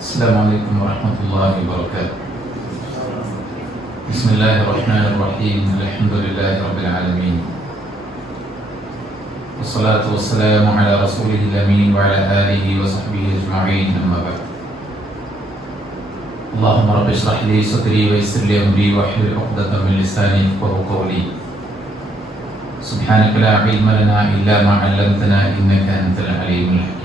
السلام عليكم ورحمة الله وبركاته. بسم الله الرحمن الرحيم. الحمد لله رب العالمين، والصلاة والسلام على رسوله الأمين وعلى آله وصحبه أجمعين، أما بعد. اللهم رب اشرح لي صدري ويسر لي أمري واحلل عقدة من لساني يفقهوا قولي. سبحانك لا علم لنا إلا ما علمتنا إنك أنت العليم الحكيم.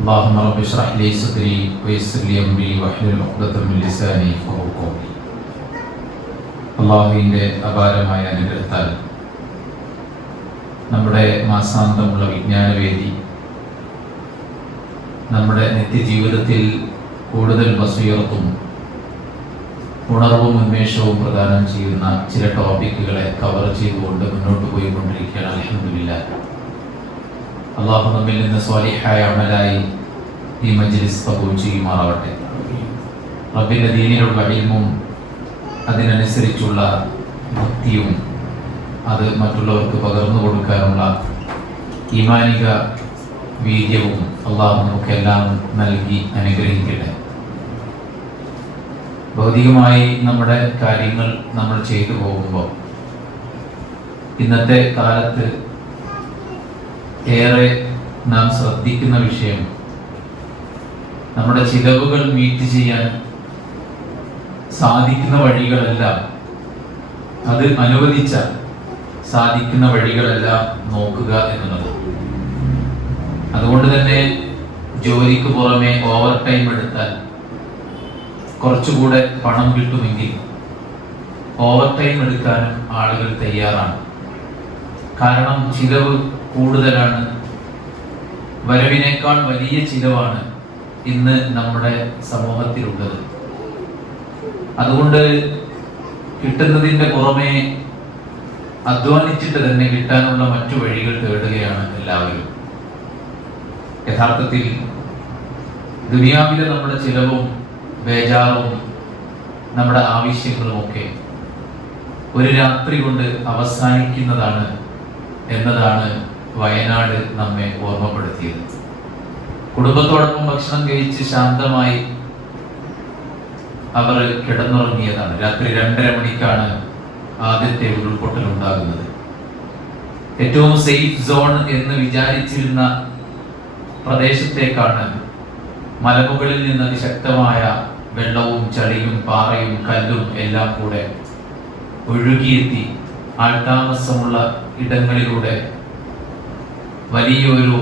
اللهم رب اشرح لي صدري ويسر لي أمري واحلل عقدة من لساني يفقهوا قولي. അല്ലാഹുവിന്റെ അപാരമായ അനുഗ്രഹത്താൽ നമ്മുടെ മാസാന്തമുള്ള വിജ്ഞാനവേദി നമ്മുടെ നിത്യജീവിതത്തിൽ കൂടുതൽ ബസീറത്തും ഉണർവും ഉന്മേഷവും പ്രദാനം ചെയ്യുന്ന ചില ടോപ്പിക്കുകളെ കവർ ചെയ്തുകൊണ്ട് മുന്നോട്ട് പോയിക്കൊണ്ടിരിക്കുകയാണ്. അൽഹംദുലില്ലാഹ്. അള്ളാഹു നമ്മിൽ നിന്ന് സ്വാലിഹായ അമലായി ഈ മജ്ലിസ് കബൂൽ ചെയ്യുമാറാവട്ടെ. റബ്ബിന്റെ ദീനിലുള്ള ഇൽമും അതിനനുസരിച്ചുള്ള ഭക്തിയും അത് മറ്റുള്ളവർക്ക് പകർന്നു കൊടുക്കാനുള്ള ഈമാനിക വീര്യവും അള്ളാഹു നമുക്കെല്ലാം നൽകി അനുഗ്രഹിക്കട്ടെ. ഭൗതികമായി നമ്മുടെ കാര്യങ്ങൾ നമ്മൾ ചെയ്തു പോകുമ്പോൾ ഇന്നത്തെ കാലത്ത് ഏറെ നാം ശ്രദ്ധിക്കുന്ന വിഷയം നമ്മുടെ ചിലവുകൾ മീറ്റ് ചെയ്യാൻ സാധിക്കുന്ന വഴികളെല്ലാം, അത് അനുവദിച്ച സാധിക്കുന്ന വഴികളെല്ലാം നോക്കുക എന്നുള്ളത്. അതുകൊണ്ട് തന്നെ ജോലിക്ക് പുറമെ ഓവർ ടൈം എടുത്താൽ കുറച്ചുകൂടെ പണം കിട്ടുമെങ്കിൽ ഓവർ ടൈം എടുക്കാനും ആളുകൾ തയ്യാറാണ്. കാരണം ചിലവ് കൂടുതലാണ്, വരവിനേക്കാൾ വലിയ ചിലവാണ് ഇന്ന് നമ്മുടെ സമൂഹത്തിലുള്ളത്. അതുകൊണ്ട് കിട്ടുന്നതിൻ്റെ പുറമെ അധ്വാനിച്ചിട്ട് തന്നെ കിട്ടാനുള്ള മറ്റു വഴികൾ തേടുകയാണ് എല്ലാവരും. യഥാർത്ഥത്തിൽ ദുനിയാവിലെ നമ്മുടെ ചിലവും ബേജാറും നമ്മുടെ ആവശ്യങ്ങളുമൊക്കെ ഒരു രാത്രി കൊണ്ട് അവസാനിക്കുന്നതാണ് എന്നതാണ് വയനാട് നമ്മെ ഓർമ്മപ്പെടുത്തിയത്. കുടുംബത്തോടൊപ്പം ഭക്ഷണം കഴിച്ച് ശാന്തമായി അവർ കിടന്നുറങ്ങിയതാണ്. രാത്രി 2:30 മണിക്കാണ് ആദ്യത്തെ ഉരുൾപൊട്ടൽ ഉണ്ടാകുന്നത്. ഏറ്റവും സേഫ് സോൺ എന്ന് വിചാരിച്ചിരുന്ന പ്രദേശത്തേക്കാണ് മലമുകളിൽ നിന്ന് അതിശക്തമായ വെള്ളവും ചളിയും പാറയും കല്ലും എല്ലാം കൂടെ ഒഴുകിയെത്തി ആൾതാമസമുള്ള ഇടങ്ങളിലൂടെ വലിയൊരു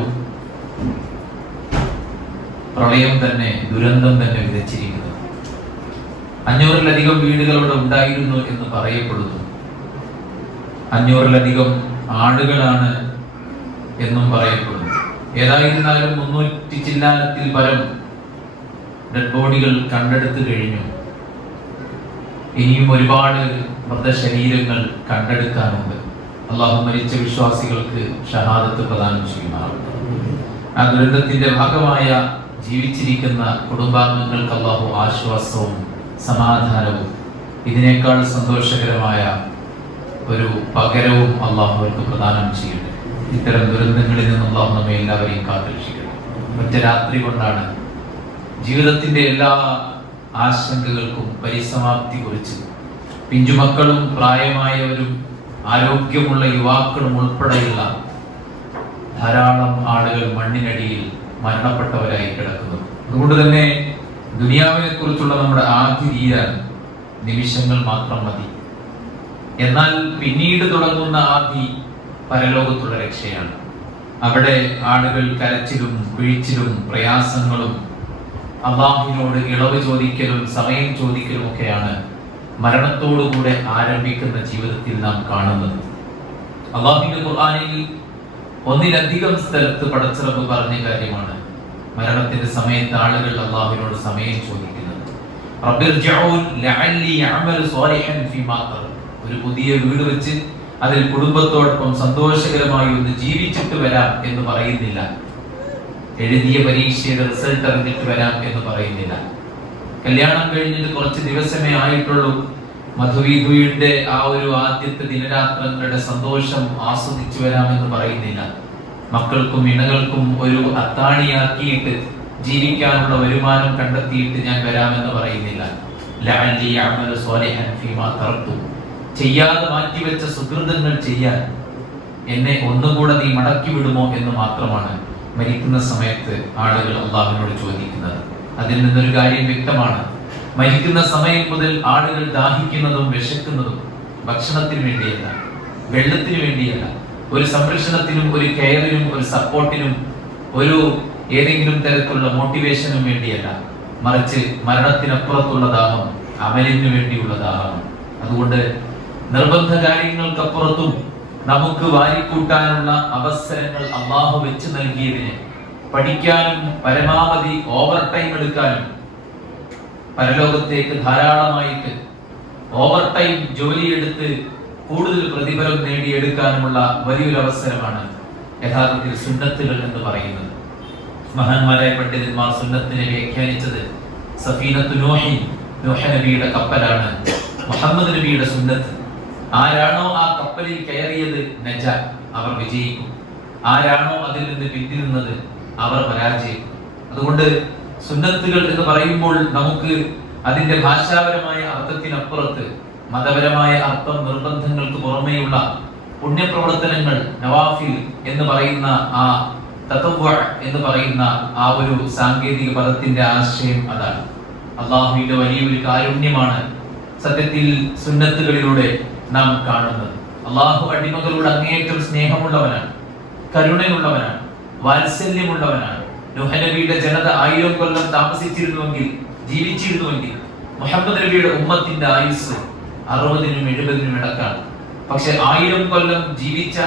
പ്രളയം തന്നെ, ദുരന്തം തന്നെ വിതച്ചിരിക്കുന്നത്. 500-ലധികം വീടുകൾ ഇവിടെ ഉണ്ടായിരുന്നു എന്ന് പറയപ്പെടുന്നു. 500-ലധികം ആളുകളാണ് എന്നും പറയപ്പെടുന്നു. ഏതായിരുന്നാലും 300 ചില്ലാനത്തിൽ പരം ഡെഡ് ബോഡികൾ കണ്ടെടുത്തു കഴിഞ്ഞു. ഇനിയും ഒരുപാട് മൃതശരീരങ്ങൾ കണ്ടെടുക്കാനുണ്ട്. അള്ളാഹു മരിച്ച വിശ്വാസികൾക്ക് ഷഹാദത്ത് പ്രദാനം ചെയ്യുമാറാവട്ടെ. ആ ദുരന്തത്തിന്റെ ഭാഗമായ ജീവിച്ചിരിക്കുന്ന കുടുംബാംഗങ്ങൾക്ക് അള്ളാഹു ആശ്വാസവും സമാധാനവും ഇതിനേക്കാൾ സന്തോഷകരമായ ഒരു പകരവും അള്ളാഹു അവർക്ക് പ്രദാനം ചെയ്യട്ടെ. ഇത്തരം ദുരന്തങ്ങളിൽ നിന്ന് അള്ളാഹു നമ്മെ എല്ലാവരെയും കാത്തുരക്ഷിക്കട്ടെ. ഒറ്റ രാത്രി കൊണ്ടാണ് ജീവിതത്തിന്റെ എല്ലാ ആശങ്കകൾക്കും പരിസമാപ്തി കുറിച്ച് പിഞ്ചുമക്കളും പ്രായമായവരും ആരോഗ്യമുള്ള യുവാക്കളും ഉൾപ്പെടെയുള്ള ധാരാളം ആളുകൾ മണ്ണിനടിയിൽ മരണപ്പെട്ടവരായി കിടക്കുന്നു. അതുകൊണ്ട് തന്നെ ദുനിയാവിനെ കുറിച്ചുള്ള നമ്മുടെ ആദ്യ തീരാൻ നിമിഷങ്ങൾ മാത്രം മതി. എന്നാൽ പിന്നീട് തുടങ്ങുന്ന ആദി പരലോകത്തുള്ള രക്ഷയാണ്. അവിടെ ആളുകൾ കരച്ചിലും വീഴ്ചിലും പ്രയാസങ്ങളും അല്ലാഹുവിനോട് ഇളവ് ചോദിക്കലും സമയം ചോദിക്കലും ഒക്കെയാണ് മരണത്തോടുകൂടെ ആരംഭിക്കുന്ന ജീവിതത്തിൽ നാം കാണുന്നത്. അല്ലാഹുവിന്റെ ഖുർആനിൽ ഒന്നിലധികം സ്ഥലത്ത് പടച്ചിറപ്പ് പറഞ്ഞ കാര്യമാണ് മരണത്തിന്റെ സമയത്ത് ആളുകൾ അല്ലാഹുവിനോട് സമയം ചോദിക്കുന്നത്. റബ്ബിർജിഊൻ ലഅല്ലി അഅമലു സ്വാലിഹൻ ഫീമാ തറക്. ഒരു പുതിയ വീട് വെച്ച് അതിൽ കുടുംബത്തോടൊപ്പം സന്തോഷകരമായി ഒന്ന് ജീവിച്ചിട്ട് വരാം എന്ന് പറയുന്നില്ല. എഴുതിയ പരീക്ഷയുടെ റിസൾട്ട് അറിഞ്ഞിട്ട് വരാം എന്ന് പറയുന്നില്ല. കല്യാണം കഴിഞ്ഞിട്ട് കുറച്ച് ദിവസമേ ആയിട്ടുള്ളൂ, മധുവിധുവിന്റെ ആ ഒരു ആദ്യത്തെ ദിനരാത്രങ്ങളുടെ സന്തോഷം ആസ്വദിച്ചു വരാമെന്ന് പറയുന്നില്ല. മക്കൾക്കും ഇണകൾക്കും ഒരു അത്താണിയാക്കിയിട്ട് ജീവിക്കാനുള്ള വരുമാനം കണ്ടെത്തിയിട്ട് ഞാൻ വരാമെന്ന് പറയുന്നില്ല. ലഅല്ലി അഅമലു സ്വാലിഹൻ ഫീമാ തറക്തു, ചെയ്യാതെ മാറ്റിവെച്ച സുകൃതങ്ങൾ ചെയ്യാൻ എന്നെ ഒന്നുകൂടെ നീ മടക്കി വിടുമോ എന്ന് മാത്രമാണ് മരിക്കുന്ന സമയത്ത് ആളുകൾ അള്ളാഹുവിനോട് ചോദിക്കുന്നത്. അതിൽ നിന്നൊരു കാര്യം വ്യക്തമാണ്. മരിക്കുന്ന സമയം മുതൽ ആളുകൾ ദാഹിക്കുന്നതും വിശക്കുന്നതും ഭക്ഷണത്തിന് വേണ്ടിയല്ല, വെള്ളത്തിന് വേണ്ടിയല്ല, ഒരു സംരക്ഷണത്തിനും ഒരു കെയറിനും ഒരു സപ്പോർട്ടിനും ഒരു ഏതെങ്കിലും തരത്തിലുള്ള മോട്ടിവേഷനും വേണ്ടിയല്ല, മറിച്ച് മരണത്തിനപ്പുറത്തുള്ള ദാഹം, അമലിന് വേണ്ടിയുള്ള ദാഹം. അതുകൊണ്ട് നിർബന്ധ കാര്യങ്ങൾക്കപ്പുറത്തും നമുക്ക് വാരിക്കൂട്ടാനുള്ള അവസരങ്ങൾ അള്ളാഹു വെച്ച് നൽകിയതിന് പഠിക്കാനും പരമാവധി ഓവർ ടൈം എടുക്കാനും പരലോകത്തേക്ക് ധാരാളമായിട്ട് ഓവർ ടൈം ജോലിയെടുത്ത് കൂടുതൽ പ്രതിഫലം നേടിയെടുക്കാനുമുള്ള വലിയൊരു അവസരമാണ് യഥാർത്ഥത്തിൽ സുന്നത്തുകൾ എന്ന് പറയുന്നത്. മഹാന്മാരായ പണ്ഡിതന്മാർ സുന്നത്തിനെ വ്യാഖ്യാനിച്ചത് സഫീനത്തു നൂഹി, നൂഹ് നബിയുടെ കപ്പലാണ് മുഹമ്മദ് നബിയുടെ സുന്നത്ത്. ആരാണോ ആ കപ്പലിൽ കയറിയത് നജ, അവർ വിജയിക്കും. ആരാണോ അതിൽ നിന്ന് പിന്തി നിന്നത് അവർ പരാജയിക്കും. അതുകൊണ്ട് സുന്നത്തുകൾ എന്ന് പറയുമ്പോൾ നമുക്ക് അതിന്റെ ഭാഷാപരമായ അർത്ഥത്തിനപ്പുറത്ത് മതപരമായ അർത്ഥം, നിർബന്ധങ്ങൾക്ക് പുറമേയുള്ള പുണ്യപ്രവർത്തനങ്ങൾ, നവാഫിൽ എന്ന് പറയുന്ന ആ തതവ്വ എന്ന് പറയുന്ന ആ ഒരു സാങ്കേതിക പദത്തിന്റെ ആശയം അതാണ്. അള്ളാഹുവിന്റെ വലിയൊരു കാരുണ്യമാണ് സത്യത്തിൽ സുന്നത്തുകളിലൂടെ നാം കാണുന്നത്. അള്ളാഹു അടിമകളോട് അങ്ങേയറ്റം സ്നേഹമുള്ളവനാണ്, കരുണയുള്ളവനാണ്, വാത്സല്യമുള്ളവനാണ്. നൂഹ് നബിയുടെ ജനത 1000 കൊല്ലം താമസിച്ചിരുന്നുവെങ്കിൽ, ജീവിച്ചിരുന്നുവെങ്കിൽ, മുഹമ്മദ് നബിയുടെ ഉമ്മത്തിന്റെ ആയുസ് 60-നും 70-നും ഇടക്കാണ്. പക്ഷെ 1000 കൊല്ലം ജീവിച്ച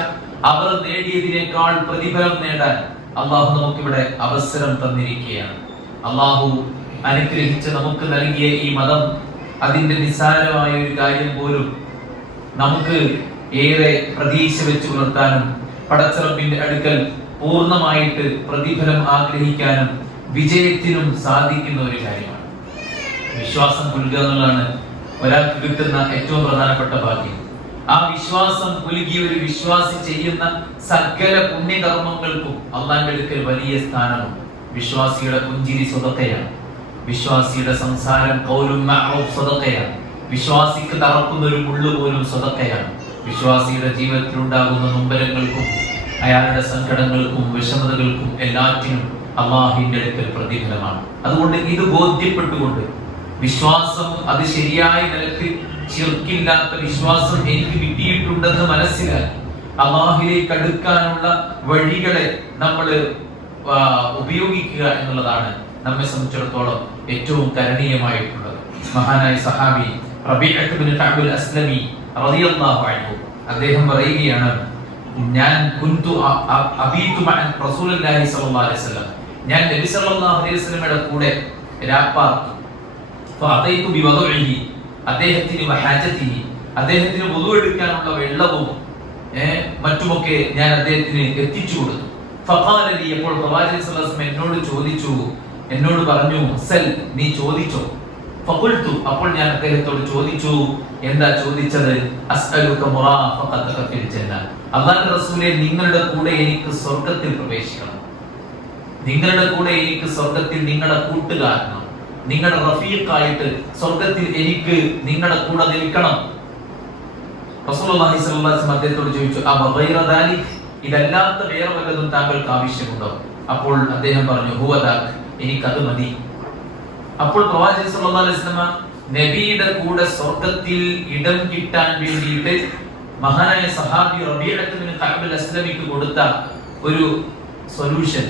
അവർ നേടിയതിനേക്കാൾ പ്രതിഫലം നേടാൻ അള്ളാഹു നമുക്കിവിടെ അവസരം തന്നിരിക്കുകയാണ്. അള്ളാഹു അനുഗ്രഹിച്ച് നമുക്ക് നൽകിയ ഈ മതം, അതിന്റെ നിസ്സാരമായ ഒരു കാര്യം പോലും നമുക്ക് ഏറെ പ്രതീക്ഷ വെച്ച് പുലർത്താനും പടച്ചറപ്പിന്റെ അടുക്കൽ പൂർണ്ണമായിട്ട് പ്രതിഫലം ആഗ്രഹിക്കാനും വിജയത്തിനും സാധിക്കുന്ന ഒരു കാര്യമാണ്. വിശ്വാസം പുലുക എന്നുള്ളതാണ് ഒരാൾക്ക് കിട്ടുന്ന ഏറ്റവും പ്രധാനപ്പെട്ട ഭാഗ്യം. ആ വിശ്വാസം പുലുകിയ ഒരു വിശ്വാസി ചെയ്യുന്ന സകല പുണ്യകർമ്മങ്ങൾക്കും അള്ളാന്റെ അടുക്കൽ വലിയ സ്ഥാനമുണ്ട്. വിശ്വാസിയുടെ പുഞ്ചിരി സ്വതക്കയാണ്, വിശ്വാസിയുടെ സംസാരം ഖൗലുൻ മഅറൂഫ് സ്വതക്കയാണ്, വിശ്വാസിക്ക് തറക്കുന്ന ഒരു മുള്ളു പോലും സ്വതക്കയാണ്. വിശ്വാസിയുടെ ജീവിതത്തിൽ ഉണ്ടാകുന്ന നൊമ്പരങ്ങൾക്കും അയാളുടെ സങ്കടങ്ങൾക്കും വിഷമതകൾക്കും എല്ലാറ്റിനും അല്ലാഹുവിന്റെ അടുക്കൽ പ്രതിഫലമാണ്. അതുകൊണ്ട് ഇത് ബോധ്യപ്പെട്ടുകൊണ്ട് വിശ്വാസം അത് ശരിയായ നിലയ്ക്ക് ശിർക്കില്ലാത്ത വിശ്വാസം എനിക്ക് കിട്ടിയിട്ടുണ്ടെന്ന് മനസ്സിലാക്കി അല്ലാഹുവിലേക്ക് അടുക്കാനുള്ള വഴികളെ നമ്മൾ ഉപയോഗിക്കുക എന്നുള്ളതാണ് നമ്മെ സംബന്ധിച്ചിടത്തോളം ഏറ്റവും കരണീയമായിട്ടുള്ളത്. മഹാനായ സഹാബി റബീഅത്ത് ഇബ്നു കഅബ് അസ്ലമി റളിയല്ലാഹു അൻഹു അദ്ദേഹം പറയുകയാണ്, ഞാൻ കുന്തു അബീതു മഅ റസൂലുള്ളാഹി സ്വല്ലല്ലാഹു അലൈഹി വസല്ലം, ഞാൻ നബി സല്ലല്ലാഹു അലൈഹി വസല്ലമയുടെ കൂടെ രാപ്പാർക്കി. ഫഅതൈതു ബിവദഇഹി, അദ്ദേഹത്തിന് വഹാജതിഹി, അദ്ദേഹത്തിന് വുളു എടുക്കാനുള്ള വെള്ളവും മറ്റുമൊക്കെ ഞാൻ അദ്ദേഹത്തിന് എത്തിച്ചു കൊടുത്തു. ഫഖാല ലി, അപ്പോൾ പ്രവാചകൻ സല്ലല്ലാഹു അലൈഹി വസല്ലം എന്നോട് പറഞ്ഞു, സൽ, നീ ചോദിച്ചോ. ഫഖുൽതു, അപ്പോൾ ഞാൻ അദ്ദേഹത്തോട് ചോദിച്ചു. എന്താ ചോദിച്ചത്? അസ്അലുക മുറാഫഖതക ഫിൽ ജന്ന, അല്ലാഹുവിന്റെ റസൂലേ, നിങ്ങളുടെ കൂടെ എനിക്ക് സ്വർഗ്ഗത്തിൽ പ്രവേശിക്കണം, നിങ്ങളുടെ കൂടെ എനിക്ക് സ്വർഗ്ഗത്തിൽ നിങ്ങളുടെ കൂട്ടുകാരനും നിങ്ങളുടെ റഫീഖായിട്ട് സ്വർഗ്ഗത്തിൽ എനിക്ക് നിങ്ങളുടെ കൂടെ നിൽക്കണം. റസൂലുള്ളാഹി സ്വല്ലല്ലാഹു അലൈഹി വസല്ലം അദ്ദേഹത്തോട് ചോദിച്ചു, അബ ഗൈറ ദാലിക്, ഇതല്ലാത്ത വേറെ വല്ലതും താങ്കൾക്ക് ആവശ്യമുണ്ടോ? അപ്പോൾ അദ്ദേഹം പറഞ്ഞു, ഹുവ ദാക്, എനിക്കത് മതി. അപ്പോൾ പ്രവാചകൻ സല്ലല്ലാഹു അലൈഹി വസല്ലം നബിയുടെ കൂടെ സ്വർഗ്ഗത്തിൽ ഇടം കിട്ടാൻ വേണ്ടിയിട്ട് മഹാനായ സഹാബി റബീഅത്ത് ഇബ്നു കഅബ് അസ്ലമിക്ക് കൊടുത്ത ഒരു സൊല്യൂഷൻ,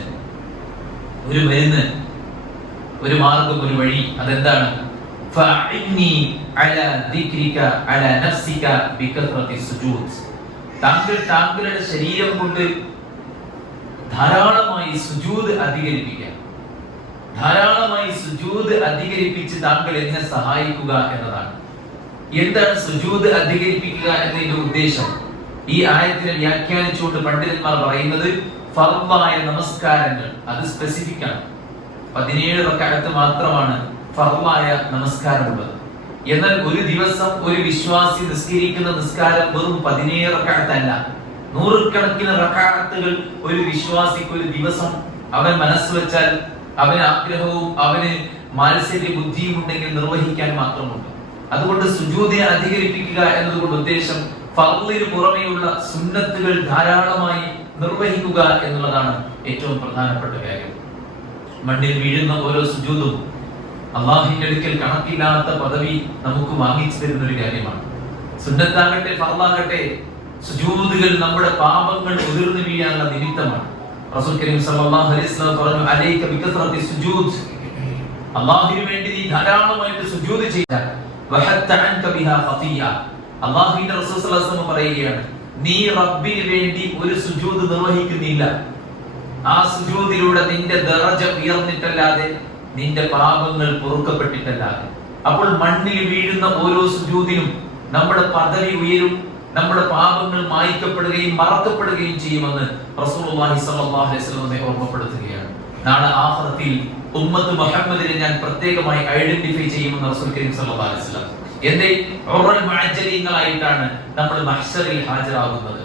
ഒരു മരുന്ന്, ഒരു മാർഗം, ഒരു വഴി, അതെന്താണ്? ഫഅഇന്നി അലാ ദിക്രിക അലാ നഫ്സിക ബികത്റതി സുജൂദ്, താങ്കളുടെ ശരീരം കൊണ്ട് ധാരാളമായി സുജൂദ് അധികരിപ്പിക്കുക, ധാരാളമായി സുജൂദ് അധികരിപ്പിച്ച് താങ്കൾ എന്നെ സഹായിക്കുക എന്നതാണ്. എന്താണ് സുജൂദ് അധികരിപ്പിക്കുക എന്നതിന്റെ ഉദ്ദേശം? ഈ ആയത്തിനെ വ്യാഖ്യാനിച്ചുകൊണ്ട് പണ്ഡിതന്മാർ പറയുന്നത്, ഫർളായ നമസ്കാരങ്ങൾ, അത് സ്പെസിഫിക് ആണ്. 17 റക്അത്ത് മാത്രമാണ് ഫർളായ നമസ്കാരമുള്ളത്. എന്നാൽ ഒരു ദിവസം ഒരു വിശ്വാസി നിസ്കരിക്കുന്ന നിസ്കാരം വെറും 17 റക്അത്തല്ല, നൂറുകണക്കിന് റക്അത്തുകൾ ഒരു വിശ്വാസിക്ക് ഒരു ദിവസം അവൻ മനസ്സ് വെച്ചാൽ അവന് ആഗ്രഹവും അവന് മാത്സര്യ ബുദ്ധിയും ഉണ്ടെങ്കിൽ നിർവഹിക്കാൻ മാത്രമുണ്ട്. അതുകൊണ്ട് സുജൂദിനെ അധികരിപ്പിക്കുക എന്നതുകൊണ്ട് ഉദ്ദേശം ഫർളിന് പുറമെയുള്ള സുന്നത്തുകൾ ധാരാളമായി നിർവഹിക്കുക എന്നുള്ളതാണ് ഏറ്റവും പ്രധാനപ്പെട്ട കാര്യം. മണ്ണിൽ വീഴുന്ന ഓരോ സുജൂദും അള്ളാഹുവിന്റെ അടുക്കൽ കണക്കില്ലാത്ത പദവി നമുക്ക് വാങ്ങിച്ചു തരുന്ന ഒരു കാര്യമാണ്. സുന്നത്താകട്ടെ ഫർളാകട്ടെ സുജൂദുകൾ നമ്മുടെ പാപങ്ങൾ ഉതിർന്നു വീഴാനുള്ള നിമിത്തമാണ്. റസൂൽ കരീം സല്ലല്ലാഹു അലൈഹി വസല്ലം പറഞ്ഞു, അലൈക ബികസ്റത്തി സുജൂദ്, അല്ലാഹുവിന് വേണ്ടി നീ ധാരാളമായിട്ട് സുജൂദ് ചെയ്താൽ വഹത്ത അൻക ബിഹാ ഖതിയ, അല്ലാഹുവിന്റെ റസൂൽ സല്ലല്ലാഹു അലൈഹി വസല്ലം പറയുകയാണ്, നീ റബ്ബിന് വേണ്ടി ഒരു സുജൂദ് നിർവഹിക്കുന്നില്ല, ആ സുജൂദിലൂടെ നിന്റെ ദറജ ഉയർന്നിട്ടല്ലാതെ നിന്റെ പാപങ്ങൾ പൊറുക്കപ്പെട്ടിട്ടല്ലാതെ. അപ്പോൾ മണ്ണിൽ വീഴുന്ന ഓരോ സുജൂദിനും നമ്മുടെ പദവി ഉയരും, നമ്മുടെ പാപങ്ങൾ മായ്ക്കപ്പെടുകയും മറക്കപ്പെടുകയും ചെയ്യുമെന്ന് റസൂലുള്ളാഹി സ്വല്ലല്ലാഹു അലൈഹി വസല്ലം ഓർമ്മപ്പെടുത്തുകയാണ്. നാളെ ആഖിറത്തിൽ ഉമ്മത്ത് മുഹമ്മദിനെ ഞാൻ പ്രത്യേകമായി ഐഡന്റിഫൈ ചെയ്യുമെന്ന് റസൂൽ കരീം സല്ലല്ലാഹു അലൈഹി വസല്ലം. എന്റെ ഉറൽ മുഅജ്ജലീങ്ങളായിട്ടാണ് നമ്മൾ മഹ്ശറിൽ ഹാജരാകുന്നത്.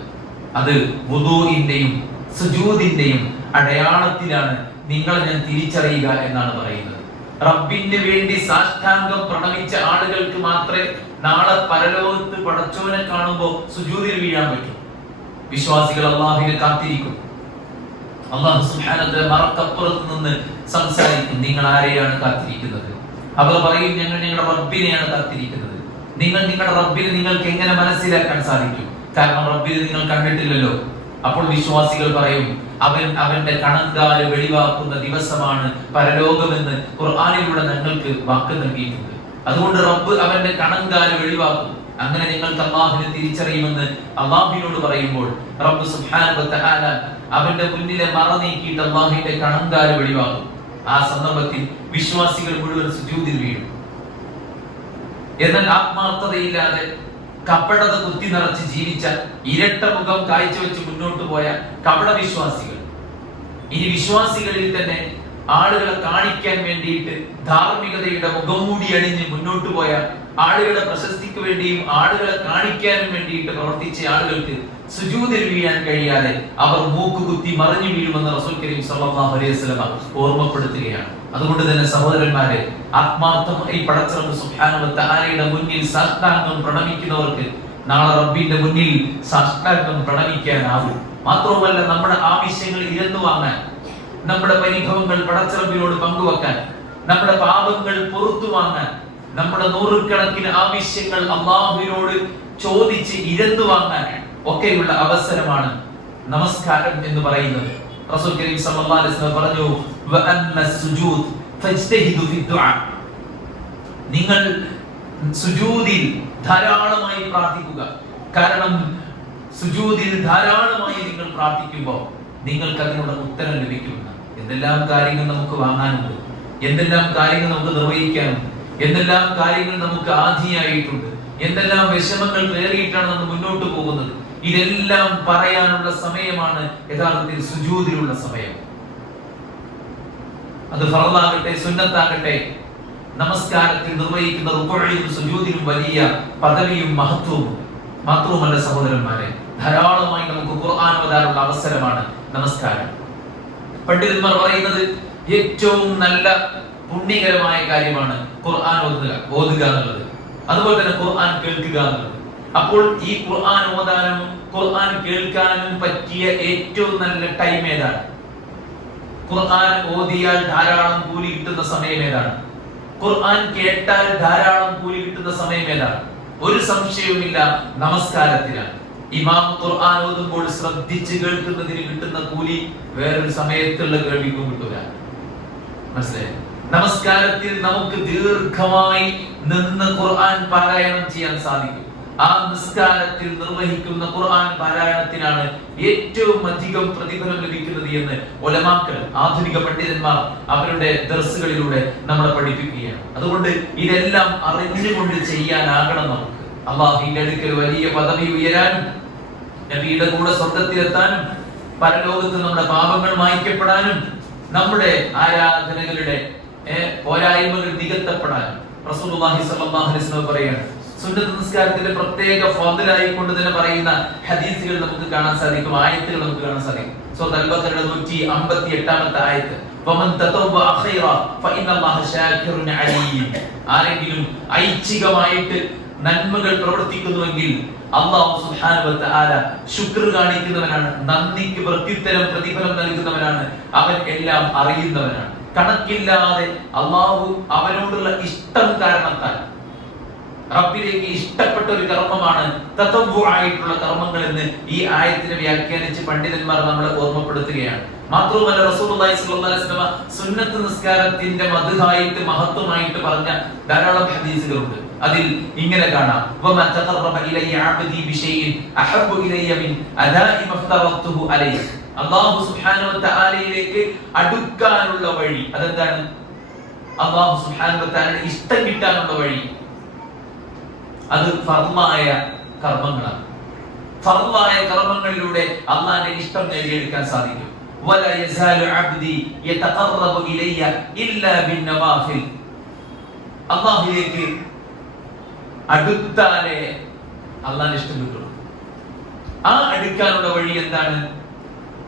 അത് വുദൂഇന്റെയും സുജൂദിന്റെയും അടയാളത്തിലാണ് നിങ്ങളെ ഞാൻ തിരിച്ചറിയുക എന്നാണ് പറയുന്നത്. റബ്ബിന് വേണ്ടി സാഷ്ടാംഗം പ്രണമിച്ച ആളുകൾക്ക് മാത്രമേ നാളെ പരലോകത്ത് പടച്ചോനെ കാണുമ്പോൾ സുജൂദിൽ വീഴാൻ പറ്റും. വിശ്വാസികൾ അല്ലാഹുവിനെ കാത്തിരിക്കും. അല്ലാഹു സുബ്ഹാനഹു വ തആല മറക്കപ്പുറത്ത് നിന്ന് സംസാരിക്കും, നിങ്ങൾ ആരെയാണ് കാത്തിരിക്കുന്നത്? അവർ പറയും, ഞങ്ങൾ ഞങ്ങളുടെ റബ്ബിനെയാണ് കാത്തിരിക്കുന്നത്. നിങ്ങളുടെ റബ്ബിനെ നിങ്ങൾക്ക് എങ്ങനെ മനസ്സിലാക്കാൻ സാധിക്കും? കാരണം റബ്ബിനെ നിങ്ങൾ കണ്ടിട്ടില്ലല്ലോ. അപ്പോൾ വിശ്വാസികൾ പറയും, അവന്റെ കണങ്കാല് വെളിവാക്കുന്ന ദിവസമാണ് പരലോകമെന്ന് ഖുർആനിലൂടെ ഞങ്ങൾക്ക് വാക്ക് നൽകിയിട്ടുണ്ട്. അതുകൊണ്ട് റബ്ബ് അവന്റെ കണങ്കാല് വെളിവാക്കും. അങ്ങനെ നിങ്ങൾക്ക് അല്ലാഹുവിനെ തിരിച്ചറിയുമെന്ന് അല്ലാഹുവിനോട് പറയുമ്പോൾ റബ്ബ് സുബ്ഹാനഹു വ തആല അവന്റെ മുന്നിലെ മറ നീക്കിയിട്ട് അല്ലാഹുവിന്റെ കണങ്കാല് വെളിവാക്കും. ആ സന്ദർഭത്തിൽ വിശ്വാസികൾ മുഴുവൻ സുജൂദിൽ വീഴും. എന്നാൽ ആത്മാർത്ഥതയില്ലാതെ കപടത കുത്തി നിറച്ച് ജീവിച്ച, ഇരട്ട മുഖം കാഴ്ചവെച്ച് മുന്നോട്ട് പോയ കപട വിശ്വാസികൾ, ഇനി വിശ്വാസികളിൽ തന്നെ ആളുകളെ കാണിക്കാൻ വേണ്ടിയിട്ട് ധാർമ്മികതയുടെ മുഖംമൂടി അണിഞ്ഞ് മുന്നോട്ട് പോയ, ആളുകളുടെ പ്രശസ്തിക്ക് വേണ്ടിയും ആളുകളെ കാണിക്കാനും വേണ്ടിയിട്ട് പ്രവർത്തിച്ച ആളുകൾക്ക് സുജൂദിൽ വീഴാൻ കഴിയാതെ അവർ മൂക്കുകുത്തി മറിഞ്ഞു വീഴുമെന്ന് റസൂൽ കരീം സല്ലല്ലാഹു അലൈഹി വസല്ലം ഓർമ്മപ്പെടുത്തുകയാണ്. അതുകൊണ്ട് തന്നെ സഹോദരന്മാരെ, ആത്മാർത്ഥമായി പടച്ച റബ്ബ് സുബ്ഹാനഹു വ തആലയുടെ മുന്നിൽ സാഷ്ടാംഗം പ്രണമിക്കുന്നവർക്ക് നാളെ റബ്ബിന്റെ മുന്നിൽ സാഷ്ടാംഗം പ്രണമിക്കാനാവും. മാത്രവുമല്ല, നമ്മുടെ ആവശ്യങ്ങൾ ഇരന്നു വാങ്ങാൻ, നമ്മുടെ പരിഭവങ്ങൾ പടച്ച റബ്ബിനോട് പങ്കുവെക്കാൻ, നമ്മുടെ പാപങ്ങൾ പുറത്തു വാങ്ങാൻ, നമ്മുടെ നൂറുകണക്കിന് ആവശ്യങ്ങൾ അല്ലാഹുവിനോട് ചോദിച്ച് ഇരന്നു വാങ്ങാൻ ഒക്കെയുള്ള അവസരമാണ് നമസ്കാരം എന്ന് പറയുന്നത്. റസൂൽ കരീം സല്ലല്ലാഹു അലൈഹി വസല്ലം പറഞ്ഞു, വഅന്ന സുജൂദ് ഫജ്തഹിദു ഫി ദുആ, നിങ്ങൾ സുജൂദിൽ ധാരാളമായി പ്രാർത്ഥിക്കുക. കാരണം സുജൂദിൽ ധാരാളമായി നിങ്ങൾ പ്രാർത്ഥിക്കുമ്പോൾ നിങ്ങൾക്ക് അതിനുള്ള ഉത്തരം ലഭിക്കുമെന്ന്. എന്തെല്ലാം കാര്യങ്ങൾ നമുക്ക് വാങ്ങാനുണ്ട്, എന്തെല്ലാം കാര്യങ്ങൾ നമുക്ക് നിർവഹിക്കാനുണ്ട്, എന്തെല്ലാം കാര്യങ്ങൾ നമുക്ക് ആധിയായിട്ടുണ്ട്, എന്തെല്ലാം വിഷമങ്ങൾ പേറിയിട്ടാണ് നമ്മൾ മുന്നോട്ട് പോകുന്നത്. ഇതെല്ലാം പറയാനുള്ള സമയമാണ് യഥാർത്ഥത്തിൽ സുജൂദിലുള്ള സമയം. അത് ഫർളാകട്ടെ സുന്നത്താകട്ടെ, നമസ്കാരത്തിൽ നിർവഹിക്കുന്ന റുകൂഇലും സുജൂദിലും വലിയ പദവിയും മഹത്വവും. മാത്രവുമല്ല സഹോദരന്മാരെ, ധാരാളമായി നമുക്ക് ഖുർആൻ ഓതാനുള്ള അവസരമാണ് നമസ്കാരം. പണ്ഡിതന്മാർ പറയുന്നത് ഏറ്റവും നല്ല പുണ്യകരമായ കാര്യമാണ് ഖുർആൻ ഓതുക എന്നുള്ളത്, അതുപോലെ തന്നെ ഖുർആൻ കേൾക്കുക എന്നുള്ളത്. അപ്പോൾ ഈ ഖുർആൻ ഓതാനും ഖുർആൻ കേൾക്കാനും പറ്റിയ ഏറ്റവും നല്ല ടൈം ഏതാണ്? ഖുർആൻ ഓതിയാൽ ധാരാളം കൂലി കിട്ടുന്ന സമയം ഏതാണ്? ഖുർആൻ കേട്ടാൽ ധാരാളം കൂലി കിട്ടുന്ന സമയം ഏതാണ്? ഒരു സംശയവുമില്ല, നമസ്കാരത്തിലാണ്. ഇമാം ഖുർആൻ ഓതുമ്പോൾ ശ്രദ്ധിച്ച് കേൾക്കുന്നതിന് കിട്ടുന്ന കൂലി വേറൊരു സമയത്തുള്ള കേൾവിക്കും കിട്ടൂല. മനസ്സിലായി? നമസ്കാരത്തിൽ നമുക്ക് ദീർഘമായി നിന്ന് ഖുർആൻ പാരായണം ചെയ്യാൻ സാധിക്കും. ആ നിസ്കാരത്തിൽ നിർവഹിക്കുന്ന ഖുർആൻ പാരായണത്തിനാണ് ഏറ്റവും അധികം പ്രതിഫലം ലഭിക്കുന്നത് എന്ന് ഉലമാക്കൾ, ആധുനിക പണ്ഡിതന്മാർ അവരുടെ ദർസുകളിലൂടെ നമ്മളെ പഠിപ്പിക്കുകയാണ്. അതുകൊണ്ട് ഇതെല്ലാം അറിഞ്ഞുകൊണ്ട് ചെയ്യാനാകണം നമുക്ക്. അല്ലാഹുവിന്റെ അടുക്കൽ വലിയ പദവി ഉയരാനും, നബിയുടെ കൂടെ സ്വർഗ്ഗത്തിലെത്താനും, പരലോകത്ത് നമ്മുടെ പാപങ്ങൾ മായ്ക്കപ്പെടാനും, നമ്മുടെ ആരാധനകളുടെ പോരായ്മകൾ നികത്തപ്പെടാനും റസൂലുള്ളാഹി സ്വല്ലല്ലാഹു അലൈഹി വസല്ലം പറയുകയാണ്. സുന്നത്ത് നിസ്കാരത്തിന്റെ പ്രത്യേക ഫضലായി കൊണ്ട് തന്നെ പറയുന്ന ഹദീസുകൾ നമുക്ക് കാണാൻ സാധിക്കും, ആയത്തുകൾ നമുക്ക് കാണാൻ സാധിക്കും. സൂറത്ത് അൽ-ബഖറയുടെ 158-ാമത്തെ ആയത്ത്, വമൻ തതവ്വഅ ഖൈറ ഫഇന്നല്ലാഹ ശാകിറുൻ അലീം. ആരെങ്കിലും ഐച്ഛികമായിട്ട് നന്മകൾ പ്രവർത്തിക്കുന്നുവെങ്കിൽ അല്ലാഹു സുബ്ഹാനഹു വ തആല ശുക്ർ കാണിക്കുന്നവനാണ്, നന്ദിക്ക് പ്രത്യുത്തരം പ്രതിഫലം നൽകുന്നവനാണ്, അവൻ എല്ലാം അറിയുന്നവനാണ്. കണക്കില്ലാതെ അല്ലാഹു അവനോടുള്ള ഇഷ്ടം കാരണത്താൽ, റബ്ബിലേക്ക് ഇഷ്ടപ്പെട്ട ഒരു കർമ്മമാണ് തതവ്വുആയിട്ടുള്ള കർമ്മങ്ങൾ എന്ന് ഈ ആയത്തിനെ വ്യാഖ്യാനിച്ച് പണ്ഡിതന്മാർ നമ്മളെ ഓർമ്മപ്പെടുത്തുകയാണ്. മാത്രമല്ല റസൂലുള്ളാഹി സ്വല്ലല്ലാഹു അലൈഹി വസല്ലം സുന്നത്ത് നിസ്കാരത്തിന്റെ മദ്ഹായിട്ട് മഹത്വമായിട്ട് പറഞ്ഞ ധാരാളം ഹദീസുകളുണ്ട്. അതിൽ ഇങ്ങനെ കാണാം, വമാ തഖറബ ഇലയ്യ അബ്ദി ബിശൈഇൻ അഹബ്ബു ഇലയ്യ മിൻ അദാഇ മഫ്തറത്തുഹു അലൈഹി. അല്ലാഹു സുബ്ഹാനഹു വ തആലയിലേക്ക് അടുക്കാനുള്ള വഴി അതെന്താണ്? അല്ലാഹു സുബ്ഹാനഹു വ തആലയുടെ ഇഷ്ടം കിട്ടാനുള്ള വഴി അത് ഫർളായ കർമ്മങ്ങളാണ്. ഫർളായ കർമ്മങ്ങളിലൂടെ അല്ലാഹുവിന്റെ ഇഷ്ടം നേടിയെടുക്കാൻ സാധിക്കും. വല യസാലു അബ്ദി യതഖറബു ഇലയ്യ ഇല്ലാ ബിന്നവാഫിൽ. അല്ലാഹുവിലേക്ക് അടുത്താലേ അല്ലാഹുവിന്റെ ഇഷ്ടം കിട്ടുള്ളൂ. ആ അടുക്കാനുള്ള വഴി എന്താണ്?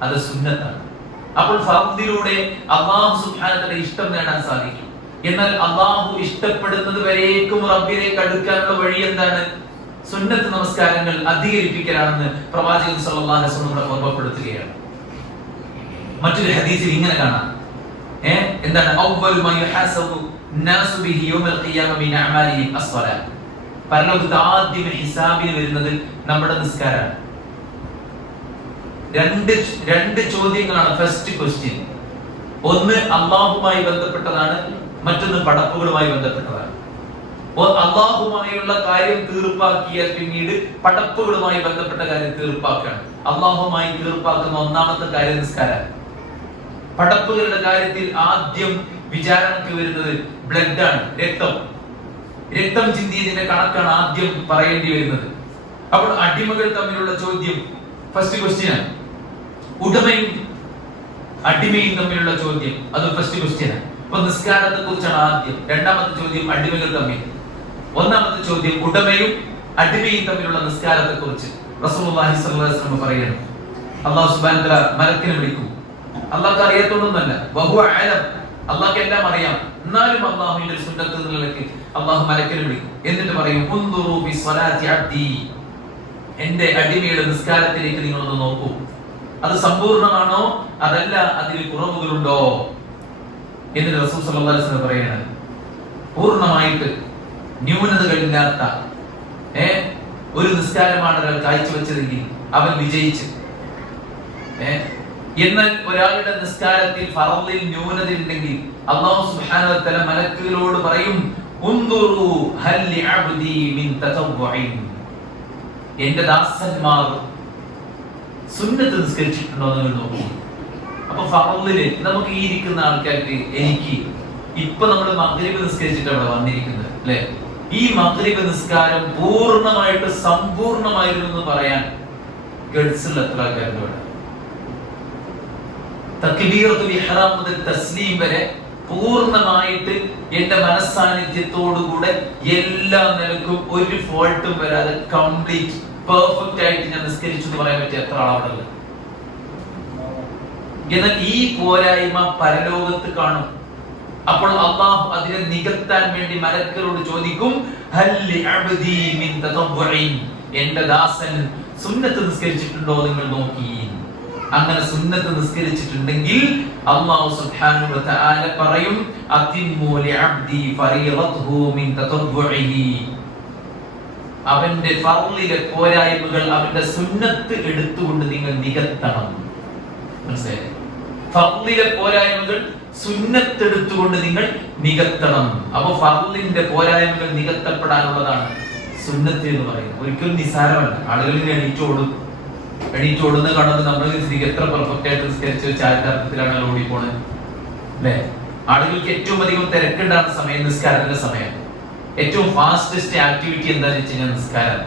അത് സുന്നത്താണ്. അപ്പോൾ ഫർദിലൂടെ അല്ലാഹു സുബ്ഹാനഹു വ തആലയുടെ ഇഷ്ടം നേടാൻ സാധിക്കും. എന്നാൽ അല്ലാഹു ഇഷ്ടപ്പെടുന്നത് വരേക്കും റബ്ബിലേക്ക് അടുക്കാനുള്ള വഴി എന്താണ്? സുന്നത്ത് നമസ്കാരങ്ങൾ അധികരിപ്പിക്കലാണെന്ന് പ്രവാചകൻ സല്ലല്ലാഹു അലൈഹി വസല്ലം ഓർമ്മപ്പെടുത്തുകയാണ്. മറ്റൊരു ഹദീസിൽ ഇങ്ങനെ കാണാം, എന്താണ്? അവ്വലു മാ യുഹാസബു നാസു ബിഹി യൗമൽ ഖിയാമ മിൻ അഅമാലിഹിം അസ്സലാ. പരലോകത്ത് ആദ്യം ഹിസാബിന് വരുന്നത് നമ്മുടെ നിസ്കാരമാണ്. രണ്ട് ചോദ്യങ്ങളാണ് ഫസ്റ്റ് ക്വസ്റ്റ്യൻ. ഒന്ന് അല്ലാഹുമായി ബന്ധപ്പെട്ടതാണ്, മറ്റൊന്ന് പടപ്പുകളുമായി ബന്ധപ്പെട്ടതാണ്. അല്ലാഹുമായുള്ള കാര്യം തീർപ്പാക്കിയാൽ പിന്നീട് പടപ്പുകളുമായി ബന്ധപ്പെട്ട കാര്യം തീർപ്പാക്കുകയാണ്. അല്ലാഹുമായി തീർപ്പാക്കുന്ന ഒന്നാമത്തെ കാര്യം നിസ്കാരം. പടപ്പുകളുടെ കാര്യത്തിൽ ആദ്യം വിചാരണക്ക് വരുന്നത് ബ്ലഡാണ്, രക്തം ചിന്തിയതിന്റെ കണക്കാണ് ആദ്യം പറയേണ്ടി വരുന്നത്. അപ്പോൾ അടിമകൾ തമ്മിലുള്ള ചോദ്യം ഫസ്റ്റ് ക്വസ്റ്റ്യനാണ്. ഉടമയും അടിമയും തമ്മിലുള്ള ചോദ്യം അത് ഫസ്റ്റ് ക്വസ്റ്റ്യനാണ്. അപ്പൊ നിസ്കാരത്തെ കുറിച്ചാണ് ആദ്യം. രണ്ടാമത്തെ ചോദ്യം അടിമകൾ തമ്മിൽ. ഒന്നാമത്തെ ചോദ്യം ഉടമയും അടിമയും തമ്മിലുള്ള നിസ്കാരത്തെ കുറിച്ച് റസൂലുള്ളാഹി സ്വല്ലല്ലാഹു അലൈഹി വസല്ലം പറയുന്നു, അല്ലാഹു സുബ്ഹാനഹു വ തആല മലക്കിനെ വിളിക്കും. അല്ലാഹു അറിയാത്തതൊന്നുമല്ല, വഹുവ അലം, അല്ലാഹുക്ക് എല്ലാം അറിയാം. എന്നാലും അല്ലാഹുവിന്റെ സുന്നത്ത് നിലയ്ക്ക് അല്ലാഹു മലക്കിനെ വിളിക്കും. എന്നിട്ട് പറയും, ഉൻദുറു ഫി സ്വലാത്തി അബ്ദി, എന്റെ അടിമയുടെ നിസ്കാരത്തിലേക്ക് നിങ്ങളൊന്ന് നോക്കൂ. അത് സമ്പൂർണ്ണമാണോ അതല്ല അതിൽ കുറവുകളുണ്ടോ എന്ന് റസൂൽ സല്ലല്ലാഹു അലൈഹി വസല്ലം പറയുന്നത്. പൂർണ്ണമായിട്ട് ന്യൂനതകളില്ലാത്ത ഒരു നിസ്കാരമാണ് ഒരാൾ കാഴ്ചവെച്ചതെങ്കിൽ അവൻ വിജയിച്ചു. എന്നാൽ ഒരാളുടെ നിസ്കാരത്തിൽ ഫർളിൽ ന്യൂനത ഉണ്ടെങ്കിൽ അല്ലാഹു സുബ്ഹാനഹു വ തആല മലക്കുകളോട് പറയും, ഉൻദുറു ഹൽ ലിഅബ്ദി മിൻ തതവ്വുഇൻ, എന്റെ ദാസന്മാർ സുന്നത്ത് നിസ്കരിച്ചിട്ടുണ്ടോ എന്ന് നോക്കൂ. അപ്പൊ ഫർളില് നമുക്ക് ഈ ഇരിക്കുന്ന ആൾക്കാർക്ക്, എനിക്ക് ഇപ്പൊ നമ്മൾ മഗ്രിബ് നിസ്കരിച്ചിട്ട് അവിടെ വന്നിരിക്കുന്നത് അല്ലെ, ഈ മഗ്രിബ് നിസ്കാരം പൂർണ്ണമായിട്ട് സമ്പൂർണ്ണമായിരുന്നു എന്ന് പറയാൻ ഗഡ്സുള്ള എത്ര ആൾക്കാരുടെ ഇവിടെ? തക്ബീറത്തുൽ ഇഹ്റാം മുതൽ തസ്ലീം വരെ പൂർണ്ണമായിട്ട് എന്റെ മനസ്സാന്നിധ്യത്തോടുകൂടെ എല്ലാ നിലക്കും ഒരു ഫോൾട്ടും വരാതെ കംപ്ലീറ്റ് പെർഫെക്റ്റ് ആയിട്ട് ഞാൻ നിസ്കരിച്ചു എന്ന് പറയാൻ പറ്റിയ എത്ര ആളവിടെ? എന്നാൽ ഈ പോരായ്മ പരലോകത്ത് കാണും. അപ്പോൾ അല്ലാഹു അതിനെ നികത്താൻ വേണ്ടി മലക്കുകളോട് ചോദിക്കും, ഹൽ ലിഅബ്ദി മിൻ തതവ്വുഇൻ, എന്റെ ദാസൻ സുന്നത്ത് നിസ്കരിച്ചിട്ടുണ്ടോ നിങ്ങൾ നോക്കി. അങ്ങനെ സുന്നത്ത് നിസ്കരിച്ചിട്ടുണ്ടെങ്കിൽ അല്ലാഹു സുബ്ഹാനഹു വ തആല പറയും, അതിമ്മു ലിഅബ്ദി ഫരീളതുഹു മിൻ തതവ്വുഇഹി, അവന്റെ ഫർളിലെ പോരായ്മകൾ അവന്റെ സുന്നത്ത് എടുത്തുകൊണ്ട് നിങ്ങൾ നികത്തണം. മനസ്സിലായി? ഫർളിലെ പോരായ്മകൾ സുന്നത്ത് എടുത്തുകൊണ്ട് നിങ്ങൾ നികത്തണം. അപ്പൊ ഫർളിന്റെ പോരായ്മകൾ നികത്തപ്പെടാനുള്ളതാണ് സുന്നത്ത് എന്ന് പറയുന്നത്. ഒരിക്കലും നിസ്സാരമല്ല. ആളുകളിൽ എണീറ്റോടുന്ന കാണുമ്പോൾ നമ്മൾ എത്ര പെർഫെക്റ്റ് ആയിട്ട് നിസ്കരിച്ച ഒരു ചാരിതാർത്ഥത്തിലാണ് ഓടിപ്പോണത് അല്ലെ? ആളുകൾക്ക് ഏറ്റവും അധികം തിരക്കുണ്ടാകുന്ന സമയം നിസ്കാരത്തിന്റെ സമയം. ഏറ്റവും ഫാസ്റ്റസ്റ്റ് ആക്ടിവിറ്റി എന്താണെന്ന് വെച്ച് കഴിഞ്ഞാൽ നിസ്കാരം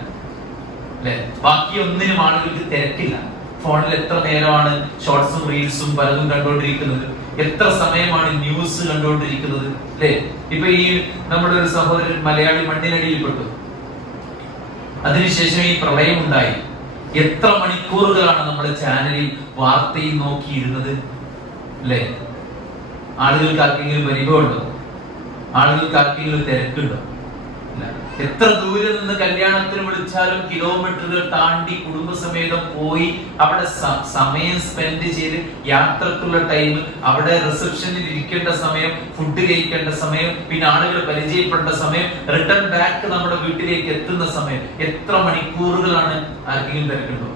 അല്ലെ. ബാക്കി ഒന്നിനും ആളുകൾക്ക് തിരക്കില്ല. ഫോണിൽ എത്ര നേരമാണ് ഷോർട്സും റീൽസും പലതും കണ്ടുകൊണ്ടിരിക്കുന്നത്, എത്ര സമയമാണ് ന്യൂസ് കണ്ടുകൊണ്ടിരിക്കുന്നത് അല്ലെ. ഇപ്പൊ ഈ നമ്മുടെ ഒരു സഹോദരൻ മലയാളി മണ്ണിനടിയിൽപ്പെട്ടു, അതിനുശേഷം ഈ പ്രളയം ഉണ്ടായി. എത്ര മണിക്കൂറുകളാണ് നമ്മുടെ ചാനലിൽ വാർത്തയിൽ നോക്കിയിരുന്നത് അല്ലേ? ആളുകൾക്ക് ആർക്കെങ്കിലും പരിഭവമുണ്ടോ? ആളുകൾക്ക് ആർക്കെങ്കിലും തിരക്കുണ്ടോ? എത്ര ദൂരെ നിന്ന് കല്യാണത്തിന് വിളിച്ചാലും കിലോമീറ്ററുകൾ താണ്ടി കുടുംബസമേതം പോയി അവിടെ സമയം സ്പെൻഡ് ചെയ്ത് യാത്രക്കുള്ള ടൈം, അവിടെ റിസപ്ഷനിൽ ഇരിക്കേണ്ട സമയം, ഫുഡ് കഴിക്കേണ്ട സമയം, പിന്നെ ആളുകൾ പരിചയപ്പെട്ട സമയം, റിട്ടേൺ ബാക്ക് നമ്മുടെ വീട്ടിലേക്ക് എത്തുന്ന സമയം, എത്ര മണിക്കൂറുകളാണ്? ആർക്കെങ്കിലും തിരക്കുണ്ടോ?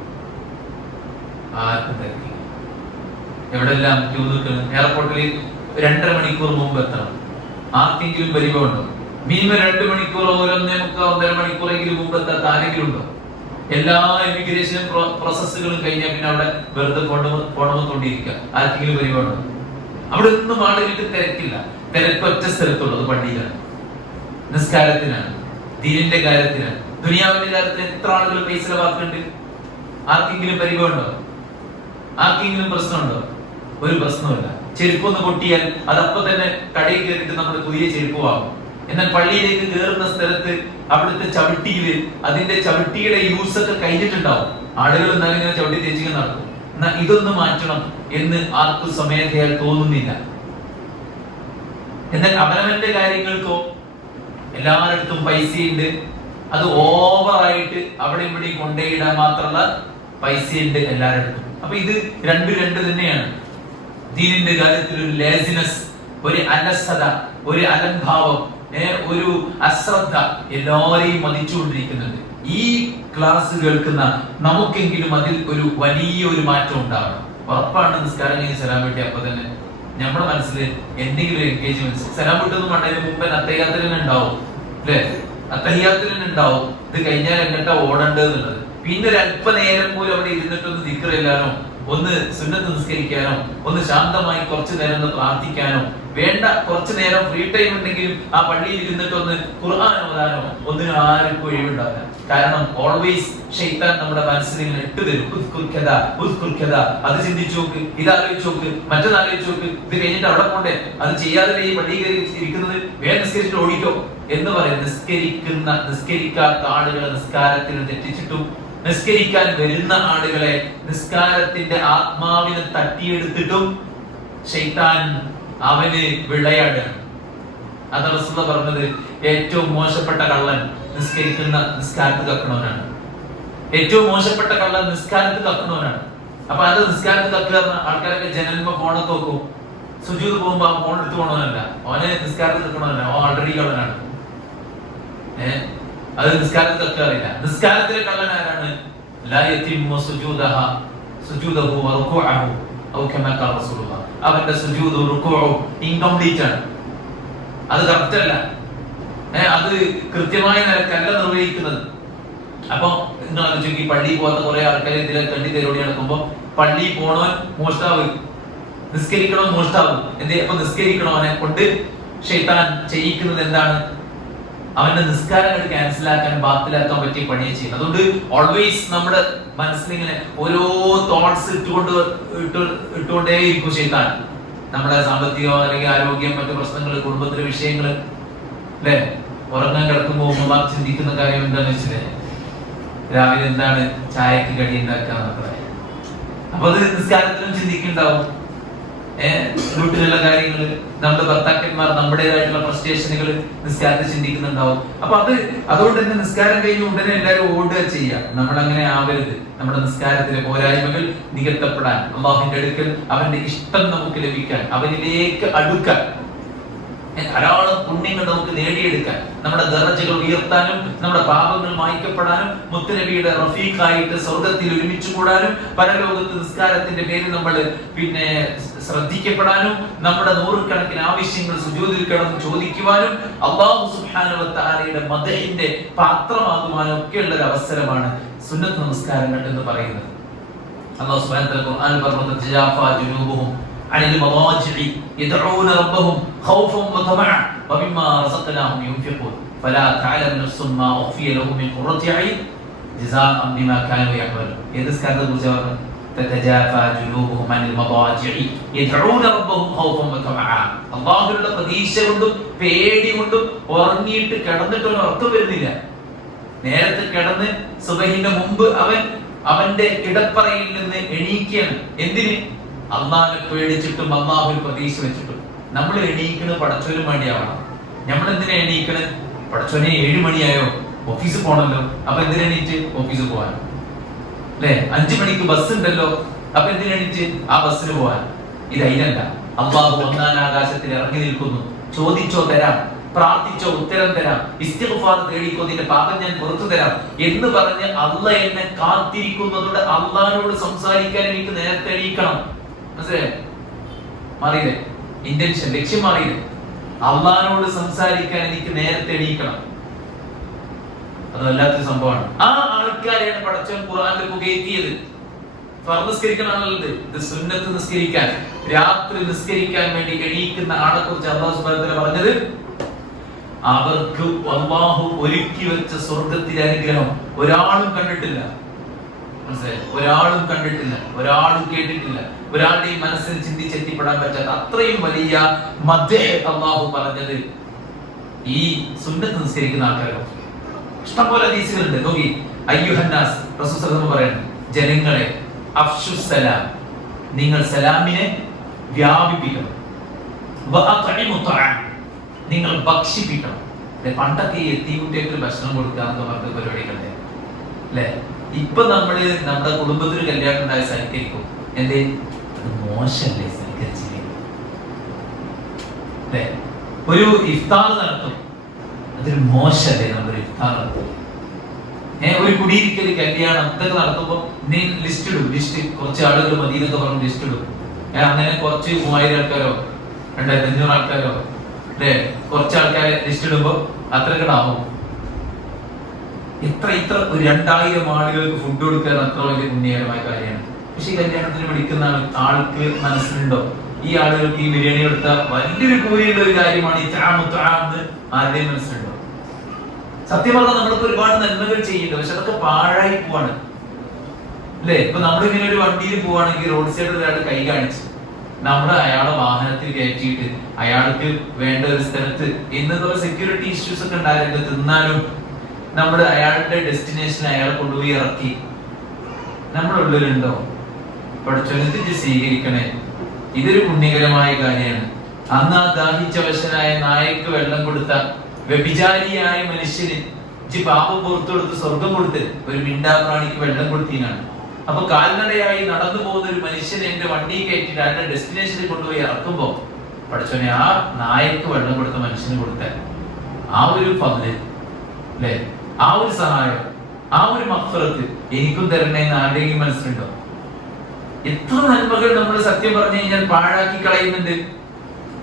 ആർക്കും തിരക്കില്ല. എവിടെല്ലാം ക്യൂ നിൽക്കുന്നു. എയർപോർട്ടിൽ 2.5 മണിക്കൂർ മുമ്പ് എത്തണം. ആർക്കെങ്കിലും പരിഭവമുണ്ടോ? മിനിമം 2 മണിക്കൂറോ 1.5 മണിക്കൂറെങ്കിലും മുമ്പ് എത്താത്ത ആരെങ്കിലും ഉണ്ടോ? എല്ലാ ഇമിഗ്രേഷൻ പ്രോസസ്സുകളും കഴിഞ്ഞാൽ പിന്നെ അവിടെ വെറുതെ കൊണ്ടുവന്നിരിക്കുക. ആർക്കെങ്കിലും പരിഭവമുണ്ടോ? അവിടെ ഒന്നും ആളുകൾക്ക് തിരക്കില്ല. തിരക്ക് ഒറ്റ സ്ഥലത്തുള്ളത് പള്ളിയിലാണ്, നിസ്കാരത്തിനാണ്, ദീനിന്റെ കാര്യത്തിനാണ്. ദുനിയാവിന്റെ കാര്യത്തിന് എത്ര ആളുകൾ പൈസ ചെലവാക്കുന്നുണ്ട്? ആർക്കെങ്കിലും പരിഭവമുണ്ടോ? ആർക്കെങ്കിലും പ്രശ്നമുണ്ടോ? ഒരു പ്രശ്നമില്ല. ചെരുപ്പൊന്ന് പൊട്ടിയാൽ അതപ്പോ തന്നെ കടയിൽ കയറിയിട്ട് നമ്മൾ പുതിയ ചെരുപ്പ് വാങ്ങും. എന്നാൽ പള്ളിയിലേക്ക് കയറുന്ന സ്ഥലത്ത് അവിടുത്തെ ചവിട്ടിയില് അതിന്റെ ചവിട്ടിയുടെ യൂസ് ഒക്കെ കഴിഞ്ഞിട്ടുണ്ടാവും. ആളുകൾ എന്നാലും ഇങ്ങനെ ചവിട്ടി തേച്ചിങ്ങനെ നടക്കും. എന്നാൽ ഇതൊന്ന് മാറ്റണം എന്ന് ആർക്കും സ്വമേധയാൽ തോന്നുന്നില്ല. എന്നാൽ അവനവന്റെ കാര്യങ്ങൾക്കോ എല്ലാവരുടെ പൈസയുണ്ട്. അത് ഓവറായിട്ട് അവിടെ ഇവിടെ കൊണ്ടുപോയിടാൻ മാത്രമുള്ള പൈസയുണ്ട് എല്ലാവരുടെ. അപ്പൊ ഇത് രണ്ട് തന്നെയാണ്. ദീനിന്റെ കാര്യത്തിൽ ഒരു ലേസിനെസ്, ഒരു അലസത, ഒരു അലംഭാവം, ഒരു അശ്രദ്ധ എല്ലാവരെയും മതിച്ചുകൊണ്ടിരിക്കുന്നുണ്ട്. ഈ ക്ലാസ് കേൾക്കുന്ന നമുക്കെങ്കിലും അതിൽ ഒരു വലിയൊരു മാറ്റം ഉണ്ടാവണം. ഉറപ്പാണ് നിസ്കാരം കഴിഞ്ഞ് സലാം വീട്ടി അപ്പൊ തന്നെ നമ്മുടെ മനസ്സിൽ എന്തെങ്കിലും എൻഗേജ്മെന്റ്. സലാം വീട്ടൊന്നും വേണ്ടതിന് മുമ്പ് അത്തഹിയാത്തിന് ഉണ്ടാവും അല്ലെ? അത്തഹിയാത്തിന് ഉണ്ടാവും ഇത് കഴിഞ്ഞാൽ എങ്ങോട്ടാ ഓടേണ്ടത് എന്നുള്ളത്. പിന്നെ ഒരു അല്പനേരം പോലും അവിടെ ഇരുന്നിട്ടൊന്ന് ദിക്റില്ലാനോ, ഒന്ന് സുന്നത്ത് നിസ്കരിക്കാനോ, ഒന്ന് ശാന്തമായി കുറച്ചു നേരം ഒന്ന് പ്രാർത്ഥിക്കാനോ വേണ്ട. കുറച്ചു നേരം ഫ്രീ ടൈം ഉണ്ടെങ്കിലും ആ പള്ളിയിൽ ഇരുന്നിട്ട് ഒന്ന് ഖുർആൻ ഓതാനോ ഒന്നിനും ആർക്കും ഒഴിവുണ്ടാവില്ല. കാരണം ഓൾവേസ് ശൈത്താൻ നമ്മുടെ മനസ്സിൽ ഇങ്ങനെ ഇട്ടുതരും. അത് ചിന്തിച്ചു നോക്ക്, ഇതാലോചിച്ച് നോക്ക്, മറ്റത് ആലോചിച്ച് നോക്ക്, ഇത് കഴിഞ്ഞിട്ട് അവിടെ പോണ്ടേ, അത് ചെയ്യാതെ ഈ പള്ളി കയറി ഇരിക്കുന്നത് വേഗം നിസ്കരിച്ചിട്ട് ഓടിക്കോ എന്ന് പറയും. നിസ്കരിക്കാത്ത ആളുകളെ നിസ്കാരത്തിന് തെറ്റിച്ചിട്ടും നിസ്കരിക്കാൻ വരുന്ന ആളുകളെ നിസ്കാരത്തിന്റെ ആത്മാവിനെ തട്ടിയെടുത്തിട്ടും ശൈത്താൻ അവന് വിളയാടാണ്. അത് റസൂലുള്ളാഹി പറഞ്ഞത് ഏറ്റവും മോശപ്പെട്ട കള്ളൻ നിസ്കാരത്തിൽ കക്കണവനാണ്. ഏറ്റവും മോശപ്പെട്ട കള്ളൻ നിസ്കാരത്തിൽ കക്കണവനാണ്. അപ്പൊ അത് നിസ്കാരത്തിൽ കക്കുക ആൾക്കാരൊക്കെ ജനലിന്റെ ഫോണൊക്കെ വെക്കും. സുജൂദ് പോകുമ്പോ ആ ഫോൺ എടുത്തു പോകണവനല്ല, അവനെ നിസ്കാരത്തിൽ കക്കണവനല്ല, അവൻ ഓൾറെഡി കള്ളനാണ്. അത് നിസ്കാരത്തിൽ കക്കാറില്ല. നിസ്കാരത്തിലെ കള്ളൻ ആരാണ്? അവന്റെ സുജൂദും റുകൂഉം ഇൻകംപ്ലീറ്റ് ആണ്. അത് കറക്റ്റ് അല്ല. അത് കൃത്യമായ നിലക്കല്ല നിർവഹിക്കുന്നത്. അപ്പൊ നിങ്ങൾ ആലോചിക്കും, പള്ളിയിൽ പോകാത്ത കുറെ ആൾക്കാർ ഇതിലെ കണ്ടി തേരോടി നടക്കുമ്പോ പള്ളിയിൽ പോണവൻ മോഷ്ടാവ്, നിസ്കരിക്കണവൻ മോഷ്ടാവ്. അപ്പൊ നിസ്കരിക്കണവനെ കൊണ്ട് ശൈത്താൻ ചെയ്യിക്കുന്നത് എന്താണ്? അവന്റെ നിസ്കാരങ്ങൾ ക്യാൻസലാക്കാൻ, ബാത്തിലാക്കാൻ പറ്റിയ പണിയെ ചെയ്യുന്നത്. അതുകൊണ്ട് ഓൾവേസ് നമ്മുടെ മനസ്സിലിങ്ങനെ ഓരോ തോട്ട്സ് ഇട്ടുകൊണ്ടേയിരിക്കും ശൈത്താൻ. നമ്മുടെ സാമ്പത്തികം അല്ലെങ്കിൽ ആരോഗ്യം, മറ്റു പ്രശ്നങ്ങൾ, കുടുംബത്തിലെ വിഷയങ്ങള് അല്ലെ? ഉറങ്ങാൻ കിടക്കുമ്പോ ഉമ്മമാർ ചിന്തിക്കുന്ന കാര്യം എന്താണെന്ന് വെച്ചില്ലേ, രാവിലെ എന്താണ് ചായക്ക് കടി ഉണ്ടാക്കുക. അപ്പൊ അത് നിസ്കാരത്തിലും ചിന്തിക്കുന്നുണ്ടാവും. വീട്ടിലുള്ള കാര്യങ്ങള്, നമ്മുടെ ഭർത്താക്കന്മാർ നമ്മുടേതായിട്ടുള്ള ഫ്രസ്ട്രേഷനുകൾ നിസ്കാരത്തിൽ ചിന്തിക്കുന്നുണ്ടാവും. അപ്പൊ അതുകൊണ്ട് തന്നെ നിസ്കാരം കഴിഞ്ഞ് ഉടനെ എല്ലാവരും ഓടുക ചെയ്യാം. നമ്മൾ അങ്ങനെ ആവരുത്. നമ്മുടെ നിസ്കാരത്തിലെ പോരായ്മകൾ നികത്തപ്പെടാൻ, അല്ലാഹുവിന്റെ അടുക്കൽ അവന്റെ ഇഷ്ടം നമുക്ക് ലഭിക്കാൻ, അവനിലേക്ക് അടുക്കാൻ, ധാരാളം പുണ്യങ്ങൾ നമുക്ക് നേടിയെടുക്കാൻ, നമ്മുടെ ദറജകൾ ഉയർത്താനും, നമ്മുടെ പാപങ്ങൾ മായ്ക്കപ്പെടാനും, മുത്തുനബിയുടെ റഫീഖായിട്ട് സ്വർഗത്തിൽ ഒരുമിച്ച് കൂടാനും, പരലോകത്ത് നിസ്കാരത്തിന്റെ പേരിൽ നമ്മൾ പിന്നെ ശ്രദ്ധിക്കപ്പെടാനും, നമ്മുടെ നൂറുകണക്കിന് ആവശ്യങ്ങൾ സുജൂദിൽ കിടന്ന് ചോദിക്കുവാനും, അല്ലാഹു സുബ്ഹാനഹു വ തആലയുടെ മദ്ഹിന്റെ പാത്രമാകുവാനും ഒക്കെയുള്ള ഒരു അവസരമാണ് സുന്നത്ത് നമസ്കാരങ്ങൾ എന്ന് പറയുന്നത്. അല്ലാഹു സുബ്ഹാനഹു വ തആല ഖുർആനിൽ പറഞ്ഞു, തജാഫാ ജുനൂബുഹും അനിൽ മളാജിഇ യദഊന റബ്ബഹും ഖൗഫൻ വതമഅ വമിമ്മാ റസഖ്നാഹും യുൻഫിഖൂൻ ഫലാ തഅലമു നഫ്സുൻ മാ ഉഖ്ഫിയ ലഹും മിൻ ഖുറത്തി അയ്ൻ ജസാഅൻ ബിമാ കാനൂ യഅമലൂൻ. ഏത് സ്കാരത്തെക്കുറിച്ച് പറഞ്ഞു? തതജാഫാ ജുനൂബുഹും അനിൽ മളാജിഇ യദഊന റബ്ബഹും ഖൗഫൻ വതമഅ. അല്ലാഹുവിലുള്ള പ്രതീക്ഷ കൊണ്ടും പേടി കൊണ്ടും ഉറങ്ങിയിട്ട് കിടന്നിട്ടൊന്നും ഉറക്കം വരുന്നില്ല. നേരത്തെ കിടന്ന് സുബഹിന്റെ മുമ്പ് അവൻ അവന്റെ കിടപ്പറയിൽ നിന്ന് എണീക്കണം. എന്തിന്? അള്ളാഹിനെ പേടിച്ചിട്ടും അള്ളാഹുവിൽ പ്രതീക്ഷ വെച്ചിട്ടും. നമ്മൾ എണീക്കുന്നത് പടച്ചോനും വേണ്ടിയാവണം. നമ്മൾ എന്തിനാ എണീക്കണത്? പടച്ചോനെ 7 മണിയായോ, ഓഫീസിൽ പോകണല്ലോ, അപ്പൊ എന്തിനാ എണീറ്റ്? ഓഫീസിൽ പോകാൻ. അല്ലെ, 5 മണിക്ക് ബസ് ഉണ്ടല്ലോ, അപ്പൊ എന്തിനാ എണീറ്റ്? ആ ബസ്സിന് പോകാൻ. ഇത് അതിനല്ല. അള്ളാഹു 1-ാം ആകാശത്തിൽ ഇറങ്ങി നിൽക്കുന്നു. ചോദിച്ചോ തരാം, പ്രാർത്ഥിച്ചോ ഉത്തരം തരാം, ഇസ്തിഗ്ഫാർ തേടിക്കോ നിന്റെ പാപം ഞാൻ പുറത്തു തരാം എന്ന് പറഞ്ഞ് അള്ളാഹ് എന്നെ കാത്തിരിക്കുന്നതോടെ അള്ളാഹിനോട് സംസാരിക്കാൻ എനിക്ക് നേരത്തെ എണീക്കണം. മനസ്സിലായോ? മാറിയില്ലേ ഇന്റൻഷൻ? ലക്ഷ്യം മാറിയില്ലേ? അള്ളാഹിനോട് സംസാരിക്കാൻ എനിക്ക് നേരത്തെ എണീക്കണം. അത് വല്ലാത്തൊരു സംഭവമാണ്. ആ ആൾക്കാരെയാണ് പടച്ചവൻ ഖുർആനിൽ പുകഴ്ത്തിയത്. ഫർദ് നിസ്കരിക്കണമെന്നുള്ളത്, ഇത് സുന്നത്ത് നിസ്കരിക്കാൻ, രാത്രി നിസ്കരിക്കാൻ വേണ്ടി എണീക്കുന്ന ആളെ കുറിച്ച് അല്ലാഹു സുബ്ഹാനഹു വ തആല പറഞ്ഞത്, അവർക്ക് അല്ലാഹു ഒരുക്കി വെച്ച സ്വർഗ്ഗത്തിലെ അനുഗ്രഹം ഒരാളും കണ്ടിട്ടില്ല. മനസ്സിലായോ? ഒരാളും കണ്ടിട്ടില്ല, ഒരാളും കേട്ടിട്ടില്ല, ഒരാളുടെയും മനസ്സിൽ ചിന്തിച്ചെത്തിപ്പെടാൻ പറ്റാത്ത അത്രയും വലിയ മദ്ഹ് അല്ലാഹു പറഞ്ഞത് ഈ സുന്നത്ത് നിസ്കരിക്കുന്ന ആൾക്കാരെ. ഇഷ്ടംപോലെ ഹദീസുകളുണ്ട്. നോക്കി, അയ്യുഹന്നാസ്, റസൂൽ സല്ലല്ലാഹു അലൈഹി വസല്ലം പറയുന്നു, ജനങ്ങളെ, അഫ്ശുസ് സലാം, നിങ്ങൾ സലാമിനെ വ്യാപിപ്പിക്കണം. വഅത്ഇമു തആം, നിങ്ങൾ ഭക്ഷിപ്പിക്കണം. പണ്ടൊക്കെ ഈ എത്തിക്കുട്ടികൾക്ക് ഭക്ഷണം കൊടുക്കുക എന്ന് പറഞ്ഞ പരിപാടികളുണ്ട് അല്ലെ. ഇപ്പൊ നമ്മള് നമ്മുടെ കുടുംബത്തിൽ കല്യാണം ഉണ്ടായ സൽക്കരിക്കും. എന്തേ? അത് മോശമല്ലേ സൽക്കരിച്ചില്ലേ? അല്ലെ, ഒരു ഇഫ്താർ നടത്തും, അതൊരു മോശമല്ലേ നമ്മളൊരു ഇഫ്താർ നടത്തും? ഒരു കുടിയിരിക്കല്, കല്യാണം, ഇതൊക്കെ നടത്തുമ്പോ നീ ലിസ്റ്റ് ഇടും. ലിസ്റ്റ് കുറച്ച് ആളുകൾ മതി എന്നൊക്കെ പറഞ്ഞ് ലിസ്റ്റ് ഇടും. അങ്ങനെ കുറച്ച് 3000 ആൾക്കാരോ 2500 ആൾക്കാരോ അല്ലെ, കുറച്ച് ആൾക്കാരെ ലിസ്റ്റ് ഇടുമ്പോ അത്രക്കടാവും. ഇത്ര 2000 ആളുകൾക്ക് ഫുഡ് കൊടുക്കാൻ അത്ര വലിയ പുണ്യകരമായ കാര്യമാണ്. പക്ഷെ ഈ കല്യാണത്തിന് വിളിക്കുന്ന ആൾക്ക് മനസ്സിലുണ്ടോ ഈ ആളുകൾക്ക് ഈ ബിരിയാണി കൊടുത്ത വലിയൊരു കൂലിയുള്ള ഒരു കാര്യമാണ് ഈ എന്ന് ആരുടെയും മനസ്സിലുണ്ടോ? സത്യം പറഞ്ഞാൽ നമ്മൾക്ക് ഒരുപാട് നന്മകൾ ചെയ്യുന്നുണ്ട്, പക്ഷെ അതൊക്കെ പാഴായി പോവാണ് അല്ലെ. ഇപ്പൊ നമ്മളിങ്ങനെ ഒരു വണ്ടിയിൽ പോവാണെങ്കിൽ റോഡ് സൈഡിൽ ഒരാൾ കൈ കാണിച്ച് നമ്മൾ അയാളെ വാഹനത്തിൽ കയറ്റിയിട്ട് അയാൾക്ക് വേണ്ട ഒരു സ്ഥലത്ത്, ഇന്നത്തെ സെക്യൂരിറ്റി ഇഷ്യൂസ് ഒക്കെ ഉണ്ടായിരുന്നു, തിന്നാലും നമ്മൾ അയാളുടെ ഡെസ്റ്റിനേഷൻ അയാളെ കൊണ്ടുപോയി ഇറക്കി. നമ്മുടെ ഉള്ളിലുണ്ടോ പഠിച്ചോനത്തിച്ച് സ്വീകരിക്കണേ? ഇതൊരു പുണ്യകരമായ കാര്യമാണ്. അന്ന് ആ ദാഹിച്ചവശനായ നായക്ക് വെള്ളം കൊടുത്ത വ്യഭിചാരിയായ മനുഷ്യന് പാപം പുറത്തു കൊടുത്ത് സ്വർഗം കൊടുത്ത് ഒരു മിണ്ടാപ്രാണിക്ക് വെള്ളം കൊടുത്തീനാണ്. അപ്പൊ കാൽനടയായി നടന്നു പോകുന്ന ഒരു മനുഷ്യനെ എന്റെ വണ്ടി കയറ്റിട്ട് അയാളുടെ ഡെസ്റ്റിനേഷനിൽ കൊണ്ടുപോയി ഇറക്കുമ്പോ പഠിച്ചോനെ ആ നായക്ക് വെള്ളം കൊടുത്ത മനുഷ്യന് കൊടുത്ത ആ ഒരു ഫദ്ല് അല്ലെ, ആ ഒരു സഹായം, ആ ഒരു മഗ്ഫിറത്ത് എനിക്കും തരണേന്ന് ആരുടെയെങ്കിലും മനസ്സിലുണ്ടോ? എത്ര നന്മകൾ നമ്മൾ സത്യം പറഞ്ഞു കഴിഞ്ഞാൽ പാഴാക്കി കളയുന്നുണ്ട്.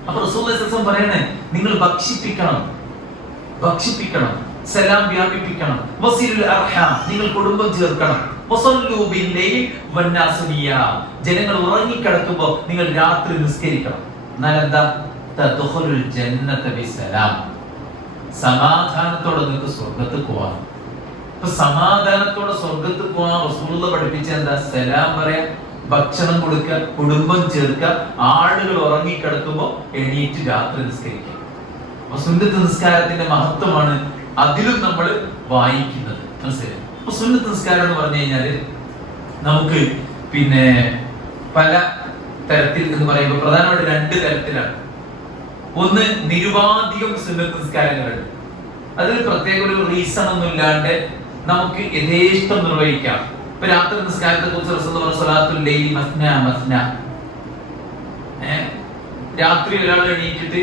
അപ്പൊ റസൂലുള്ളാഹി സ്വല്ലല്ലാഹു അലൈഹി വസല്ലം പറയണേ, നിങ്ങൾ ഭക്ഷിപ്പിക്കണം, ഭക്ഷിപ്പിക്കണം, സലാം വ്യാപിപ്പിക്കണം, വസിലുൽ അർഹാം, നിങ്ങൾ കുടുംബം ചേർക്കണം, വസല്ലു ബില്ലൈൽ വന്നാസു നിയാം, ജനങ്ങൾ ഉറങ്ങിക്കിടക്കുമ്പോൾ നിങ്ങൾ രാത്രി നിസ്കരിക്കണം. എന്നാൽ എന്താ? തദ്ഖുലുൽ ജന്നത ബിസലാം, സമാധാനത്തോടെ നിങ്ങൾക്ക് സ്വർഗ്ഗത്തിൽ പോവാം. ഇപ്പൊ സമാധാനത്തോടെ സ്വർഗ്ഗത്തിൽ പോവാൻ റസൂലുള്ളാഹി പഠിപ്പിച്ച എന്താ? സലാം പറയാ, ഭക്ഷണം കൊടുക്കുക, കുടുംബം ചേർക്കുക, ആളുകൾ ഉറങ്ങിക്കിടക്കുമ്പോ എണീറ്റ് രാത്രി നിസ്കരിക്കുക. അപ്പൊ സുന്നത്ത് നിസ്കാരത്തിന്റെ മഹത്വമാണ് അതിലും നമ്മൾ വായിക്കുന്നത്. മനസ്സിലായി? അപ്പൊ സുന്നത്ത് നിസ്കാരം എന്ന് പറഞ്ഞു കഴിഞ്ഞാല് നമുക്ക് പിന്നെ പല തരത്തിൽ എന്ന് പറയുമ്പോൾ പ്രധാനമായിട്ട് 2 തരത്തിലാണ്. ഒന്ന്, നിരുപാധികം സുന്നത്ത് നിസ്കാരങ്ങളുണ്ട്. അതിൽ പ്രത്യേക ഒരു റീസൺ ഒന്നും ഇല്ലാണ്ട് നമുക്ക് യഥേഷ്ടം നിർവഹിക്കാം. ഇപ്പൊ രാത്രി നിസ്കാരത്തെ കുറിച്ച് റസൂലുള്ളാഹി പറഞ്ഞു, സ്വലാത്തുൽ ലൈലി മസ്ന മസ്ന. രാത്രി ഒരാൾ എണീറ്റിട്ട്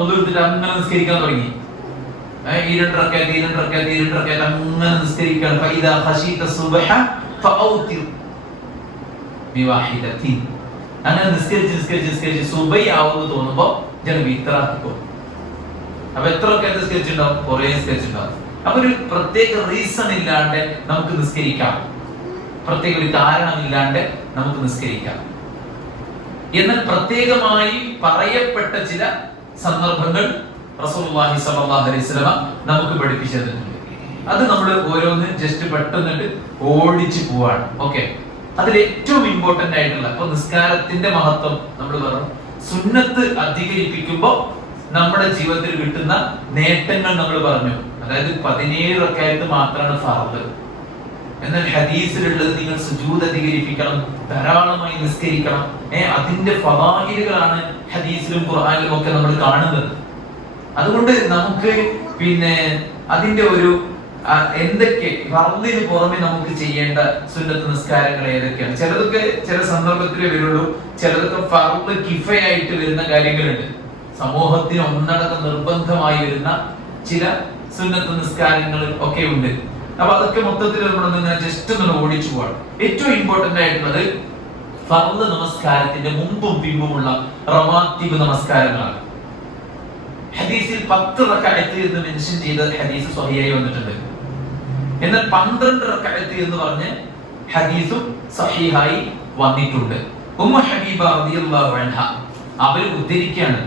ഒതുർത്തിട്ട് അങ്ങനെ നിസ്കരിക്കാൻ തുടങ്ങി. ഈ 2 റക്അത്ത് അങ്ങനെ നിസ്കരിക്കാൻ. ഫഇദാ ഖശീത സുബ്ഹ ഫഔതിർ ബിവാഹിദത്തിൻ. അങ്ങനെ നിസ്കരിച്ച് സുബൈ ആവുമെന്ന് തോന്നുമ്പോ ജനം വിത്റാക്കിപ്പോ. അപ്പൊ എത്ര റക്അത്ത് നിസ്കരിച്ചിട്ടുണ്ടാവും? കുറേ നിസ്കരിച്ചിട്ടുണ്ടാവും. അപ്പൊ ഒരു പ്രത്യേക റീസൺ ഇല്ലാണ്ട് നമുക്ക് നിസ്കരിക്കാം, പ്രത്യേക ഒരു കാരണമില്ലാണ്ട് നമുക്ക് നിസ്കരിക്കാം. എന്നാൽ പ്രത്യേകമായി പറയപ്പെട്ട ചില സന്ദർഭങ്ങൾ റസൂലുള്ളാഹി സ്വല്ലല്ലാഹു അലൈഹി വസല്ലം നമുക്ക് പഠിപ്പിച്ചു തന്നിട്ടുണ്ട്. അത് നമ്മൾ ഓരോന്ന് ജസ്റ്റ് പെട്ടെന്നിട്ട് ഓടിച്ചു പോവാണ്. ഓക്കെ, അതിൽ ഏറ്റവും ഇമ്പോർട്ടന്റ് ആയിട്ടുള്ള ഇപ്പൊ നിസ്കാരത്തിന്റെ മഹത്വം നമ്മൾ പറഞ്ഞു. സുന്നത്ത് അധികരിപ്പിക്കുമ്പോൾ നമ്മുടെ ജീവിതത്തിൽ കിട്ടുന്ന നേട്ടങ്ങൾ നമ്മൾ പറഞ്ഞു. അതായത് 17 റക്അത്ത് മാത്രമാണ് ഫർദ്. എന്നാൽ ഹദീസിലുള്ളത് നിങ്ങൾ സുജൂദ് അധികരിപ്പിക്കണം, ധാരാളമായി നിസ്കരിക്കണം. അതിന്റെ ഫളായിലുകളാണ് ഹദീസിലും ഖുർആനിലും ഒക്കെ നമ്മൾ കാണുന്നത്. അതുകൊണ്ട് നമുക്ക് അതിന്റെ ഒരു എന്തൊക്കെ ഫർദിന് പുറമെ നമുക്ക് ചെയ്യേണ്ട സുന്നത്ത് നിസ്കാരങ്ങൾ ഏതൊക്കെയാണ്? ചിലതൊക്കെ ചില സന്ദർഭത്തിലേ വരുള്ളൂ, ചിലതൊക്കെ ഫർദ് കിഫയായിട്ട് വരുന്ന കാര്യങ്ങളുണ്ട്. സമൂഹത്തിന് ഒന്നടങ്കം നിർബന്ധമായി വരുന്ന ചില സുന്നത്ത് നിസ്കാരങ്ങൾ ഒക്കെ ഉണ്ട്. അപ്പൊ അതൊക്കെ മൊത്തത്തിൽ നമ്മൾ ജസ്റ്റ് ഒന്ന് ഓടിച്ചു പോകണം. ഏറ്റവും ഇമ്പോർട്ടന്റ് ആയിട്ടുള്ളത് ഫർദ് നമസ്കാരത്തിന്റെ മുമ്പും പിമ്പുമുള്ള റവാത്തിബ് നമസ്കാരങ്ങളാണ്. ഹദീസിൽ 10 റക്അത്ത് എന്ന് മെൻഷൻ ചെയ്ത ഹദീസ് സ്വഹീഹായി വന്നിട്ടുണ്ട്. എന്നാൽ 12 റക്അത്ത് എന്ന് പറഞ്ഞ ഹദീസും സ്വഹീഹായി വന്നിട്ടുണ്ട്. ഉമ്മു ഹബീബ റളിയല്ലാഹു അൻഹ അവർ ഉദ്ധരിക്കുകയാണ്,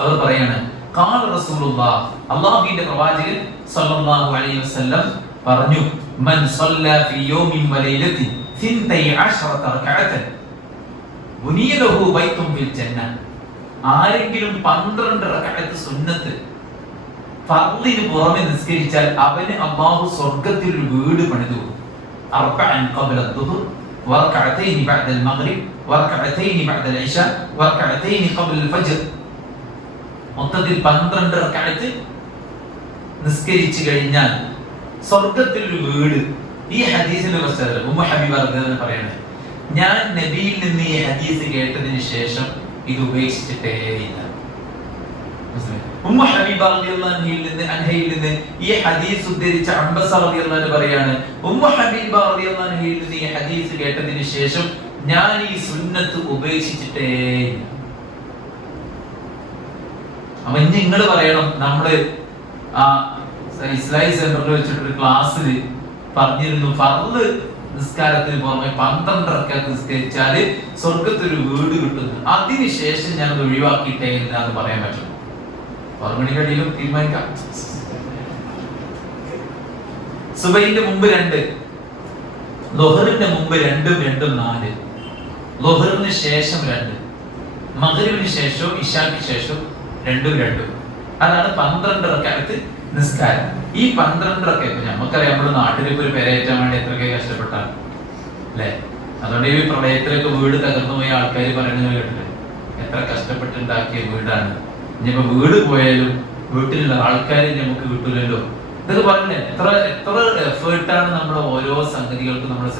അവർ പറയാണ്, ഖാല റസൂലുള്ളാഹ്, അല്ലാഹുവിന്റെ പ്രവാചകൻ സല്ലല്ലാഹു അലൈഹി വസല്ലം പറഞ്ഞു, മൻ സല്ല ഫീ യൗമിൻ വലൈലത്തിൻ 12 റക്അത്തൻ ബുനിയ ലഹു ബൈത്തുൻ ഫിൽ ജന്ന. ആരെങ്കിലും 12 റക്അത്ത് സുന്നത്ത് ഫർദിന് പുറമെ നിസ്കരിച്ചാൽ അവന് അല്ലാഹു സ്വർഗ്ഗത്തിൽ ഒരു വീട് പണിതു. അർബഅൻ ഖബ്ല അദ്ദുഹർ വറക്അതൈനി ബഅദൽ മഗ്രിബ് വറക്അതൈനി ബഅദൽ ഇശാ വറക്അതൈനി ഖബ്ല അൽ ഫജ്ർ. മൊത്തത്തിൽ 12 റക്അത്ത് നിസ്കരിച്ചു കഴിഞ്ഞാൽ സ്വർഗ്ഗത്തിൽ ഒരു വീട്. ഈ ഹദീസിന്റെ പശ്ചാത്തലം ഉമ്മു ഹബീബ റളിയല്ലാഹു അൻഹ പറയുന്നത്, ഞാൻ നബിയിൽ നിന്ന് ഈ ഹദീസ് കേട്ടതിന് ശേഷം ഇത് ഉപേക്ഷിച്ചിട്ടേയില്ല. ഉമ്മു ഹബീബ റളിയല്ലാഹു അൻഹയിൽ നിന്ന് ഈ ഹദീസ് ഉദ്ധരിച്ച അംബസ റളിയല്ലാഹു അൻഹു പറയാണ്, ഉമ്മു ഹബീബ റളിയല്ലാഹു അൻഹയിൽ നിന്ന് ഈ ഹദീസ് കേട്ടതിന് ശേഷം ഞാൻ ഈ സുന്നത്ത് ഉപേക്ഷിച്ചിട്ടേയില്ല. അപ്പൊ ഇനി നിങ്ങൾ പറയണം, നമ്മള് ഇസ്ലാഹി സെന്ററിൽ വെച്ചിട്ടൊരു ക്ലാസ്സിൽ പറഞ്ഞിരുന്നു ഫർദ് നിസ്കാരത്തിന് പുറമെ 12 റക്അത്ത് നിസ്കരിച്ചാല് സ്വർഗത്തിൽ ഒരു വീട് കിട്ടുന്നു. അതിനുശേഷം ഞാൻ അത് ഒഴിവാക്കിയിട്ടേ ഇല്ല എന്ന് പറയാൻ പറ്റും. 6 മണിക്കടിയിലും തീരുമാനിക്കാം. സുബഹിന്റെ മുമ്പ് 2, ളുഹറിന്റെ മുമ്പ് 2 2 4, ളുഹറിന് ശേഷം 2, മഗ്രിബിന് ശേഷം ഇശാക്ക് ശേഷം 2 2. അതാണ് 12 റക്അത്ത് നിസ്കാരം. ഈ 12 റക്അത്ത് നമുക്കറിയാം, നമ്മുടെ നാട്ടിലേക്ക് ഒരു പെരയേറ്റാൻ വേണ്ടി എത്രയൊക്കെ കഷ്ടപ്പെട്ടാണ് അല്ലെ? അതുകൊണ്ട് ഈ പ്രളയത്തിലൊക്കെ വീട് തകർന്നു പോയ ആൾക്കാർ പറയുന്നത് കേട്ടില്ലേ, എത്ര കഷ്ടപ്പെട്ടുണ്ടാക്കിയ വീടാണ്. ഇനിയിപ്പോ വീട് പോയാലും വീട്ടിലുള്ള ആൾക്കാരെ നമുക്ക് കിട്ടൂലല്ലോ. ഇതൊക്കെ പറഞ്ഞില്ലേ, എത്ര എഫേർട്ടാണ് നമ്മുടെ ഓരോ സംഗതികൾക്കും നമ്മൾ.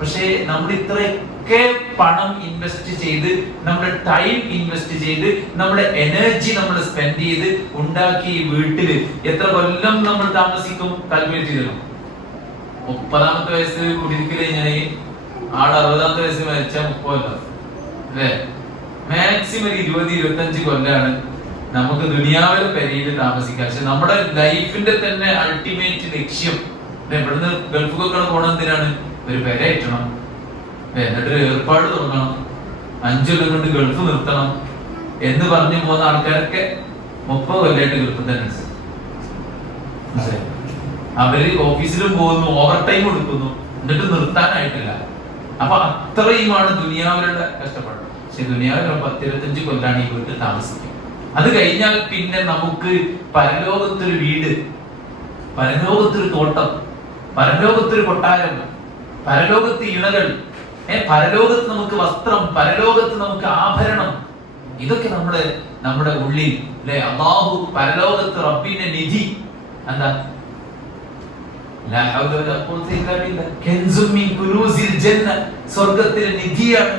പക്ഷേ നമ്മൾ ഇത്രയൊക്കെ പണം ഇൻവെസ്റ്റ് ചെയ്ത്, നമ്മുടെ ടൈം ഇൻവെസ്റ്റ് ചെയ്ത്, നമ്മുടെ എനർജി നമ്മൾ സ്പെൻഡ് ചെയ്ത് ഉണ്ടാക്കി ഈ വീട്ടില് എത്ര കൊല്ലം നമ്മൾ താമസിക്കും? കാൽക്കുലേറ്റ് ചെയ്തല്ലോ. 30ാമത്തെ വയസ്സ് കുടിയിരിക്കല് കഴിഞ്ഞാൽ ആള് 60ാമത്തെ വയസ്സ് മരിച്ചാൽ 30 കൊല്ലം അല്ലേ? മാക്സിമം 20-25 കൊല്ലാണ് നമുക്ക് ദുനിയാവിലെ പെരയിൽ താമസിക്കാം. പക്ഷെ നമ്മുടെ ലൈഫിന്റെ തന്നെ അൾട്ടിമേറ്റ് ലക്ഷ്യം ഇവിടുന്ന് ഗൾഫിലൊക്കെ പോകണം എന്തിനാണ്? ഒരു പെര കയറ്റണം, എന്നിട്ട് ഏർപ്പാട് തുടങ്ങണം, 5 കൊല്ലം കൊണ്ട് ഗൾഫ് നിർത്തണം എന്ന് പറഞ്ഞു പോകുന്ന ആൾക്കാരൊക്കെ 30 കൊല്ലമായിട്ട് ഗൾഫിൽ തന്നെ. അവര് ഓഫീസിലും പോകുന്നു, ഓവർ ടൈം കൊടുക്കുന്നു, എന്നിട്ട് നിർത്താനായിട്ടില്ല. അപ്പൊ അത്രയുമാണ് ദുനിയാവിലുള്ള കഷ്ടപ്പാട്. പക്ഷെ ദുനിയാവിലുള്ള 10-25 കൊല്ലാണ് ഈ വീട്ടിൽ താമസിക്കുക. അത് കഴിഞ്ഞാൽ പിന്നെ നമുക്ക് പരലോകത്തൊരു വീട്, പരലോകത്തൊരു തോട്ടം, പരലോകത്തൊരു കൊട്ടാരം, പരലോകത്ത് ഇണകൾ, പരലോകത്ത് നമുക്ക് വസ്ത്രം, പരലോകത്ത് നമുക്ക് ആഭരണം. ഇതൊക്കെ നമ്മുടെ ഉള്ളിൽ അല്ലെ? അല്ലാഹു പരലോകത്ത് റബ്ബിന്റെ നിധി എന്താ? സ്വർഗത്തിലെ നിധിയാണ്.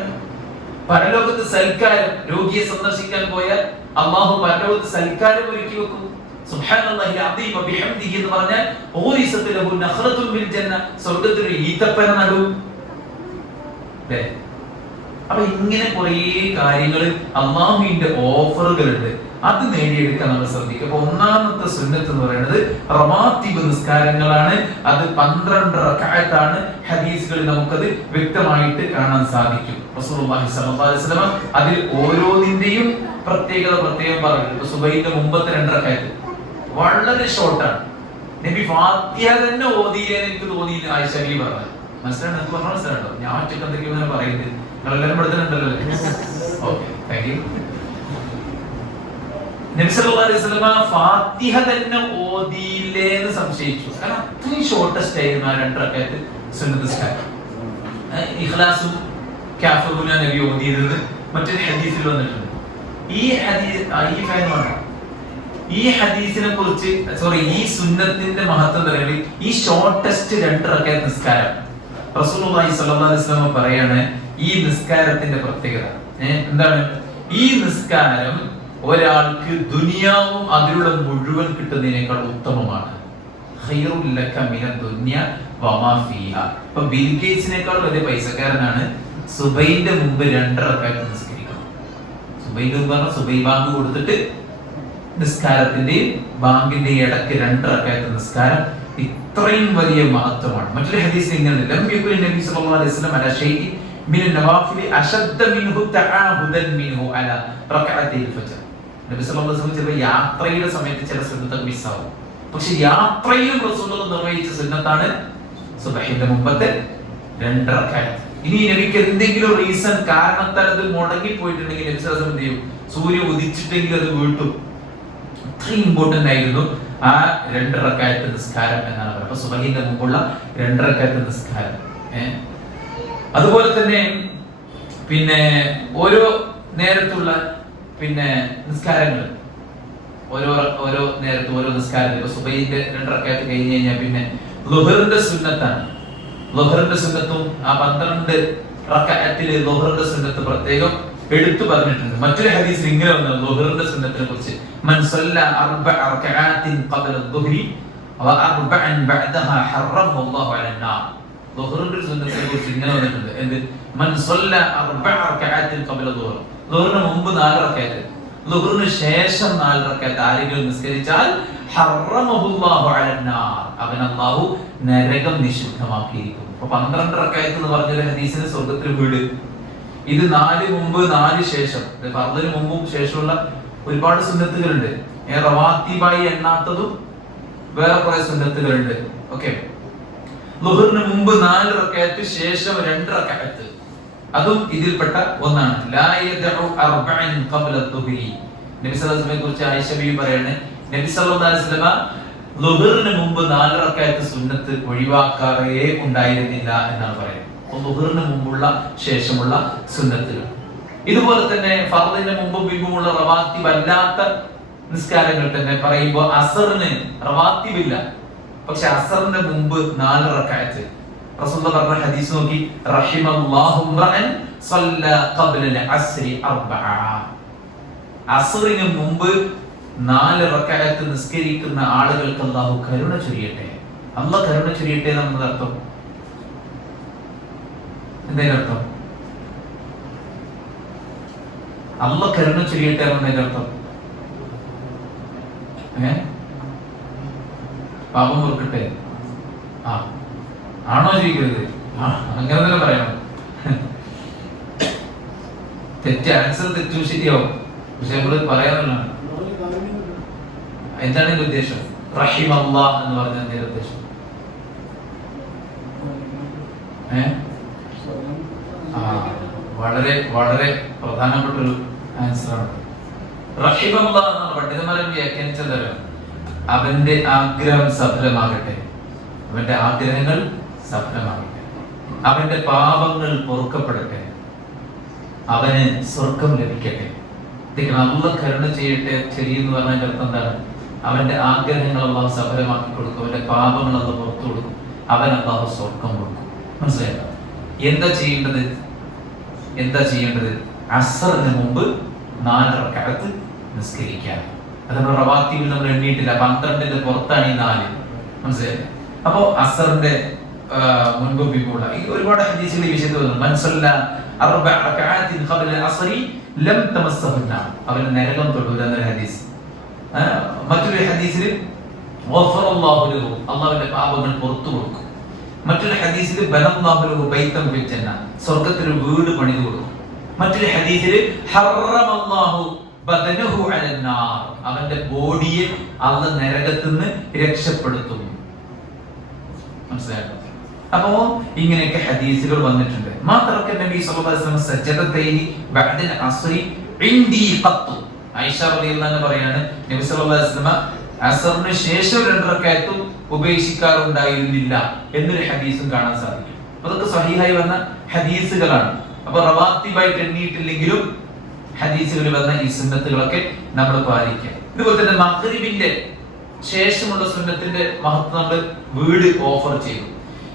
പരലോകത്ത് സൽക്കാരം, രോഗിയെ സന്ദർശിക്കാൻ പോയാൽ അല്ലാഹു പരലോകത്ത് സൽക്കാരം ഒരുക്കി വെക്കും. സുബ്ഹാനല്ലാഹി അദീം വബിഹംദിഹി എന്ന് പറഞ്ഞാൽ ഊരിസത്ത് ലഹു നഖറത്തുൻ ഫിൽ ജന്ന, സ്വർഗ്ഗത്തിൽ ഈത്തപ്പന നടും. അപ്പൊ ഇങ്ങനെ കുറേ കാര്യങ്ങൾ അല്ലാഹുവിന്റെ ഓഫറുകളുണ്ട്. അത് നേടിയെടുക്കാൻ നമ്മൾ ശ്രദ്ധിക്കുക. അപ്പൊ ഒന്നാമത്തെ സുന്നത്ത് എന്ന് പറയുന്നത് റവാത്തിബ് നിസ്കാരങ്ങളാണ്. അത് 12 റക്അത്താണ്. ഹദീസുകളിൽ നമുക്കത് വ്യക്തമായിട്ട് കാണാൻ സാധിക്കും. റസൂലുള്ളാഹി സ്വല്ലല്ലാഹു അലൈഹി വസല്ലം അതിൽ ഓരോന്നിന്റെയും പ്രത്യേകത പ്രത്യേകം പറഞ്ഞിട്ടുണ്ട്. സുബഹിന്റെ മുമ്പത്തെ 2 റക്അത്ത് വളരെ ഷോർട്ടാണ്. നബി ഫാത്തിഹ തന്നെ ഓതിയില്ലെന്ന് എനിക്ക് തോന്നിയില്ല. ആയിഷ ബി പറഞ്ഞു. മനസ്സിലാണ്? എനിക്ക് പറഞ്ഞാൽ മനസ്സിലാണോ? ഞാൻ ഒറ്റക്ക് എന്തൊക്കെയാണ് പറയുന്നത്? നിങ്ങളെല്ലാവരും പെടുത്തുന്നുണ്ടല്ലോ. Okay, thank you. നബി സല്ലല്ലാഹു അലൈഹി വസല്ലമ ഫാത്തിഹ തന്നെ ഓതിയില്ലേ എന്ന് സംശയിച്ചു. കാരണം അത്രയും ഷോർട്ടസ്റ്റ് ആയിരുന്നു ആ 2 റക്അത്ത് സുന്നത്ത് നിസ്കാരം. ഇഖ്ലാസും കാഫിറൂന നബി ഓതിയത് മറ്റൊരു ഹദീസിൽ വന്നിട്ടുണ്ട്. ഈ ഹദീസിനെ കുറിച്ച് ഈ സുന്നത്തിന്റെ മഹത്വം പറയുന്നത് ഈ ഷോർട്ടസ്റ്റ് 2 റക്അത്ത് നിസ്കാരം റസൂലുള്ളാഹി സ്വല്ലല്ലാഹു അലൈഹി വസല്ലം പറയാണ് ഈ നിസ്കാരത്തിന്റെ പ്രത്യേകത എന്താണ്? ഈ നിസ്കാരം ഒരാൾക്ക് ദുനിയാവും അതിലുള്ള മുഴുവൻ കിട്ടുന്നതിനേക്കാൾ ഉത്തമമാണ്. ഖൈറുൽ ലക മിനദ് ദുനിയ വമാ ഫീഹാ. ഇപ്പോ ബിൽ ഗേറ്റ്സിനേക്കാൾ വലിയ പൈസക്കാരനാണ് സുബൈന്റെ മുമ്പ് 2 റക്അത്ത് നിസ്കരിക്കണം. സുബൈന്റെ മുമ്പ് പറഞ്ഞാൽ സുബൈ ബാങ്ക് കൊടുത്തിട്ട് നിസ്കാരത്തിന്റെയും ബാങ്കിന്റെയും ഇടയ്ക്ക് 2 റക്അത്ത് നിസ്കാരം ഇത്രയും വലിയ മഹത്വമാണ്. മറ്റൊരു ഹദീസിൽ ഇങ്ങനെ ലം യകുൽ നബി സല്ലല്ലാഹു അലൈഹി വസല്ലം അലാ ഷൈഇൻ മിൻ നവാഫിൽ അശദ്ദ മിൻഹു തആഹുദൻ മിൻഹു അലാ റക്അത്തിൽ ഫജ്ർ. നബി സല്ലല്ലാഹു അലൈഹി വസല്ലം ചില യാത്രയുടെ സമയത്ത് ചില സുന്നത്ത് മിസ്സാവും. പക്ഷെ യാത്രയിലും റസൂലുള്ളാഹി നിർവഹിച്ച സുന്നത്താണ് സുബ്ഹിന്റെ മുമ്പത്തെ 2 റക്അത്ത്. ഇനി നബിക്ക് എന്തെങ്കിലും റീസൺ കാരണത്താൽ അത് മുടങ്ങി പോയിട്ടുണ്ടെങ്കിൽ നബി സല്ലല്ലാഹു അലൈഹി വസല്ലം എന്ത് ചെയ്യും? സൂര്യൻ ഉദിച്ചിട്ടെങ്കിൽ അത് വീട്ടും. അത്രയും ഇമ്പോർട്ടന്റ് ആയിരുന്നു ആ 2 റക്അത്ത് നിസ്കാരം എന്നാണ് പറയുന്നത്. അപ്പൊ സുബ്ഹിന്റെ മുമ്പുള്ള 2 റക്അത്ത് നിസ്കാരം. അതുപോലെ തന്നെ പിന്നെ ഓരോ നേരത്തുള്ള നിസ്കാരങ്ങൾ ഓരോ നേരത്ത് ഓരോ നിസ്കാരം. ഇപ്പൊ സുബ്ഹിന്റെ 2 റക്അത്ത് കഴിഞ്ഞ് കഴിഞ്ഞാൽ പിന്നെ ളുഹറിന്റെ സുന്നത്താണ്. ളുഹറിന്റെ സുന്നത്തും ആ 12 റക്അത്തിലെ ളുഹറിന്റെ സുന്നത്ത് പ്രത്യേകം എടുത്തു പറഞ്ഞിട്ടുണ്ട്. മറ്റൊരു ഹദീസിൽ ഇങ്ങനെ വന്നു ളുഹറിന്റെ സുന്നത്തിനെ കുറിച്ച്: മൻ സല്ല 4 റക്അഅത്തിൻ ഖബ്ല അദ്ദുഹ്രി വ 4 ബഅദഹാ ഹറമഹു അല്ലാഹു അലൻ നാർ. ളുഹറിന്റെ സുന്നത്തിനെ കുറിച്ച് ഇങ്ങനെ വന്നിട്ടുണ്ട്. എന്ത്? മൻ സല്ല 4 റക്അഅത്തിൻ ഖബ്ല അദ്ദുഹ്ർ. ളുഹറിന് മുമ്പ് 4 റക്അത്ത്, ളുഹറിന് ശേഷം 4 റക്അത്ത് ആരെങ്കിലും നിസ്കരിച്ചാൽ ഹറമഹു അല്ലാഹു അലൻ നാർ, അവൻ അല്ലാഹു നരകം നിഷിദ്ധമാക്കിയിരിക്കുന്നു. അപ്പൊ 12 റക്അത്ത് എന്ന് പറഞ്ഞ ഹദീസിന് സ്വർഗ്ഗത്തിൽ വീട്. ഇത് 4 മുമ്പ് 4 ശേഷം, ഫർദിന് മുമ്പും ശേഷമുള്ള ഒരുപാട് സുന്നത്തുകളുണ്ട്. റവാത്തിബായി എണ്ണാത്തതും വേറെ കുറെ സുന്നത്തുകളുണ്ട്. ഓക്കെ, ളുഹറിന് മുമ്പ് 4 റക്അത്ത്, ശേഷം 2 റക്അത്ത്, അതും ഇതിൽപ്പെട്ട ഒന്നാണ്. ലാ യദഉ 4 ഖബ്ല അദ്ദുഹ്രി. നബി സല്ലല്ലാഹു അലൈഹി വസല്ലമയെ കുറിച്ച് ആയിഷ ബീവി പറയാണ്, നബി സല്ലല്ലാഹു അലൈഹി വസല്ലം ളുഹറിന് മുമ്പ് 4 റക്അത്ത് സുന്നത്ത് ഒഴിവാക്കാറേ ഉണ്ടായിരുന്നില്ല എന്നാണ് പറയുന്നത്. ളുഹറിന് മുമ്പുള്ള ശേഷമുള്ള സുന്നത്തുകൾ. ഇതുപോലെ തന്നെ ഫർദിന് മുമ്പും പിമ്പുമുള്ള റവാത്തിബ് അല്ലാത്ത നിസ്കാരങ്ങൾ തന്നെ പറയുമ്പോൾ അസറിന് റവാത്തിബില്ല, പക്ഷെ അസറിന്റെ മുമ്പ് 4 റക്അത്ത്. റസൂലുള്ളാഹി പറഞ്ഞ ഹദീസ് നോക്കി: റഹിമല്ലാഹു റഅൻ സല്ല ഖബ്ല അസ്രി 4. അസറിന് മുമ്പ് 4 റക്അത്ത് നിസ്കരിക്കുന്ന ആളുകൾക്ക് അല്ലാഹു കരുണ ചൊരിയട്ടെ. അല്ലാഹു കരുണ ചൊരിയട്ടെ എന്നാണ് അർത്ഥം. എന്തായാലും അർത്ഥം അല്ലാഹു കരുണ ചൊരിയട്ടെ എന്നതിന്റെ അർത്ഥം പാപം പൊറുക്കട്ടെ ആണോ ചോദിക്കരുത്. അങ്ങനെ തന്നെ പറയണം. ആൻസർ തെറ്റും ശരിയാവും, പക്ഷെ നമ്മള് പറയാനുള്ളതാണ്. എന്താണ് ഇതിന്റെ ഉദ്ദേശം? റഹിമല്ലാഹ് എന്ന് പറഞ്ഞ എന്തിന്റെ ഉദ്ദേശം? വളരെ വളരെ പ്രധാനപ്പെട്ട ഒരു ആൻസറാണ്. റഹിമല്ലാഹ് എന്നാണ് പണ്ഡിതന്മാരെ വ്യാഖ്യാനിച്ചത്. അവന്റെ ആഗ്രഹം സഫലമാകട്ടെ, അവന്റെ ആഗ്രഹങ്ങൾ സഫലമാകട്ടെ, അവന്റെ പാപങ്ങൾ പൊറുക്കപ്പെടട്ടെ, അവന് സ്വർഗം ലഭിക്കട്ടെ. അല്ലാഹു കരുണ ചെയ്യട്ടെ ശരിയെന്ന് പറഞ്ഞതിന്റെ അർത്ഥം എന്താണ്? അവന്റെ ആഗ്രഹങ്ങൾ അല്ലാഹു സഫലമാക്കി കൊടുക്കും, അവന്റെ പാപങ്ങൾ അല്ലാഹു പുറത്തു കൊടുക്കും, അവൻ അല്ലാഹു സ്വർഗം കൊടുക്കും. മനസ്സിലായോ? എന്താ ചെയ്യേണ്ടത്? അസറിന് മുമ്പ് 4 റക്അത്ത് നിസ്കരിക്കാൻ. അത് നമ്മൾ റവാത്തിബിൽ നമ്മൾ എണ്ണിയിട്ടില്ല, 12ന്റെ പുറത്താണ് ഈ 4. മനസ്സിലായില്ലേ? അപ്പോ അസറിന്റെ മുൻപ് പിമ്പുള്ള ഒരുപാട് ഹദീസുകൾ ഈ വിഷയത്തിൽ വന്നു. മൻ സല്ല 4 റക്അഅത്തിൻ ഖബ്ല അസ്രി ലം തമസ്സഹു നാർ, അവന് നരകം തൊടൂല എന്നൊരു ഹദീസ്. മറ്റൊരു ഹദീസിൽ ഗഫറല്ലാഹു ലഹു, അല്ലാഹുവിന്റെ പാപങ്ങൾ പുറത്തു കൊടുക്കും. മറ്റൊരു ഹദീസിൽ ബനല്ലാഹു ലഹു ബൈതൻ ഫിൽ ജന്ന, സ്വർഗ്ഗത്തിൽ ഒരു വീട് പണിതു കൊടുക്കും. മറ്റൊരു ഹദീസിൽ ഹറമല്ലാഹു ബദനഹു അലൻ നാർ, അവന്റെ ബോഡിയെ അല്ലാഹു നരകത്തിൽ നിന്ന് രക്ഷപ്പെടുത്തും. മനസ്സിലായോ? അപ്പോ ഇങ്ങനെയൊക്കെ ഹദീസുകൾ വന്നിട്ടുണ്ട്. മാത്രമല്ല നബി സല്ലല്ലാഹു അലൈഹി വസല്ലം സജ്ജദതൈനി ബഅദൽ അസ്രി ഇൻദി ഖത്ത്, ആയിഷ റളിയല്ലാഹു അൻഹ പറയാണ് നബി സല്ലല്ലാഹു അലൈഹി വസല്ലം അസറിന് ശേഷം 2 റക്അത്തും ഉപേക്ഷിക്കാറുണ്ടായിരുന്നില്ല എന്നൊരു ഹദീസും കാണാൻ സാധിക്കും. അതൊക്കെ സ്വഹീഹായി വന്ന ഹദീസുകളാണ്. അപ്പൊ റവാത്തിബായിട്ട് എണ്ണിയിട്ടില്ലെങ്കിലും ഹദീസുകളിൽ വന്ന ഈ സുന്നത്തുകളൊക്കെ നമ്മൾ പാലിക്കുക. ഇതുപോലെ തന്നെ മഗ്രിബിന്റെ ശേഷമുള്ള സുന്നത്തിന്റെ മഹത്വം നമ്മൾ വീട് ഓഫർ ചെയ്തു.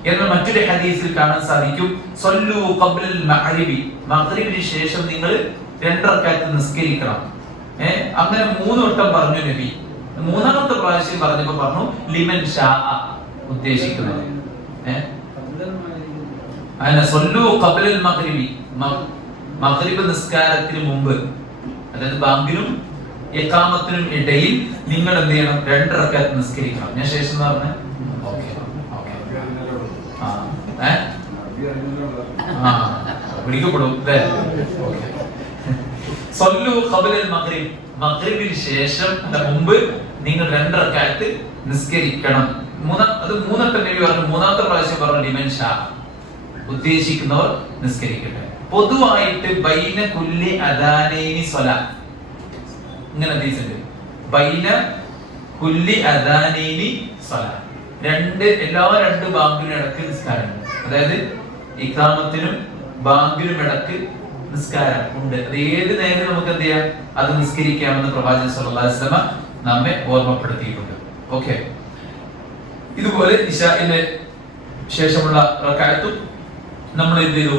എന്നാൽ മറ്റൊരു ഹദീസിൽ കാണാൻ സാധിക്കും സല്ലു ഖബ്ലൽ മഗ്രിബി, മഗ്രിബിന് ശേഷം നിങ്ങൾ 2 റക്അത്ത് നിസ്കരിക്കണം. അങ്ങനെ 3 വട്ടം പറഞ്ഞു നബി. 3ാമത്തെ പ്രാവശ്യം പറഞ്ഞപ്പോ പറഞ്ഞു ലിമൻ ഷാ, ഉദ്ദേശിക്കുന്നത് സല്ലു ഖബ്ലൽ മഗ്രിബി, മഗ്രിബ് നിസ്കാരത്തിന് മുമ്പ്, അതായത് ബാങ്കിനും ഇഖാമത്തിനും ഇടയിൽ നിങ്ങൾ എന്ത് ചെയ്യണം? 2 റക്അത്ത് നിസ്കരിക്കണം. ഞാൻ ശേഷം പറഞ്ഞു പിടിക്കപ്പെടും. സല്ലു ഖബ്ലൽ മഗ്രിബ്, മഗ്രിബിന് ശേഷം മുമ്പ് നിങ്ങൾ 2 റക്അത്ത് നിസ്കരിക്കണം. അത് 3 വട്ടം നബി പറഞ്ഞു. 3ാമത്തെ പ്രാവശ്യം പറഞ്ഞു ലിമൻ ഷാ, ഉദ്ദേശിക്കുന്നവർ നിസ്കരിക്കട്ടെ. പൊതുവായിട്ട് ബൈന കുല്ലി അദാനൈനി സ്വലാത്ത്, ഇങ്ങനെ ഹദീസുണ്ട്. ബൈന കുല്ലി അദാനൈനി സ്വലാത്ത്, എല്ലാ 2 ബാങ്കിനും ഇടക്ക് നിസ്കാരം. അതായത് ഇഖാമത്തിനും ബാങ്കിനും ഇടക്ക് നിസ്കാരം ഉണ്ട്. അത് ഏത് നേരം നമുക്ക് എന്ത് ചെയ്യാം? അത് നിസ്കരിക്കാമെന്ന് പ്രവാചകൻ സല്ലല്ലാഹു അലൈഹി വസല്ലം നമ്മെ ഓർമ്മപ്പെടുത്തിയിട്ടുണ്ട്. ഓക്കെ, ഇതുപോലെ ഇശാഇന്റെ ശേഷമുള്ള റക്അത്തും നമ്മൾ എന്ത് ചെയ്തു?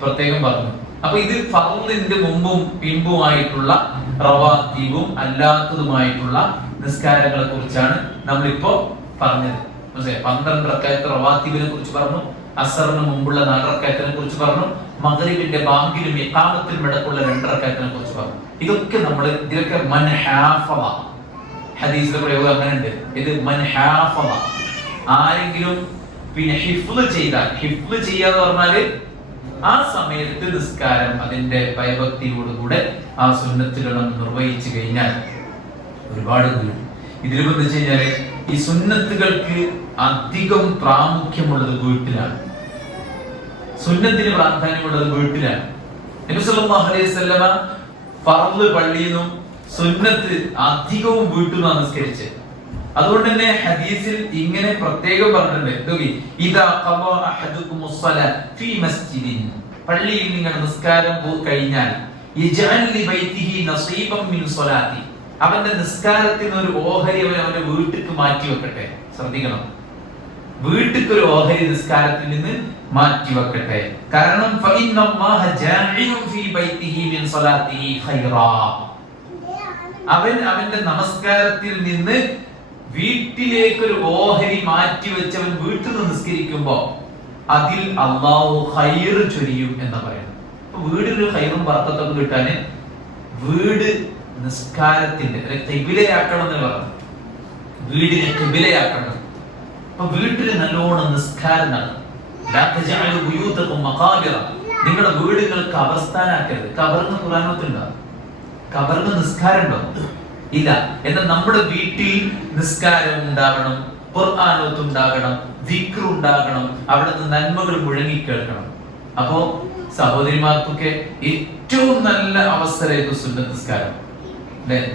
പ്രത്യേകം പറഞ്ഞു. അപ്പൊ ഇത് ഫർളിന്റെ മുമ്പും പിമ്പുമായിട്ടുള്ള റവാത്തീബും അല്ലാത്തതുമായിട്ടുള്ള നിസ്കാരങ്ങളെ കുറിച്ചാണ് നമ്മളിപ്പോ പറഞ്ഞത്. 12 റക്അത്ത് റവാത്തീബിനെ കുറിച്ച് പറഞ്ഞു, അസറിന് മുമ്പുള്ള 4 റക്അത്തിനെ കുറിച്ച് പറഞ്ഞു, മഗ്രിബിന്റെ ബാങ്കിലും ഇഖാമത്തിനും ഇടക്കുള്ള 2 റക്അത്തിനെ കുറിച്ച് പറഞ്ഞു. ഇതൊക്കെ ഇതിലൊക്കെ മൻ ഹാഫള, ഹദീസിലെ പ്രയോഗം അങ്ങനെ ഉണ്ട്. ഇത് മൻ ഹാഫള, ആരെങ്കിലും ഹിഫ്ള് ചെയ്താൽ, ഹിഫ്ള് ചെയ്യാന്ന് പറഞ്ഞാല് ആ സമയത്ത് നിസ്കാരം അതിന്റെ ഭയഭക്തിയോടുകൂടെ ആ സുന്നത്തുകൾ നിർവഹിച്ചു കഴിഞ്ഞാൽ ഒരുപാട് ഗുണം. ഇതിലിപ്പോ എന്താ വെച്ച് കഴിഞ്ഞാല് ഈ സുന്നത്തുകൾക്ക് അധികം പ്രാമുഖ്യമുള്ളത് വീട്ടിലാണ്. സുന്നത്തിന് പ്രാധാന്യമുള്ളത് വീട്ടിലാണ്. നബി സല്ലല്ലാഹു അലൈഹി വസല്ലമ ഫർള് പള്ളിയിൽ നിന്നും സുന്നത്ത് അധികവും വീട്ടിൽ നിന്നാണ് നിസ്കരിച്ചത്. അതുകൊണ്ട് തന്നെ ഹദീസിൽ ഇങ്ങനെ പ്രത്യേകം പറഞ്ഞിട്ടുണ്ട്, ഇദാ ഖളാ അഹദുകുമുസ് സ്വലാ ഫീ മസ്ജിദിൻ, പള്ളിയിൽ നിങ്ങൾ നിസ്കാരം കഴിഞ്ഞാൽ യജ്അൽ ലി ബൈതിഹി നസീബൻ മിൻ സ്വലാത്തി, അവന്റെ നിസ്കാരത്തിന് ഒരു ഓഹരി അവന്റെ വീട്ടിലേക്ക് മാറ്റി വെക്കട്ടെ. ശ്രദ്ധിക്കണം, വീട്ടിലേക്ക് ഒരു ഓഹരി നിസ്കാരത്തിൽ നിന്ന് മാറ്റി വെക്കട്ടെ. കാരണം ഫഇന്നല്ലാഹ ജാഇലുൻ ഫീ ബൈതിഹി മിൻ സ്വലാത്തിഹി ഖൈറാ, അവന്റെ നമസ്കാരത്തിൽ നിന്ന് വീട്ടിലേക്ക് ഒരു ഓഹരി മാറ്റി വെച്ചവൻ വീട്ടിൽ നിന്ന് നിസ്കരിക്കുമ്പോ അതിൽ അല്ലാഹു ഖൈർ ചൊരിയും എന്ന് പറയുന്നു. വീടിനൊരു ഖൈറും ബർക്കത്തൊക്കെ കിട്ടാന് വീട് നിസ്കാരത്തിന്റെ ഖിബിലയാക്കണം എന്ന് പറഞ്ഞു. വീടിനെ ഖിബിലയാക്കണം. അപ്പൊ വീട്ടിൽ നല്ലോണം നിസ്കാരം നടക്കും. നിങ്ങളുടെ വീടുകൾക്ക് കബർസ്ഥാനാക്കരുത്. കബറിന് ഖുർആനത്തുണ്ടാവും, കബറിന് നിസ്കാരം ഉണ്ടോ? ഇല്ല. എന്നാൽ നമ്മുടെ വീട്ടിൽ നിസ്കാരം ഉണ്ടാകണം, ഖുർആനത്ത് ഉണ്ടാകണം, ദിക്ർ ഉണ്ടാകണം, അവിടെ നിന്ന് നന്മകൾ മുഴങ്ങി കേൾക്കണം. അപ്പോ സഹോദരിമാർക്കൊക്കെ ഏറ്റവും നല്ല അവസരമായിരുന്നു സുന്നത്ത് നിസ്കാരം.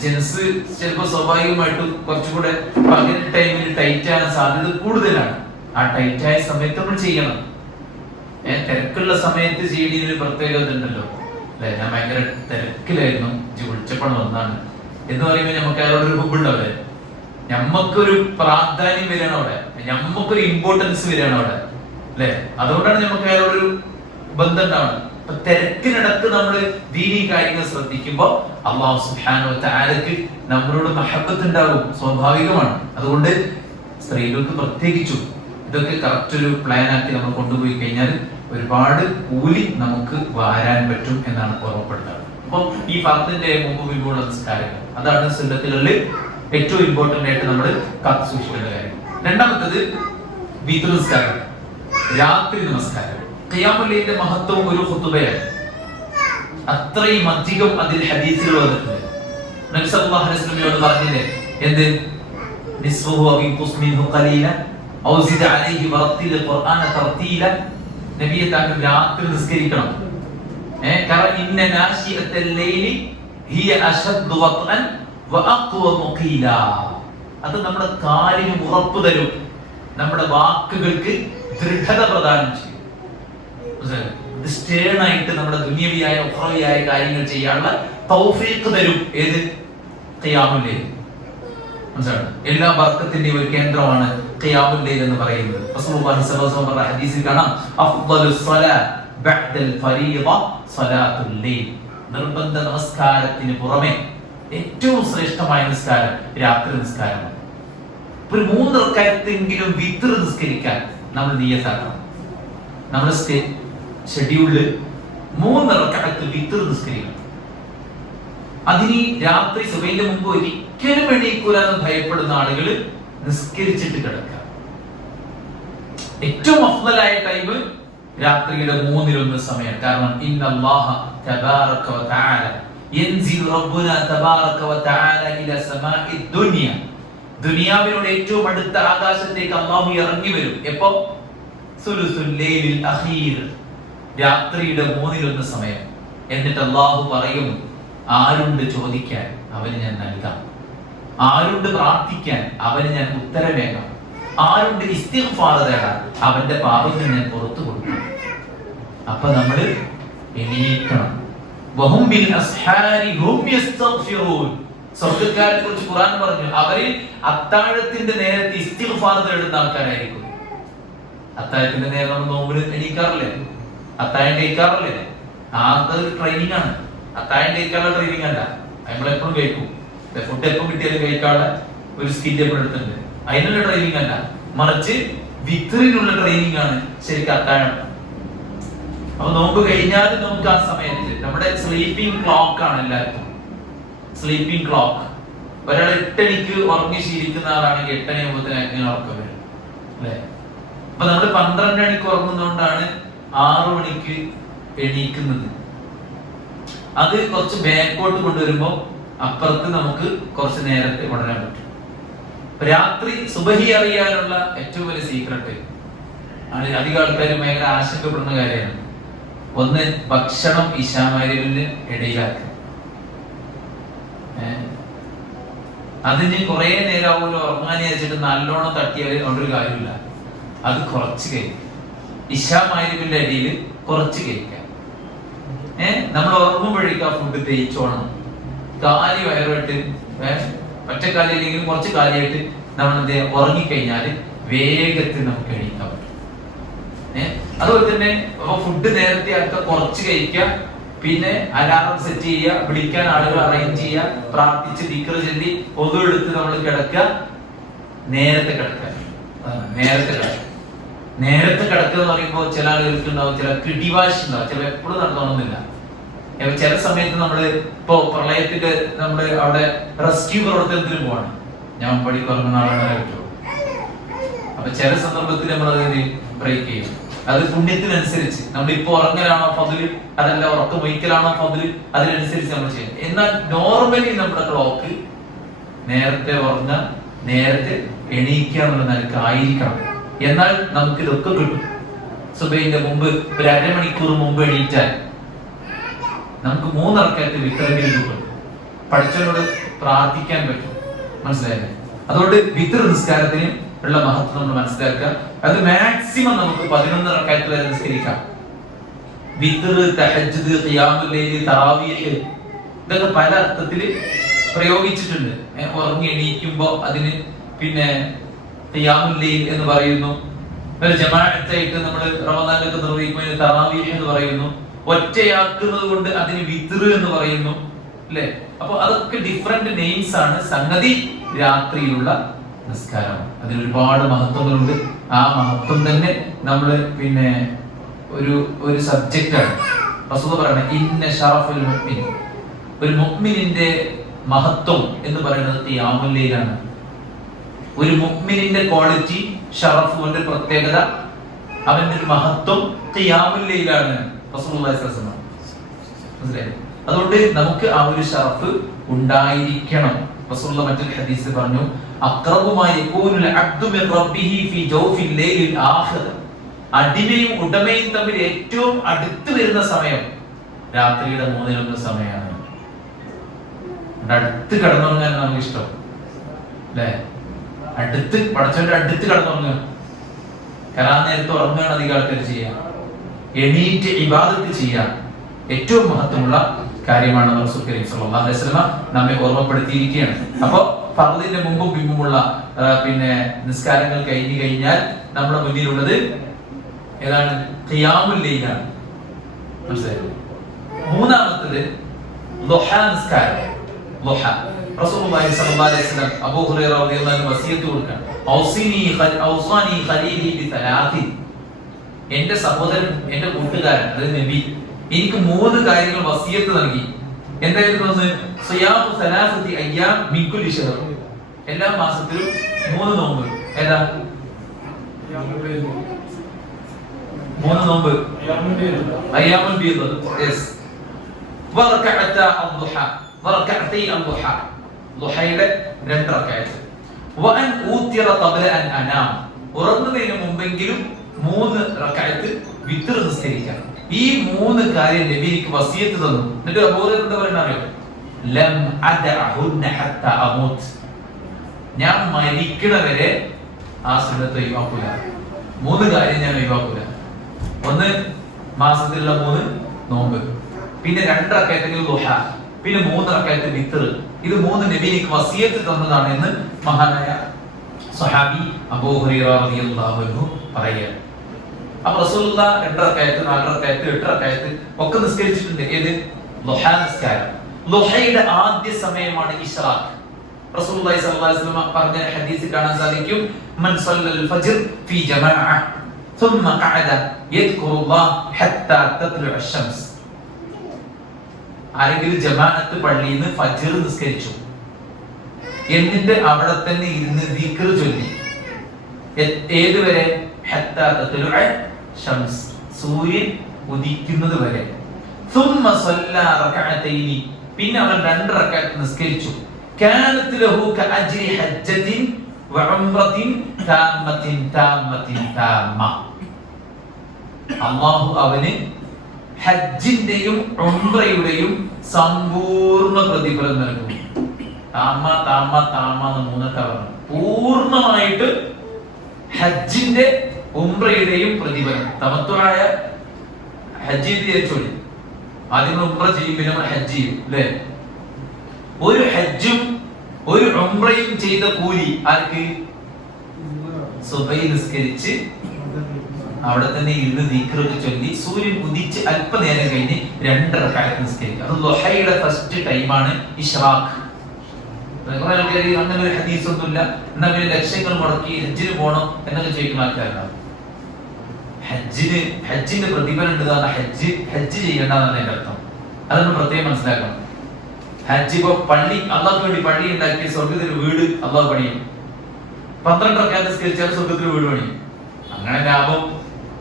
ജെൻസ് ചിലപ്പോ സ്വാഭാവികമായിട്ടും കുറച്ചുകൂടെ പകൽ ടൈമിൽ ടൈറ്റ് ആകാൻ സാധ്യത കൂടുതലാണ്. ആ ടൈറ്റ് ആയ സമയത്ത് നമ്മൾ ചെയ്യണം. തിരക്കുള്ള സമയത്ത് ചെയ്യണതിന് പ്രത്യേകത ഉണ്ടല്ലോ. ഞാൻ ഭയങ്കര തിരക്കിലായിരുന്നു, വിളിച്ചപ്പോൾ വന്നാണ് എന്ന് പറയുമ്പോൾ നമുക്ക് അയാളോടൊരു ഹുബുണ്ടാവില്ലേ, ഞമ്മക്കൊരു പ്രാധാന്യം വരികയാണ് അവിടെ, ഞമ്മക്കൊരു ഇമ്പോർട്ടൻസ് വരികയാണ് അവിടെ, അല്ലെ? അതുകൊണ്ടാണ് നമുക്ക് അയാളോടൊരു ബന്ധം ഉണ്ടാവുന്നത്. അപ്പൊ തിരക്കിനിടക്ക് നമ്മൾ ദീനീ കാര്യങ്ങൾ ശ്രദ്ധിക്കുമ്പോൾ അല്ലാഹു സുബ്ഹാനഹു വ തആലക്ക് നമ്മളോട് മഹബ്ബത്ത് ഉണ്ടാവും, സ്വാഭാവികമാണ്. അതുകൊണ്ട് സ്ത്രീകൾക്ക് പ്രത്യേകിച്ചും ഇതൊക്കെ കറക്റ്റ് ഒരു പ്ലാൻ ആക്കി നമ്മൾ കൊണ്ടുപോയി കഴിഞ്ഞാൽ ഒരുപാട് കൂലി നമുക്ക് വാരാൻ പറ്റും എന്നാണ് ഓർമ്മപ്പെടുന്നത്. അപ്പൊ ഈ ഫർദിന്റെ മുമ്പ് പിമ്പുള്ള നിസ്കാരങ്ങൾ, അതാണ് സുന്നത്തുകളിൽ ഏറ്റവും ഇമ്പോർട്ടന്റ് ആയിട്ട് നമ്മൾ കാത്തു സൂക്ഷിക്കേണ്ട കാര്യം. രണ്ടാമത്തത് വിത്ർ നിസ്കാരം, രാത്രി നമസ്കാരം. ഖിയാമുൽ ലൈലിന്റെ മഹത്വം ഒരു ഖുതുബയാണ്. അത്രയും അധികം അതിൽ ഹദീസുകൾ വന്നിട്ടുണ്ട്. നബി സല്ലല്ലാഹു അലൈഹി വസല്ലം പറഞ്ഞില്ലേ, എന്ത് നിസ്ഫുഹു വ ഖുസ് മിൻഹു ഖലീല ഔ സിദ് അലൈഹി വറത്തിൽ ഖുർആന തർതീല. നബിയെ താങ്കൾ രാത്രി നിസ്കരിക്കണം. കാരണം ഇന്ന നാശിഅത്തൽ ലൈലി ഹിയ അശദ്ദു വത്അൻ വഅഖ്വമു ഖീലാ. അത് നമ്മുടെ കാലിന് ഉറപ്പ് തരും, നമ്മുടെ വാക്കുകൾക്ക് ദൃഢത പ്രദാനം ചെയ്യും. സ്റ്റേൺ ആയിട്ട് നമ്മുടെ ദുനിയവിയായ ഉഖ്റവിയായ കാര്യങ്ങൾ ചെയ്യാനുള്ള തൗഫീഖ് തരും. ഏത്? ഖിയാമുൽ ലൈൽ. മനസ്സിലായോ? എല്ലാ ബർക്കത്തിന്റെയും ഒരു കേന്ദ്രമാണ് ഖിയാമുൽ ലൈൽ എന്ന് പറയുന്നത്. റസൂലുള്ളാഹി സ്വല്ലല്ലാഹു അലൈഹി വസല്ലം ഹദീസിൽ കാണാം, അഫ്ദലുസ് സ്വലാത്ത് ബഅദൽ ഫരീദ സ്വലാത്തുൽ ലൈൽ. നിർബന്ധ നമസ്കാരത്തിന് പുറമെ ഏറ്റവും ശ്രേഷ്ഠമായ നിസ്കാരം രാത്രി നിസ്കാരമാണ്. ഒരു 3 റക്അത്തെങ്കിലും വിത്ർ നിസ്കരിക്കാൻ നമ്മൾ നിയ്യത്താക്കണം. നമ്മുടെ ഷെഡ്യൂളിൽ 3 റക്അത്ത് വിത്ർ നിസ്കരിക്കണം. അതിന് രാത്രി സുബഹിന്റെ മുമ്പ് ഒരിക്കലും എണീക്കൂലെന്ന് ഭയപ്പെടുന്ന ആളുകൾ നിസ്കരിച്ചിട്ട് കിടക്കുക. ഏറ്റവും അഫ്ളലായ ടൈം രാത്രിയുടെ 1/3 സമയം. കാരണം ഇന്നല്ലാഹ തബാറക വ തആല യൻസിലു റബ്ബുന തബാറക വ തആല ഇലാ സമാഇ ദുനിയ. ദുനിയാവിനോട് ഏറ്റവും അടുത്ത ആകാശത്തേക്ക് അല്ലാഹു ഇറങ്ങി വരും. എപ്പോ? സുലുസുൽ ലൈലിൽ അഖീർ, രാത്രിയുടെ 1/3 സമയം. എന്നിട്ട് അല്ലാഹു പറയും, ആരുണ്ട് ചോദിക്കാൻ അവന് ഞാൻ നൽകാം, ആരുണ്ട് പ്രാർത്ഥിക്കാൻ അവന് ഞാൻ ഉത്തരമേകാം, ആരുണ്ട് ഇസ്തിഗ്ഫാർ തേടാൻ അവന്റെ പാപങ്ങൾ ഞാൻ പുറത്തു കൊടുക്കും. അപ്പൊ നമ്മൾ എണീക്കണം. വഹും ബിൽ അസ്ഹാരി ഹും യസ്തഗ്ഫിറൂൻ. സ്വർഗ്ഗക്കാരെ കുറിച്ച് ഖുർആൻ പറഞ്ഞു, അവരിൽ അത്താഴത്തിന്റെ നേരത്തെ ഇസ്തിഗ്ഫാർ തേടുന്ന ആൾക്കാരായിരിക്കും. അത്താഴത്തിന്റെ നേരം നമ്മൾ നോമ്പിന് എണീക്കാറില്ലേ? അത്താഴം കഴിക്കാറില്ലേ? അതൊരു ട്രെയിനിങ് ആണ്. അത്താഴം കഴിക്കാനുള്ള ട്രെയിനിങ് അല്ല, നമ്മളെപ്പോഴും കഴിക്കും. ഫുഡ് എപ്പോൾ കിട്ടിയാലും കഴിക്കാനുള്ള ഒരു സ്കിൽ എപ്പോഴും എടുത്തിട്ടുണ്ട്. അതിനുള്ള ട്രെയിനിങ് അല്ല, മറിച്ച് വിത്രിനുള്ള ട്രെയിനിങ് ആണ് ശരിക്കും അത്താഴം. അപ്പൊ നോമ്പ് കഴിഞ്ഞാലും നമുക്ക് ആ സമയത്ത് നമ്മുടെ സ്ലീപ്പിംഗ് ക്ലോക്ക് ആണ് എല്ലാവർക്കും. Sleeping clock. ഒരാൾ 8 മണിക്ക് ഉറങ്ങി ശീലിക്കുന്ന ആളാണെങ്കിൽ 8 മണിയാകുമ്പോഴത്തേക്കും ഉറക്കം വരും, അല്ലെ? അപ്പൊ നമ്മൾ 12 മണിക്ക് ഉറങ്ങുന്നതുകൊണ്ടാണ് 6 മണിക്ക് എണീക്കുന്നത്. അത് കുറച്ച് ബാക്കോട്ട് കൊണ്ടുവരുമ്പോ അപ്പുറത്ത് നമുക്ക് കുറച്ച് നേരത്തെ കൊണ്ടുവരാൻ പറ്റും. രാത്രി സുബഹി അറിയാനുള്ള ഏറ്റവും വലിയ സീക്രട്ട് അധികം ആൾക്കാരും ഭയങ്കര ആശങ്കപ്പെടുന്ന കാര്യമാണ്. ഒന്ന്, ഭക്ഷണം ഇശാമഗ്‌രിബിന് ഇടയിലാക്കുക. അതിന് കുറെ നേരമാവുമല്ലോ ഉറങ്ങാൻ വെച്ചിട്ട് നല്ലോണം തട്ടിയാൽ കൊണ്ടൊരു കാര്യമില്ല. അത് കുറച്ച് കഴിക്കും. ഇശാമഗ്‌രിബിന്റെ ഇടയിൽ കുറച്ച് കഴിക്കാം. നമ്മൾ ഉറങ്ങുമ്പോഴേക്കും ആ ഫുഡ് തേച്ചോണം. കാലി വയറുമായിട്ട് ഒറ്റക്കാലി അല്ലെങ്കിലും കുറച്ച് കാലിയായിട്ട് നമ്മൾ എന്ത് ചെയ്യാം, ഉറങ്ങിക്കഴിഞ്ഞാൽ വേഗത്തിൽ നമുക്ക് എണീക്കാൻ പറ്റും. അതുപോലെ തന്നെ ഫുഡ് നേരത്തെ ആക്കുക, കുറച്ച് കഴിക്കുക, പിന്നെ അലാറം സെറ്റ് ചെയ്യുക, വിളിക്കാൻ ആളുകൾ അറേഞ്ച് ചെയ്യുക, പ്രാർത്ഥിച്ച് ദിക്ർ ചൊല്ലി ഒതു എടുത്ത് നമ്മൾ കിടക്കുക, നേരത്തെ കിടക്കുക. നേരത്തെ കിടക്കുക എന്ന് പറയുമ്പോൾ ചില ആളുകൾക്ക് ഉണ്ടാവും ചില കിടിവാശി ഉണ്ടാവും, ചില എപ്പോഴും നടന്നോണമെന്നില്ല. ചില സമയത്ത് നമ്മള് ഇപ്പോ പ്രളയത്തിന്റെ നമ്മള് അവിടെ റെസ്ക്യൂ പ്രവർത്തനത്തിന് പോവാണ്, ഞാൻ പടി കുറഞ്ഞ ആളെ പറ്റുള്ളൂ. അപ്പൊ ചില സന്ദർഭത്തിൽ നമ്മൾ അതിന് ബ്രേക്ക് ചെയ്യും. അത് പുണ്യത്തിനനുസരിച്ച് നമ്മൾ ഇപ്പൊ ഉറങ്ങലാണോ ഫضല്, അതല്ല ഉറക്കം ഒഴിക്കലാണോ ഫضല്, അതിനനുസരിച്ച് നമ്മൾ ചെയ്യും. എന്നാൽ നോർമലി നമ്മുടെ ക്ലോക്ക് നേരത്തെ ഉറങ്ങുക, നേരത്തെ എണീക്കുക എന്നുള്ള നിലക്ക് ആയിരിക്കണം. എന്നാൽ നമുക്ക് ഇതൊക്കെ കിട്ടും. സുബഹിന്റെ മുമ്പ് ഒരു അരമണിക്കൂർ മുമ്പ് എണീറ്റാൽ നമുക്ക് 3 റക്അത്ത് വിത്റെങ്കിലും കിട്ടും. പഠിച്ചവരോട് പ്രാർത്ഥിക്കാൻ പറ്റും. മനസ്സിലായില്ലേ? അതുകൊണ്ട് വിത്ർ നിസ്കാരത്തിന് ഉള്ള മഹത്വം നമ്മൾ മനസ്സിലാക്കുക. അത് മാക്സിമം നമുക്ക് 11 റക്അത്ത് വരെ നിസ്കരിക്കാം. വിത്ർ, തഹജ്ജുദ്, ഖിയാമുൽ ലൈൽ, തറാവീഹ് ഇതൊക്കെ പല അർത്ഥത്തിൽ പ്രയോഗിച്ചിട്ടുണ്ട്. ഉറങ്ങി എണീക്കുമ്പോ അതിന് പിന്നെ ഖിയാമുൽ ലൈൽ എന്ന് പറയുന്നു. ഒരു ജമാഅത്തായിട്ട് നമ്മൾ റമദാനിലൊക്കെ നിർവഹിക്കുമ്പോൾ തറാവീഹ് എന്ന് പറയുന്നു. ഒറ്റയാക്കുന്നത് കൊണ്ട് അതിന് വിത്ർ എന്ന് പറയുന്നു, അല്ലെ? അപ്പൊ അതൊക്കെ ഡിഫറെന്റ് നെയിംസ് ആണ്. സംഗതി രാത്രിയിലുള്ള നിസ്കാരം. അതിന് ഒരുപാട് മഹത്വങ്ങളുണ്ട്. ആ മഹത്വം തന്നെ നമ്മള് പിന്നെ ഒരു സബ്ജക്റ്റാണ്. റസൂൽ പറയുന്നത് ഇന്ന ശറഫുൽ മുഅ്മിൻ, ഒരു മുഅ്മിനിന്റെ മഹത്വം എന്ന് പറയുന്നത് ഖിയാമുൽ ലൈലാണ്. ഒരു മുഅ്മിനിന്റെ ക്വാളിറ്റി, ഷറഫ്, അവന്റെ പ്രത്യേകത, അവന്റെ ഒരു മഹത്വം ഖിയാമുൽ ലൈലാണ്. റസൂലുള്ളാഹി സ്വല്ലല്ലാഹു അലൈഹി വസല്ലം. അതുകൊണ്ട് നമുക്ക് ആ ഒരു ഷറഫ് ഉണ്ടായിരിക്കണം. റസൂലുള്ളാഹി മറ്റൊരു ഹദീസിൽ പറഞ്ഞു, അഖ്റബു മാ യകൂനുൽ അബ്ദു മിൻ റബ്ബിഹി ഫീ ജൗഫിൽ ലൈലിൽ ആഖിർ. അടിമയും ഉടമയും തമ്മിൽ ഏറ്റവും അടുത്ത് വരുന്ന സമയം രാത്രിയുടെ 1/3 സമയമാണ്. അടുത്ത് കിടന്നുറങ്ങാൻ നമുക്ക് ഇഷ്ടം അല്ലെ? അടുത്ത് പഠിച്ചവന്റെ അടുത്ത് കിടന്നുറങ്ങുക. കരാൻ നേരത്ത് ഉറങ്ങുകയാണ് അധികം ആൾക്കാർ ചെയ്യാം. എണീറ്റ് ഇബാദത്ത് ചെയ്യാൻ ഏറ്റവും മഹത്വമുള്ള കാര്യമാണ് റസൂൽ കരീം സല്ലല്ലാഹു അലൈഹി വസല്ലം നമ്മെ ഓർമ്മപ്പെടുത്തിയിരിക്കുകയാണ്. അപ്പൊ ഫർദിന്റെ മുമ്പും പിമ്പുമുള്ള പിന്നെ നിസ്കാരങ്ങൾ കഴിഞ്ഞു കഴിഞ്ഞാൽ നമ്മുടെ മുന്നിലുള്ളത് ഏതാണ്? ഖിയാമുൽ ലൈലാണ്. മനസ്സിലായോ? മൂന്നാമത്തേത് ളുഹാ നിസ്കാരം. ളുഹാ റസൂലുള്ളാഹി സ്വല്ലല്ലാഹു അലൈഹി വസല്ലം അബൂ ഹുറൈറ റളിയല്ലാഹു അൻഹു വസിയത്ത് കൊടുക്കാൻ ഔസാനി ഖലീലി ബിസലാത്തി, എന്റെ സഹോദരൻ എന്റെ കൂട്ടുകാരൻ അതായത് നബി എനിക്ക് 3 കാര്യങ്ങൾ വസിയത്ത് നൽകി. എന്തായിരുന്നു? ഒന്ന് സിയാമു സലാസത്തി അയ്യാം മിൻ കുല്ലി ശഹർ, എല്ലാ മാസത്തിലും 3 നോമ്പ്. ഏതാ 3 നോമ്പ്? അയ്യാമുൽ ബീദ്. യെസ്. വറകഅത അദ്ദുഹ, വറകഅതൈ അദ്ദുഹ, ദുഹയുടെ 2 റക്അത്ത്. വഅൻ ഊതിറ ഖബ്ല അൻ അനാം, ഉറങ്ങുന്നതിന് മുമ്പെങ്കിലും 3 റക്അത്ത് വിത്ർ നിസ്കരിക്കണം. ഈ 3 കാര്യം നബി എനിക്ക് വസിയത്ത് തന്നു. എന്നിട്ട് അബൂ ഹുറൈറ എന്താ പറയുന്നത്? ലം അദഅഹുന്ന ഹത്താ അമൂത്ത്, ഞാൻ മരിക്കണവരെ ആ സുന്നത്ത് ഒഴിവാക്കൂല. 3 കാര്യം ഞാൻ ഒഴിവാക്കൂല. ഒന്ന് മാസത്തിലുള്ള 3 നോമ്പ്, പിന്നെ 2 റക്അത്ത് ദുഹ, പിന്നെ 3 റക്അത്ത് വിത്ർ. ഇത് 3 നബി എനിക്ക് വസിയത്ത് തന്നതാണ് എന്ന് മഹാനായ സ്വഹാബി അബൂ ഹുറൈറ റളിയല്ലാഹു അൻഹു പറയുകയാണ്. അപ്പൊ റസൂലുള്ളാഹി 2 റക്അത്ത് 4 റക്അത്ത് 8 റക്അത്ത് ഒക്കെ നിസ്കരിച്ചിട്ടുണ്ട്. ഏത്? ളുഹാ നിസ്കാരം. ളുഹയുടെ ആദ്യ സമയമാണ് ഇശ്റാഖ്. റസൂലുള്ളാഹി സ്വല്ലല്ലാഹു അലൈഹി വസല്ലം പറഞ്ഞ ഹദീസിൽ കാണാൻ സാധിക്കും, മൻ സല്ലൽ ഫജ്ർ ഫീ ജമാഅ ثم قعد يذكر الله حتى تطلع الشمس, ആരെങ്കിലും ജമാഅത്ത് പള്ളിയിൽ നിന്ന് ഫജ്ർ നിസ്കരിച്ചു എന്നിട്ട് അവിടെ തന്നെ ഇരുന്ന് ദിക്ർ ചൊല്ലി ഏതുവരെ? ഹത്താ തത്ലുഅ ശംസ്, സൂര്യൻ ഉദിക്കുന്നത് വരെ. ثم صلى ركعتين, പിന്നെ അവൻ 2 റക്അത്ത് നിസ്കരിച്ചു. كانت له كأجر حجة وعمرة تامة تامة تامة, അല്ലാഹു അവന് ഹജ്ജിന്റെയും ഉംറയുടെയും സമ്പൂർണ്ണ പ്രതിഫലം നൽകും. താമ താമ താമ എന്ന് 3 തവണ പൂർണ്ണമായിട്ട് ഹജ്ജിന്റെ ഉംറയുടെയും പ്രതിഫലം. തമത്തുആയ ഹജ്ജ് വിചാരിച്ചോളി, ആദ്യം ഉംറ ചെയ്യും പിന്നെ ഹജ്ജ് ചെയ്യും അല്ലേ? ഒരു ഹജ്ജും ഒരു ഉംറയും ചെയ്ത കൂലി ആർക്ക്? സുബഹി നിസ്കരിച്ച് അവിടെ തന്നെ ഇരുന്ന് ദിക്റൊക്കെ ചൊല്ലി സൂര്യൻ ഉദിച്ച് അല്പനേരം കഴിഞ്ഞ് 2 റക്അത്ത് നിസ്കരിക്കുക. അത് ളുഹയുടെ ഫസ്റ്റ് ടൈമാണ് ഇശ്റാഖ്. അങ്ങനെ ഒരു ഹദീസ് ഒന്നുമില്ല. എന്നാ പിന്നെ ലക്ഷങ്ങൾ മുടക്കി ഹജ്ജിന് പോകണം എന്നൊക്കെ ചോദിക്കുന്ന ആൾക്കാരുണ്ടാവും. ഹജ്ജിന്റെ പ്രതിഫലം ഉണ്ട്, ഹജ്ജ് ചെയ്യേണ്ടെന്നാണ് എന്റെ അർത്ഥം. അതൊന്ന് പ്രത്യേകം മനസ്സിലാക്കണം. ഹജ്ജ് ഇപ്പൊ പള്ളി, അള്ളാഹ്ക്ക് വേണ്ടി പള്ളി ഉണ്ടാക്കി സ്വർഗത്തിൽ വീട് അള്ളാഹ് പണിയും. 12 റക്അത്ത് നിസ്കരിച്ചാൽ സ്വർഗത്തിൽ വീട് പണിയും. അങ്ങനെ ലാഭം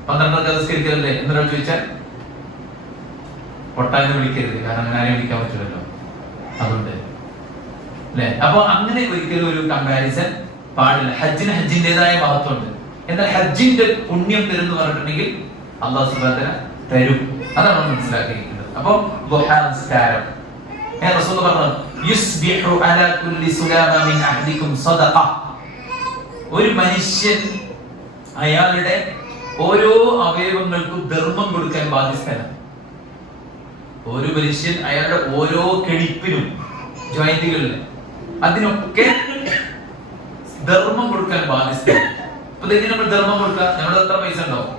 12 റക്അത്ത് നിസ്കരിക്കലല്ലേ എന്നൊരാൾ ചോദിച്ചാൽ പൊട്ടാന്ന് വിളിക്കരുത്, കാരണം അങ്ങനെ ആരെയും വിളിക്കാൻ പറ്റില്ലല്ലോ. അതുകൊണ്ട് അല്ലെ? അപ്പൊ അങ്ങനെ ഒരിക്കലും ഒരു കമ്പാരിസൺ പാടില്ല. ഹജ്ജിന്റേതായ മഹത്വമുണ്ട്. എന്നാൽ ഹജ്ജിന്റെ പുണ്യം തരുമെന്ന് പറഞ്ഞിട്ടുണ്ടെങ്കിൽ അള്ളാഹു സുബ്ഹാനഹു വ തആല തരും. അതാണ് നമ്മൾ മനസ്സിലാക്കിയിരിക്കുന്നത്. അപ്പൊ ദുഹാ നിസ്കാരം റസൂൽ പറഞ്ഞു, യുസ്ബിഹു അലാ കുല്ലി സുലാമ മിൻ അഹ്ദികും സദഖ, ഒരു മനുഷ്യൻ അയാളുടെ ഓരോ അവയവങ്ങൾക്കും ധർമ്മം കൊടുക്കാൻ ബാധ്യസ്ഥനാണ്. ഒരു മനുഷ്യൻ അയാളുടെ ഓരോ കെണിപ്പിനും ജോയിന്റുകളിലും അതിനൊക്കെ ധർമ്മം കൊടുക്കാൻ ബാധ്യസ്ഥനാണ്. അപ്പൊ ഇതിന് നമ്മൾ ധർമ്മം കൊടുക്കുക, നമ്മുടെ എത്ര പൈസ ഉണ്ടാവും?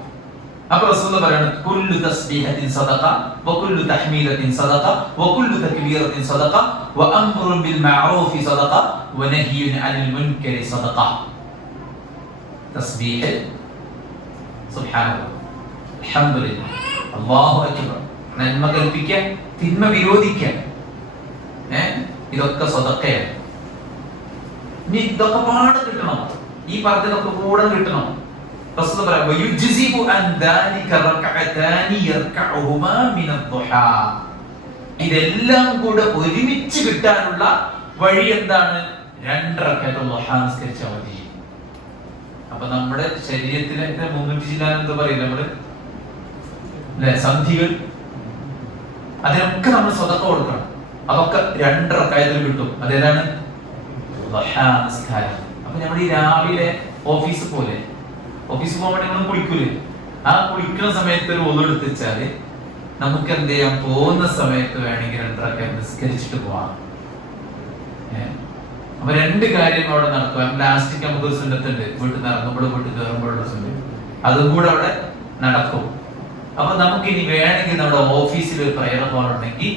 അപ്പൊ റസൂൽ പറയാണ്, കുല്ലു തസ്ബീഹത്തിൻ സദഖ വകുല്ലു തഹ്മീദത്തിൻ സദഖ വകുല്ലു തക്ബീറത്തിൻ സദഖ വഅംറുൻ ബിൽ മഅറൂഫി സദഖ വനഹ്യുൻ അനിൽ മുൻകരി സദഖ. തസ്ബീഹ്, സുബ്ഹാനല്ലാഹ്, അൽഹംദുലില്ലാഹ്, അല്ലാഹു അക്ബർ, നന്മ കൽപ്പിക്കുക, തിന്മ വിരോധിക്കുക, ഇതൊക്കെ സദഖയാണ്. ഇനി ഇതൊക്കെ പാടെ കിട്ടണം, ഈ പറഞ്ഞതൊക്കെ കൂടെ കിട്ടണം. റസൂൽ പറയുന്നു, വയുജ്സിബു അൻ ദാലിക റക്അതാനി യർകഉഹുമാ മിനദ്ദുഹാ, ഇതെല്ലാം കൂടെ ഒരുമിച്ച് കിട്ടാനുള്ള വഴി എന്താണ്? 2 റക്അത്ത് ദുഹാ നിസ്കരിച്ചാൽ മതി. അപ്പൊ നമ്മുടെ ശരീരത്തിലെ 300 ചില്ലാൻ എന്താ പറയുക നമ്മള് അല്ലെ, സന്ധികൾ, അതിനൊക്കെ നമ്മൾ സ്വതക്ക കൊടുക്കണം. അതൊക്കെ 2 റക്അത്തിൽ കിട്ടും. അതേതാണ്? ദുഹാ നിസ്കാരം. അപ്പൊ നമ്മൾ ഈ രാവിലെ ഓഫീസിൽ പോകാൻ വേണ്ടി നമ്മൾ കുളിക്കൂലേ, ആ കുളിക്കുന്ന സമയത്ത് ഒരു ഒളു എടുത്ത് വെച്ചാല് നമുക്ക് എന്ത് ചെയ്യാം, പോകുന്ന സമയത്ത് വേണമെങ്കിൽ 2 റക്അത്ത് നിസ്കരിച്ചിട്ട് പോവാം. അപ്പൊ 2 കാര്യം അവിടെ നടക്കുക. ലാസ്റ്റിക്ക് നമുക്ക് ഒരു സുന്നത്തുണ്ട്, വീട്ടിൽ നിന്ന് ഇറങ്ങുമ്പോഴും വീട്ടിൽ കയറുമ്പോഴുള്ള സുന്നത്ത്, അതും കൂടെ അവിടെ നടക്കും. അപ്പൊ നമുക്ക് ഇനി വേണമെങ്കിൽ നമ്മുടെ ഓഫീസിൽ ഒരു പ്രയർ ഹാൾ ഉണ്ടെങ്കിൽ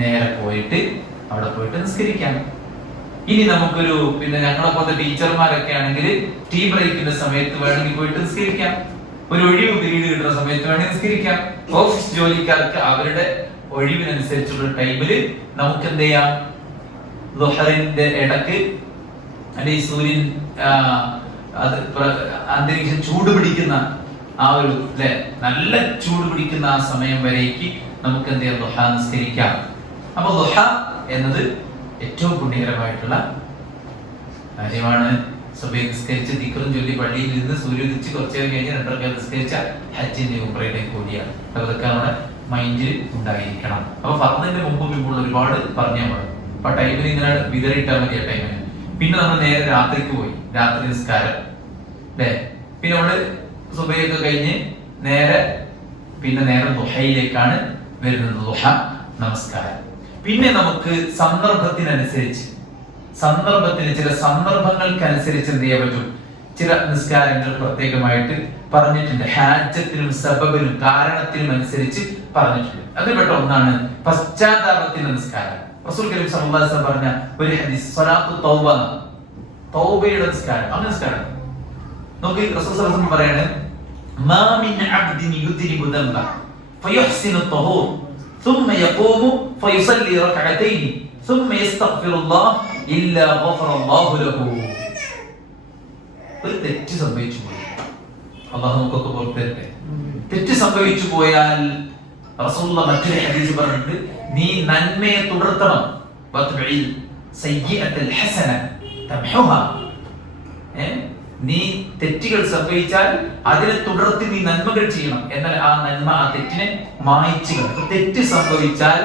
നേരെ പോയിട്ട് അവിടെ പോയിട്ട് നിസ്കരിക്കാം. ഇനി നമുക്കൊരു പിന്നെ ഞങ്ങളെ പോലത്തെ ടീച്ചർമാരൊക്കെ ആണെങ്കിൽ ടീ ബ്രേക്കിന്റെ സമയത്ത് വേണമെങ്കിൽ പോയിട്ട് നിസ്കരിക്കാം. ഒരു ഒഴിവ് പീരീഡ് കിട്ടുന്ന സമയത്ത് വേണമെങ്കിൽ നിസ്കരിക്കാം. ഓഫീസ് ജോലിക്കാർക്ക് അവരുടെ ഒഴിവിനനുസരിച്ചുള്ള ടൈമില് നമുക്ക് എന്ത് ചെയ്യാം, ളുഹറിന്റെ ഇടക്ക് അല്ലെങ്കിൽ സൂര്യൻ അത് അന്തരീക്ഷം ചൂട് പിടിക്കുന്ന ആ ഒരു നല്ല ചൂട് പിടിക്കുന്ന ആ സമയം വരേക്ക് നമുക്ക് എന്ത് ചെയ്യാം, ദുഹാ നിസ്കരിക്കാം. അപ്പൊ ദുഹാ എന്നത് ഏറ്റവും പുണ്യകരമായിട്ടുള്ള കാര്യമാണ്. സുബഹി നിസ്കരിച്ച് ദിക്റും ചൊല്ലി പള്ളിയിൽ ഇരുന്ന് സൂര്യോദിച്ച് കുറച്ചു നേരം കഴിഞ്ഞ് 2 റക്അത്ത് നിസ്കരിച്ച ഹജ്ജിന്റെ ഉംറയുടെ കൂലിയാണ്. അതൊക്കെ നമ്മുടെ മൈൻഡിൽ ഉണ്ടായിരിക്കണം. അപ്പൊ ഫർദിന്റെ മുമ്പ് പിമ്പുള്ള ഒരുപാട് പറഞ്ഞാൽ മതി. അപ്പൊ ടൈമിൽ ഇങ്ങനെ വിതറിയിട്ടാൽ മതി ആ ടൈമിന്. പിന്നെ നമ്മൾ നേരെ രാത്രിക്ക് പോയി, രാത്രി നിസ്കാരം അല്ലേ. പിന്നെ നമ്മള് സുബഹിയൊക്കെ കഴിഞ്ഞ് നേരെ ദുഹയിലേക്കാണ് വരുന്നത്, ദുഹ നമസ്കാരം. പിന്നെ നമുക്ക് സന്ദർഭത്തിനനുസരിച്ച് ചില സന്ദർഭങ്ങൾക്കനുസരിച്ച് എന്ത് ചെയ്യാൻ പറ്റും, ചില നിസ്കാരങ്ങൾ പ്രത്യേകമായിട്ട് പറഞ്ഞിട്ടുണ്ട്. ഹാജത്തിനും സബബിനും കാരണത്തിനും അനുസരിച്ച് പറഞ്ഞിട്ടുണ്ട്. അതിൽപ്പെട്ട ഒന്നാണ് പശ്ചാത്താപത്തിന്റെ നിസ്കാരം. റസൂൽ കരീം സല്ലല്ലാഹു അലൈഹി വസല്ലം പറഞ്ഞ ഒരു ഹദീസ് സ്വലാത്തു തൗബ, തൗബയുടെ നിസ്കാരം. ആ നിസ്കാരം നോക്കി റസൂൽ സല്ലല്ലാഹു അലൈഹി വസല്ലം പറയാണ്, മാ മിൻ അബ്ദിൻ യുദ്രിബു ദംബ ഫയഹ്സിനു തഹൂർ ثم يقوم فيصلي ركعتين ثم يستغفر الله إلا غفر الله له. ഒരു തെറ്റ് സംഭവിച്ചു പോയി, അല്ലാഹു നമുക്കൊക്കെ പുറത്തരട്ടെ. തെറ്റ് സംഭവിച്ചു പോയാൽ റസൂലുള്ളാഹി മറ്റൊരു ഹദീസ് പറഞ്ഞിട്ട്, നീ നന്മയെ തുടർത്തണം. വത്ബിൽ സയ്യിഅത്തൽ ഹസന തംഹുഹാ. നീ തെറ്റുകൾ സംഭവിച്ചാൽ അതിനെ തുടർത്തി നീ നന്മകൾ ചെയ്യണം. എന്നാൽ ആ നന്മ ആ തെറ്റിനെ മായ്ച്ചു കളയും. തെറ്റ് സംഭവിച്ചാൽ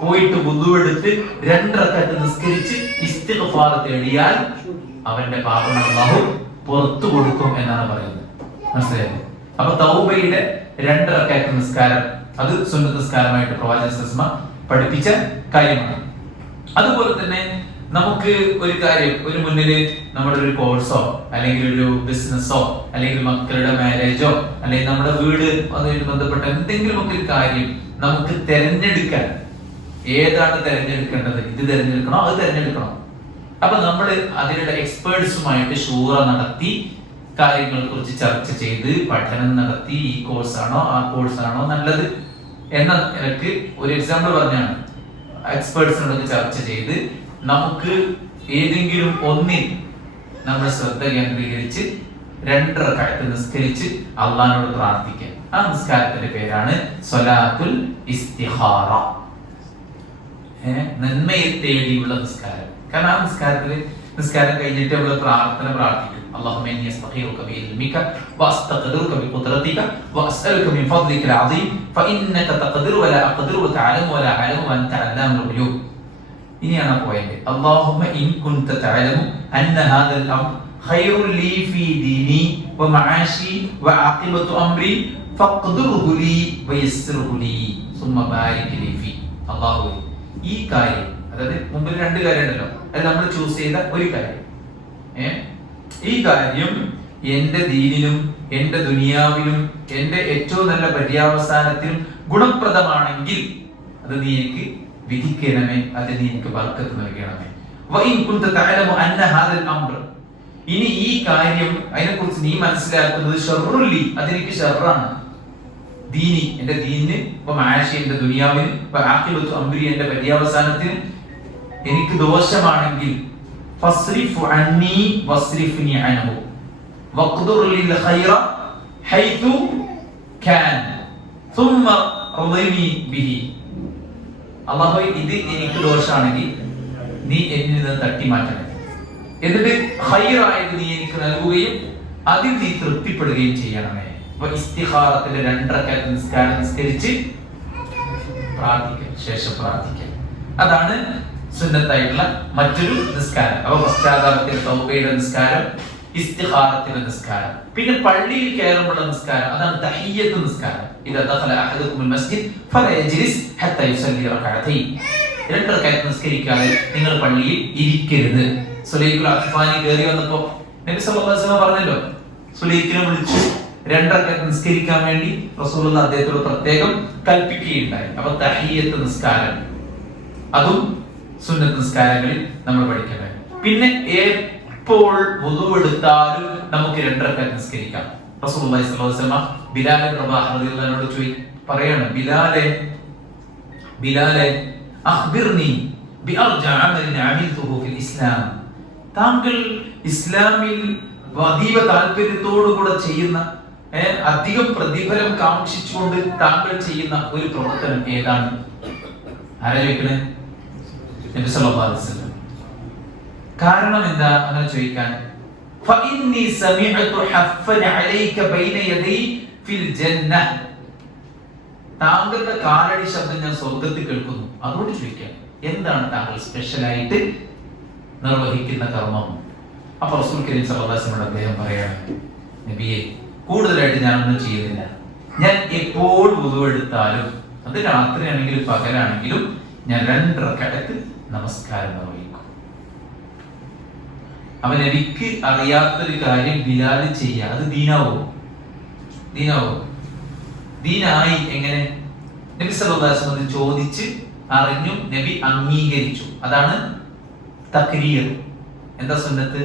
പോയിട്ട് വുളു എടുത്ത് 2 റക്അത്ത് നിസ്കരിച്ച് ഇസ്തിഗ്ഫാർ തേടിയാൽ അവന്റെ പാപങ്ങൾ അല്ലാഹു പുറത്തു കൊടുക്കും എന്നാണ് പറയുന്നത്. മനസ്സിലായോ? അപ്പൊ തൗബയുടെ 2 റക്അത്ത് നിസ്കാരം അത് സുന്നത്ത് നിസ്കാരമായിട്ട് പ്രവാചകൻ സല്ലല്ലാഹു അലൈഹി വസല്ലം പഠിപ്പിച്ച കാര്യമാണ്. അതുപോലെ തന്നെ നമുക്ക് ഒരു കാര്യം, ഒരു മുന്നില് നമ്മുടെ ഒരു കോഴ്സോ അല്ലെങ്കിൽ ഒരു ബിസിനസ്സോ അല്ലെങ്കിൽ മക്കളുടെ മാരേജോ അല്ലെങ്കിൽ നമ്മുടെ വീട് അതുമായിട്ട് ബന്ധപ്പെട്ട എന്തെങ്കിലും ഒക്കെ ഒരു കാര്യം നമുക്ക് തിരഞ്ഞെടുക്കാൻ, ഏതാണ് തിരഞ്ഞെടുക്കേണ്ടത്, ഇത് തിരഞ്ഞെടുക്കണോ അത് തിരഞ്ഞെടുക്കണോ. അപ്പൊ നമ്മൾ അതിനുള്ള എക്സ്പേർട്സുമായിട്ട് ഷൂറ നടത്തി കാര്യങ്ങളെ കുറിച്ച് ചർച്ച ചെയ്ത് പഠനം നടത്തി ഈ കോഴ്സാണോ ആ കോഴ്സാണോ നല്ലത് എന്ന നിലക്ക് ഒരു എക്സാമ്പിൾ പറഞ്ഞാണ്. എക്സ്പേർട്സിനോട് ചർച്ച ചെയ്ത് നമുക്ക് ഏതെങ്കിലും ഒന്നിൽ നമ്മൾ ശ്രദ്ധ കേന്ദ്രീകരിച്ച് 2 റക്അത്ത് നിസ്കരിച്ച് അള്ളാഹുവോട് പ്രാർത്ഥിക്കുക. ആ നിസ്കാരത്തിന്റെ പേരാണ് സ്വലാത്തുൽ ഇസ്തിഖാറ, നന്മയെ തേടിയുള്ള നിസ്കാരം. കാരണം ആ നിസ്കാരം കഴിഞ്ഞിട്ട് നമ്മൾ പ്രാർത്ഥിക്കും. اللهم إني أستغفرك بعلمك وأستقدرك بقدرتك وأسألك من فضلك العظيم فإنك تقدر ولا أقدر وتعلم ولا أعلم وأنت علام الغيوب. ഇനിയാണ് പോയിന്റ്. اللهم إن كنت تعلم أن هذا الأمر خير لي في ديني ومعاشي وعاقبة أمري فاقدره لي ويسره لي ثم بارك لي فيه. അല്ലാഹു ഈ കാര്യം, അതായത് മുമ്പിൽ 2 കാര്യം ഉണ്ടല്ലോ, അത് നമ്മൾ ചൂസ് ചെയ്ത ഒരു കാര്യം, ഈ കാര്യം എന്റെ ദീനിനും എന്റെ ദുനിയാവിനും എന്റെ ഏറ്റവും നല്ല പര്യാവസാനത്തിനും ഗുണപ്രദമാണെങ്കിൽ അത് നീ എനിക്ക് വിധിക്കണമേ, അത് നീ എനിക്ക് ബർക്കത്ത് നൽകണമേ. വഇൻ കുൻത തഅലമു അന്ന ഹാദൽ അംർ, ഇനി ഈ കാര്യം അതിനെക്കുറിച്ച് നീ മനസ്സിലാക്കുന്നത് ശർറുല്ലി, അതെനിക്ക് ശർറാണ്, ദീനി എന്റെ ദീനിന്, വമാഅശി എന്റെ ദുനിയാവിന്, വആഖിബത്തു അംരി എന്റെ പര്യാവസാനത്തിന് എനിക്ക് ദോഷമാണെങ്കിൽ ഫസ്രിഫ് അന്നി വസ്രിഫ്നി അൻഹു വഖ്ദുർ ലിൽ ഖൈറ ഹൈതു കാൻ ثم റളിനി ബിഹി. അല്ലാഹു ഇത് എനിക്ക് ദോഷമാണെങ്കിൽ നീ എന്നിൽ നിന്ന് തട്ടി മാറ്റണം, എന്നിട്ട് ഖൈറായത് നീ എനിക്ക് നൽകുകയും അതിൽ നീ തൃപ്തിപ്പെടുകയും ചെയ്യണമേ. അപ്പൊ ഇസ്തിഖാറത്തിന്റെ 2 റക്അത്ത് നിസ്കാരം നിസ്കരിച്ച് പ്രാർത്ഥിക്കുക, ശേഷം പ്രാർത്ഥിക്കുക. അതാണ് സുന്നത്തായിട്ടുള്ള മറ്റൊരു നിസ്കാരം. അപ്പൊ പശ്ചാത്താപത്തിന്റെ തൗബയുടെ നിസ്കാരം, ഇസ്തിഖാറത്തിന്റെ നിസ്കാരം. പിന്നെ പള്ളിയിൽ കയറുമ്പോൾ നിസ്കാരം, അതാണ് തഹിയ്യത്ത് നിസ്കാരം. ഇദാ ദഖല അഹദുകുൽ മസ്ജിദ് ഫലാ യജ്ലിസ് ഹത്താ യുസല്ലി റകഅതൈൻ. 2 റകഅത്ത് നിസ്കരിക്കാതെ നിങ്ങൾ പള്ളിയിൽ ഇരിക്കരുത്. സുലൈഖുൽ അഖ്ഫാനി കയറി വന്നപ്പോൾ നബി സല്ലല്ലാഹു അലൈഹി വസല്ലം പറഞ്ഞല്ലോ, സുലൈഖിനെ വിളിച്ചു 2 റകഅത്ത് നിസ്കരിക്കാൻ വേണ്ടി റസൂലുള്ളാഹി അദ്ദേഹത്തോട് പ്രത്യേകം കൽപ്പിക്കുകയുണ്ടായി. അപ്പൊ തഹിയ്യത്ത് നിസ്കാരം അതും സുന്നത്ത് നിസ്കാരങ്ങളിൽ നമ്മൾ പഠിക്കണം. പിന്നെ എപ്പോൾ വുളു എടുത്താലും നമുക്ക് 2 റകഅത്ത് നിസ്കരിക്കാം. റസൂലുള്ളാഹി സ്വല്ലല്ലാഹു അലൈഹി വസല്ലം ബിലാൽ റബാഹ് റളിയല്ലാഹു അൻഹു പറയാണ്, ബിലാലെ അഖ്ബിർനി ബിഅർജ അമലിൻ അമിൽതുഹു ഫിൽ ഇസ്ലാം. താങ്കൾ ഇസ്ലാമിൽ അതീവ താല്പര്യത്തോടുകൂടെ ചെയ്യുന്ന, അധികം പ്രതിഫലം കാക്ഷിച്ചുകൊണ്ട് താങ്കൾ ചെയ്യുന്ന ഒരു പ്രവർത്തനം ഏതാണ്? ആരാ ചോദിക്കണേ? നബി സല്ലല്ലാഹു അലൈഹി വസല്ലം. കാരണം എന്താ അങ്ങനെ ചോദിക്കാൻ? ഫഇന്നി സമിഅതു ഹഫ്ഫൻ അലൈക ബൈന യദൈ ഫിൽ ജന്നഹ്. താങ്കളുടെ കാലടി ശബ്ദം ഞാൻ സ്വർഗ്ഗത്തിൽ കേൾക്കുന്നു. അതുകൊണ്ട് ചോദിക്കാം, എന്താണ് താങ്കൾ സ്പെഷ്യലായിട്ട് നിർവഹിക്കുന്ന കർമ്മം? അപ്പൊ റസൂൽ കരീം സല്ലല്ലാഹു അലൈഹി വസല്ലം അദ്ദേഹം പറയാണ്, നബിയെ, കൂടുതലായിട്ട് ഞാനൊന്നും ചെയ്യുന്നില്ല. ഞാൻ എപ്പോൾ വുളു എടുത്താലും, അത് രാത്രിയാണെങ്കിലും പകലാണെങ്കിലും, ഞാൻ 2 റകഅത്ത് നമസ്കാരം നിർവഹിക്കും. അവൻ എനിക്ക് അറിയാത്തൊരു കാര്യം ബിലാൽ ചെയ്യുക, അത് ദീനാവോ? ദീനായി എങ്ങനെ? നബി സല്ലല്ലാഹു അലൈഹി വസല്ലം ചോദിച്ച് അറിഞ്ഞു, നബി അംഗീകരിച്ചു. അതാണ് തക്രീർ. എന്താ സുന്നത്ത്?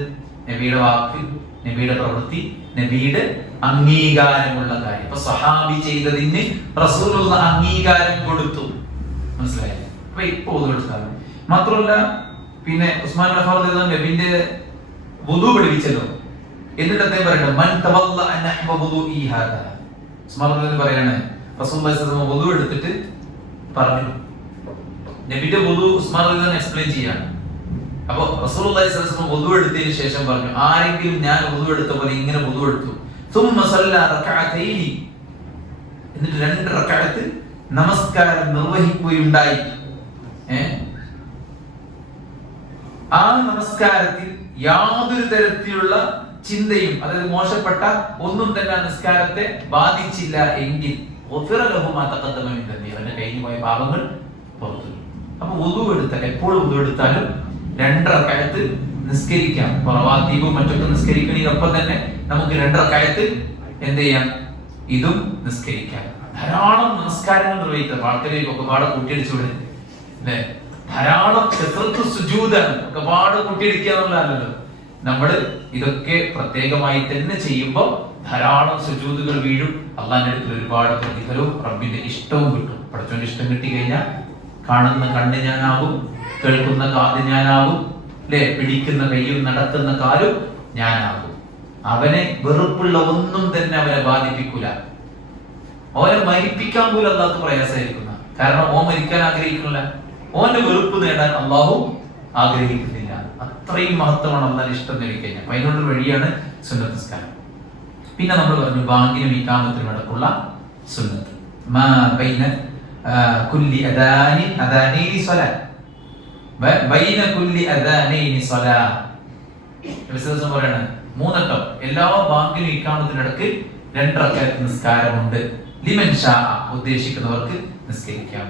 നബിയുടെ വാക്ക്, നബിയുടെ പ്രവൃത്തി, നബിയുടെ അംഗീകാരമുള്ള കാര്യം. ഇപ്പൊ സഹാബി ചെയ്തതിന് റസൂലുള്ളാഹി അംഗീകാരം കൊടുത്തു. മനസ്സിലായില്ലേ? അപ്പൊ ഇപ്പൊ കൊടുത്താലും മാത്രമല്ല, പിന്നെ ഉസ്മാൻ ഗഫാർ റളിയല്ലാഹു നബിന്റെ വുദു പഠിപ്പിച്ചല്ലോ. എന്നിട്ട് അദ്ദേഹം പറയണം, മൻ തവല്ല നഹ്വ വുദുഇ ഹാദാ. ഉസ്മാൻ റളിയല്ലാഹു പറയാണ്, റസൂലുള്ളാഹി സ്വല്ലല്ലാഹു അലൈഹി വസല്ലം വുദു എടുത്തിട്ട് പറഞ്ഞു. നബിയുടെ വുദു ഉസ്മാൻ റളിയല്ലാഹു എക്സ്പ്ലെയിൻ ചെയ്യാണ്. അപ്പൊ റസൂലുള്ളാഹി സ്വല്ലല്ലാഹു അലൈഹി വസല്ലം വുദു എടുത്തതിന് ശേഷം പറഞ്ഞു, ആരെങ്കിലും ഞാൻ വുദു എടുത്ത പോലെ ഇങ്ങനെ വുദു എടുത്തു, സുമ്മ സല്ല റകഅതൈനി, എന്നിട്ട് 2 റകഅത്ത് നമസ്കാരം നിർവഹിക്കുകയുണ്ടായി. ആ നമസ്കാരത്തിൽ യാതൊരു തരത്തിലുള്ള ചിന്തയും, അതായത് മോശപ്പെട്ട ഒന്നും തന്നെ ആ നിസ്കാരത്തെ ബാധിച്ചില്ല എങ്കിൽ അവന്റെ കഴിഞ്ഞു പോയ പാപങ്ങൾ പുറത്തു. അപ്പൊ വുദു എടുത്താൽ, എപ്പോഴും വുദു എടുത്താലും 2 റകഅത്ത് നിസ്കരിക്കാം. റവാത്തീബും മറ്റൊക്കെ നിസ്കരിക്കണതിനൊപ്പം തന്നെ നമുക്ക് 2 റകഅത്ത് എന്ത് ചെയ്യാം? ഇതും നിസ്കരിക്കാം. ധാരാളം നമസ്കാരങ്ങൾ നിർവഹിക്കാം. ആൾക്കാരെയൊക്കെ പാടെ കൂട്ടിയടിച്ചു വിടും അല്ലെ? ധാരാളം ഒക്കെ പാട് കൂട്ടിയടിക്കുക എന്നുള്ളതല്ലോ. നമ്മള് ഇതൊക്കെ പ്രത്യേകമായി തന്നെ ചെയ്യുമ്പോൾ ധാരാളം സുജൂദുകൾ വീഴും. അള്ളാന്റെ അടുത്ത് ഒരുപാട് പ്രതിഫലവും റബ്ബിന്റെ ഇഷ്ടവും കിട്ടും. പഠിച്ചോന്റെ ഇഷ്ടം കിട്ടി കഴിഞ്ഞാൽ കാണുന്ന കണ്ണ് ഞാനാവും, കേൾക്കുന്ന കാത് ഞാനാവും, അല്ലെ? പിടിക്കുന്ന കൈയും നടത്തുന്ന കാലും ഞാനാകും. അവനെ വെറുപ്പുള്ള ഒന്നും തന്നെ അവനെ ബാധിപ്പിക്കൂല. ഓനെ മരിപ്പിക്കാൻ പോലും അല്ലാത്ത പ്രയാസമായിരിക്കുന്ന. കാരണം ഓൻ മരിക്കാൻ ആഗ്രഹിക്കുന്നില്ല, ഓന്റെ വെറുപ്പ് നേടാൻ അള്ളാഹു ആഗ്രഹിക്കുന്നില്ല. അത്രയും മഹത്വമാണ് അള്ളാഹ് ഇഷ്ടം നേടിക്കഴിഞ്ഞാൽ. അപ്പൊ അതിനുള്ള വഴിയാണ് സുന്നത്ത് നിസ്കാരം. പിന്നെ നമ്മൾ പറഞ്ഞു ബാങ്കിനും ഇഖാമത്തിനും ഇടക്കുള്ള സുന്നത്ത്. മാ ബൈന കുല്ലി അദാനൈനി സ്വലാത്ത്, ബൈന കുല്ലി അദാനൈനി സ്വലാത്ത്. വിശ്വാസം പറയാണ് 3 വട്ടം എല്ലാ ബാങ്കിനും ഇഖാമത്തിനും ഇടക്ക് 2 റകഅത്ത് നിസ്കാരമുണ്ട്. ലിമൻ ഷാ, ഉദ്ദേശിക്കുന്നവർക്ക് നിസ്കരിക്കാം.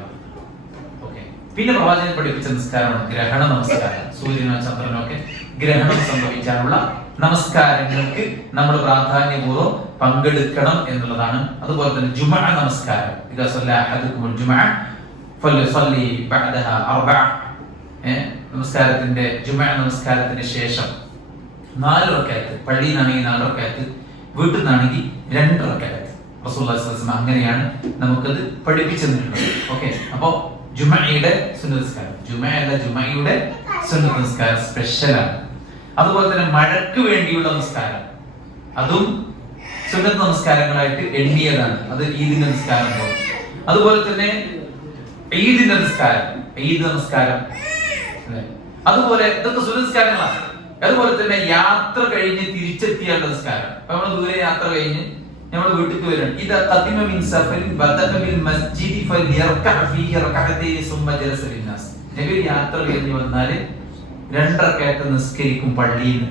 പിന്നെ പ്രവാചകൻ പഠിപ്പിച്ച നിസ്കാരമാണ് ഗ്രഹണ നമസ്കാരം. സൂര്യനോ ചന്ദ്രനോ ഒക്കെ ഗ്രഹണം സംഭവിക്കാനുള്ള നമസ്കാരങ്ങൾക്ക് നമ്മൾ പ്രാധാന്യപൂർവ്വം പങ്കെടുക്കണം എന്നുള്ളതാണ്. അതുപോലെ തന്നെ ജുമുഅ നമസ്കാരം, ഇദാ സല്ല അഹദുകുമുൽ ജുമുഅ ഫലയുസല്ലി ബഅദഹാ 4. നമസ്കാരത്തിന്റെ ജുമുഅ നമസ്കാരത്തിന് ശേഷം 4 റകഅത്ത്, പള്ളിയിൽ നിന്നാണെങ്കിൽ 4 റകഅത്ത്, വീട്ടിൽ നിന്നാണെങ്കിൽ 2 റകഅത്ത്. റസൂലുള്ളാഹി സ്വല്ലല്ലാഹു അലൈഹി വസല്ലം അങ്ങനെയാണ് നമുക്കത് പഠിപ്പിച്ചു തന്നിട്ടുള്ളത്. ഓക്കെ, അപ്പോ ജുമഅയുടെ സുന്നത്ത് നിസ്കാരം, ജുമഅയുടെ സുന്നത്ത് നിസ്കാരം സ്പെഷ്യലാണ്. അതുപോലെ തന്നെ മഴയ്ക്ക് വേണ്ടിയുള്ള നമസ്കാരം, അതും സുന്നത്ത് നമസ്കാരങ്ങളായിട്ട് എണ്ണിയതാണ്. അത് ഈദിന്റെ നിസ്കാരം പോലെ. അതുപോലെ തന്നെ ഈദിന്റെ നിസ്കാരം, ഈദ് നമസ്കാരം, അതുപോലെ ഇതൊക്കെ സുന്നത്ത് നിസ്കാരങ്ങളാണ്. അതുപോലെ തന്നെ യാത്ര കഴിഞ്ഞ് തിരിച്ചെത്തിയുള്ള നിസ്കാരം. അപ്പൊ നമ്മൾ ദൂരെ യാത്ര കഴിഞ്ഞ് നമ്മുടെ വീട്ടിലേക്ക് വരികയാണ്. ഇദാ ഖദിമ മിൻ സഫരിൻ ബദഅ ബിൽ മസ്ജിദി ഫലിയർക ഫീഹി റകഅതൈനി സുമ്മ ജലസ ലിന്നാസ്. നബി യാത്ര കഴിഞ്ഞ് വന്നാല് 2 റക്അത്ത് നിസ്കരിക്കും പള്ളിയിൽ നിന്ന്.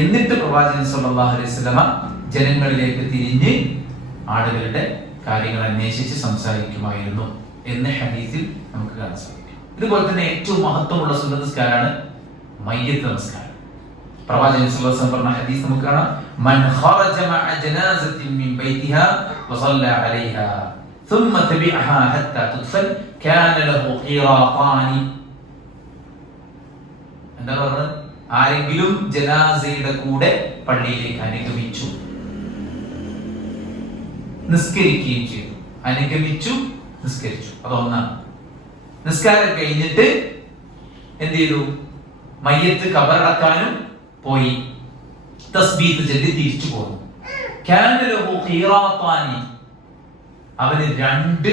എന്നിട്ട് പ്രവാചകൻ സല്ലല്ലാഹു അലൈഹി വസല്ലമ ജനങ്ങളിലേക്ക് തിരിഞ്ഞ് ആളുകളുടെ കാര്യങ്ങൾ അന്വേഷിച്ച് സംസാരിക്കുമായിരുന്നു എന്ന് ഹദീസിൽ നമുക്ക് കാണാൻ സാധിക്കും. ഇതുപോലെ തന്നെ ഏറ്റവും മഹത്വമുള്ള സുന്നത്ത് നിസ്കാരമാണ് മയ്യിത്ത് നമസ്കാരം. പ്രവാചകൻ സല്ലല്ലാഹു അലൈഹി വസല്ലം പറഞ്ഞ ഹദീസ് നമുക്ക് കാണാം, മൻ ഖറജ മഅ ജനാസത്തിൻ മിൻ ബൈതിഹാ വസല്ല അലൈഹാ ثم تبعها حتى تدفن كان له قيراطان. എന്താ പറഞ്ഞത്? ആരെങ്കിലും ജനാസയുടെ കൂടെ പള്ളിയിലേക്ക് അനുഗമിച്ചു, നിസ്കരിക്കുകയും ചെയ്തു. അനുഗമിച്ചു, നിസ്കരിച്ചു, അതൊന്നാണ്. നിസ്കാരം കഴിഞ്ഞിട്ട് എന്ത് ചെയ്തു? മയ്യത്ത് ഖബറടക്കാനും പോയി, തസ്ബീഹ് ചൊല്ലി തിരിച്ചു പോന്നു. കാന ലഹു ഖീറാത്താനി, അവന് 2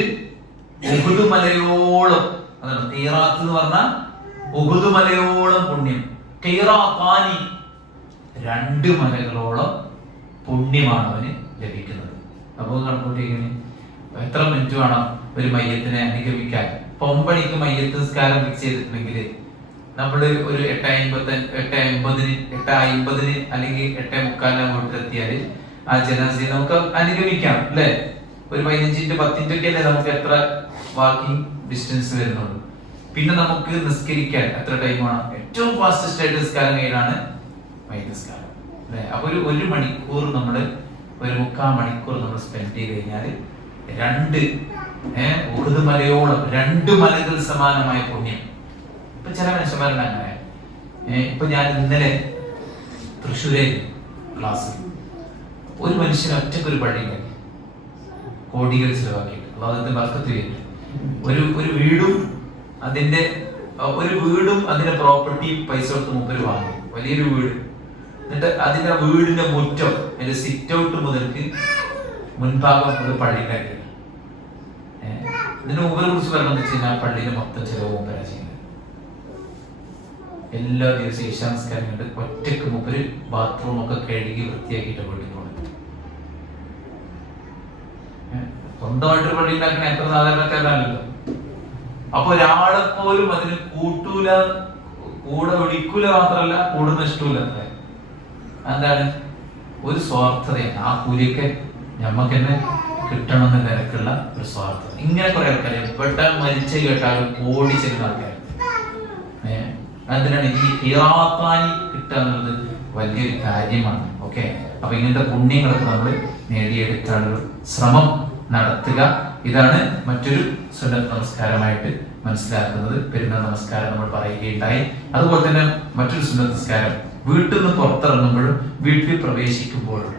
ഉഹുദ് മലയോളം, അതാണ് ഖീറാത്ത് എന്ന് പറഞ്ഞാൽ ഉഹുദ് മലയോളം പുണ്യം. ഖീറാത്താനി, 2 മലകളോളം പുണ്യമാണ് അവന് ലഭിക്കുന്നത്. അപ്പോൾ കണക്കൂട്ടിങ്ങനെ എത്ര മിനിറ്റ് വേണം ഒരു മയ്യത്തിനെ അനുഗമിക്കാൻ? 9 മണിക്ക് മയ്യത്ത് നിസ്കാരം ഫിക്സ് ചെയ്തിട്ടുണ്ടെങ്കിൽ നമ്മൾ ഒരു 8:50 അല്ലെങ്കിൽ 8:45 വീട്ടിലെത്തിയാല് ആ ജനാസയെ നമുക്ക് അനുഗമിക്കാം അല്ലെ? ഒരു 15 10 ഒക്കെ അല്ലേ നമുക്ക് എത്ര വാക്കിംഗ് ഡിസ്റ്റൻസ് വരുന്നുള്ളൂ. പിന്നെ നമുക്ക് നിസ്കരിക്കാൻ എത്ര ടൈം വേണം? ഏറ്റവും ഫാസ്റ്റസ്റ്റ് ആയിട്ട് നിസ്കാരം കഴിയാണ് മയ്യത്ത് നിസ്കാരം അല്ലെ? അപ്പൊ ഒരു 1 മണിക്കൂർ നമ്മള്, ഒരു 3/4 മണിക്കൂർ നമ്മൾ സ്പെൻഡ് ചെയ്ത് കഴിഞ്ഞാൽ 2 ഉഹുദ് മലയോളം, 2 മലകൾ സമാനമായ പുണ്യം. ഇപ്പൊ ചില മനുഷ്യന്മാരുടെ അങ്ങനെ. ഇപ്പൊ ഞാൻ ഇന്നലെ തൃശ്ശൂരെ ക്ലാസ്, ഒരു മനുഷ്യന് ഒറ്റക്കൊരു പള്ളി ഉണ്ടാക്കി, കോടികൾ ചിലവാക്കിയിട്ട്, അള്ളാഹുവിന്റെ ബർക്കത്ത് ചെയ്തിട്ട് ഒരു വീടും അതിന്റെ പ്രോപ്പർട്ടി പൈസ കൊടുത്ത് മൂപ്പര് വാങ്ങി, വലിയൊരു വീട്. എന്നിട്ട് അതിന്റെ വീടിന്റെ മുറ്റം, അതിന്റെ സിറ്റ് ഔട്ട് മുതൽക്ക് മുൻഭാഗം ഒരു പള്ളി ഉണ്ടാക്കി. ഇതിന് മൂപ്പരെ കുറിച്ച് പറയണമെന്ന് വെച്ച് കഴിഞ്ഞാൽ പള്ളിയിലെ മൊത്തം ചെലവ് മൂപ്പരാ ചെയ്യുന്നത്. എല്ലാ ദിവസവും ഈശാനസ്കാരം കണ്ട് ഒറ്റക്ക് മൂപ്പര് ബാത്റൂം ഒക്കെ കഴുകി വൃത്തിയാക്കിയിട്ട് വീട്ടിൽ പോകുന്നത്. സ്വന്തമായിട്ട് പള്ളി ഉണ്ടാക്കുന്ന എത്ര സാധാരണക്കാരല്ലോ. അപ്പൊ ഒരാളെ പോലും അതിന് കൂട്ടൂല, കൂടെ വിളിക്കൂല, മാത്രല്ല കൂടുന്ന ഇഷ്ടൂല. എന്താണ്? ഒരു സ്വാർത്ഥതയാണ്. ആ കൂലിയൊക്കെ ഞമ്മക്ക് തന്നെ കിട്ടണമെന്ന നിരക്കുള്ള ഒരു സ്വാർത്ഥത. ഇങ്ങനെ കുറെ ആൾക്കാരെ പെട്ടാൽ മരിച്ച കേട്ടാലും ഓടി ചെല്ലുന്ന ആൾക്കാർ. അതിനാണ് ഈ ഖീറാത്താനി കിട്ടുക എന്നുള്ളത് വലിയൊരു കാര്യമാണ്. ഓക്കെ, അപ്പൊ ഇങ്ങനത്തെ പുണ്യങ്ങളൊക്കെ നമ്മൾ നേടിയെടുക്കാനുള്ള ശ്രമം നടത്തുക. ഇതാണ് മറ്റൊരു സുന്നത്ത് നമസ്കാരമായിട്ട് മനസ്സിലാക്കുന്നത്. പെരുന്നാൾ നമസ്കാരം നമ്മൾ പറയുകയുണ്ടായി. അതുപോലെ തന്നെ മറ്റൊരു സുന്നത്ത് നമസ്കാരം വീട്ടിൽ നിന്ന് പുറത്തിറങ്ങുമ്പോഴും വീട്ടിൽ പ്രവേശിക്കുമ്പോഴും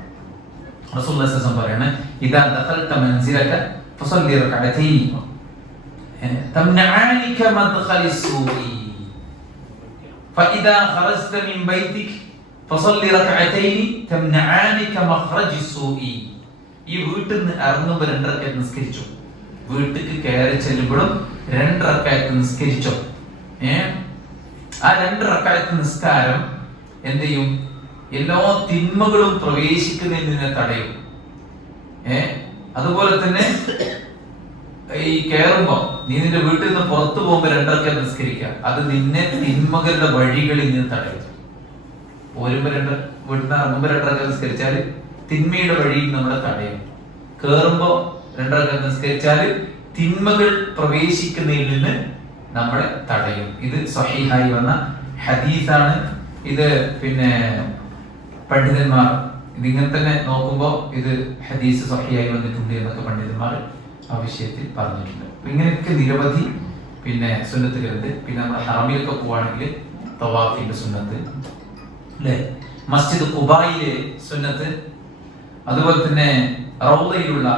റസൂലുള്ളാഹി സ്വല്ലല്ലാഹു അലൈഹി വസല്ലം പറയാണ്, ഇദാ ദഖൽത മൻസിലക ഫസല്ലി റകഅതൈനി തംനഅനിക മദ്ഖലി സൂഇ ഫഇദാ ഖറജ്ത മിൻ ബൈതിക ഫസല്ലി റകഅതൈനി തംനഅനിക മഖ്റജി സൂഇ. ഈ വീട്ടിൽ നിന്ന് ഇറങ്ങുമ്പോൾ 2 റക്അത്ത് നിസ്കരിച്ചു, വീട്ടിലേക്ക് കയറി ചെല്ലുമ്പോഴും 2 റക്അത്ത് നിസ്കരിച്ചു. ആ 2 റക്അത്ത് നിസ്കാരം എന്ത് ചെയ്യും? എല്ലാ തിന്മകളും പ്രവേശിക്കുന്നതിനെ തടയും. അതുപോലെ തന്നെ ഈ കയറുമ്പോ നീ നിന്റെ വീട്ടിൽ നിന്ന് പുറത്തു പോകുമ്പോ 2 റക്അത്ത് നിസ്കരിക്കുക, അത് നിന്നെ തിന്മകളുടെ വഴികളിൽ നിന്ന് തടയും. പോരുമ്പോ വീട്ടിൽ നിന്ന് ഇറങ്ങുമ്പോ 2 റക്അത്ത് നിസ്കരിച്ചാല് തിന്മയുടെ വഴിയിൽ നമ്മളെ തടയും. കേറുമ്പോ 2 റക്അത്ത് നിസ്കരിച്ചാല് തിന്മകൾ പ്രവേശിക്കുന്നതിൽ നിന്ന് നമ്മളെ തടയും. ഇത് സ്വഹീഹായി വന്ന ഹദീസാണ്. ഇത് പിന്നെ പണ്ഡിതന്മാർ ഇതിങ്ങനെ തന്നെ നോക്കുമ്പോൾ ഇത് ഹദീസ് സ്വഹീഹായി വന്നിട്ടുണ്ട് എന്നൊക്കെ പണ്ഡിതന്മാർ ആ വിഷയത്തിൽ പറഞ്ഞിട്ടുണ്ട്. ഇങ്ങനെയൊക്കെ നിരവധി പിന്നെ സുന്നത്തുകളുണ്ട്. പിന്നെ നമ്മൾ ഹറമിലൊക്കെ പോവാണെങ്കിൽ തവാഫിന്റെ സുന്നത്ത് അല്ലെ, മസ്ജിദ് ഖുബായിലെ സുന്നത്ത്, അതുപോലെ തന്നെ റൗളയിലുള്ള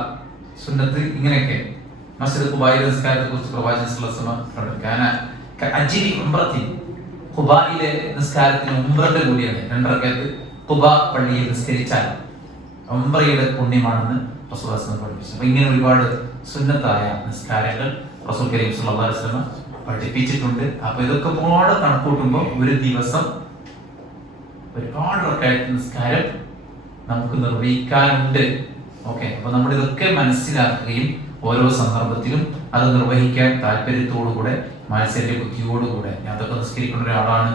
സുന്നത്ത്, ഇങ്ങനെയൊക്കെ. മസ്ജിദ് ഖുബായിലെ നിസ്കാരത്തെ കുറിച്ച് പ്രവാചകൻ സല്ലല്ലാഹു അലൈഹി വസല്ലം ഖുബായിലെ നിസ്കാരത്തിന് ഉംറയുടെ കൂടിയാണ്. 2 റക്അത്ത് ഖുബ പള്ളിയിൽ നിസ്കരിച്ചാൽ ഉംറയുടെ പുണ്യമാണെന്ന് റസൂൽ പഠിപ്പിച്ചു. അപ്പൊ ഇങ്ങനെ ഒരുപാട് സുന്നത്തായ നിസ്കാരങ്ങൾ റസൂൽ കരീം സല്ലല്ലാഹു അലൈഹി വസല്ലം പഠിപ്പിച്ചിട്ടുണ്ട്. അപ്പൊ ഇതൊക്കെ ഒരുപാട് കണക്കൂട്ടുമ്പോൾ ഒരു ദിവസം ഒരുപാട് റക്അത്ത് നിസ്കാരം നമുക്ക് നിർവഹിക്കാനുണ്ട്. ഓക്കെ, അപ്പൊ നമ്മൾ ഇതൊക്കെ മനസ്സിലാക്കുകയും ഓരോ സന്ദർഭത്തിലും അത് നിർവഹിക്കാൻ താല്പര്യത്തോടുകൂടെ, മാത്സര്യ ബുദ്ധിയോടുകൂടെ ഞാൻ അതൊക്കെ നിസ്കരിക്കുന്ന ഒരാളാണ്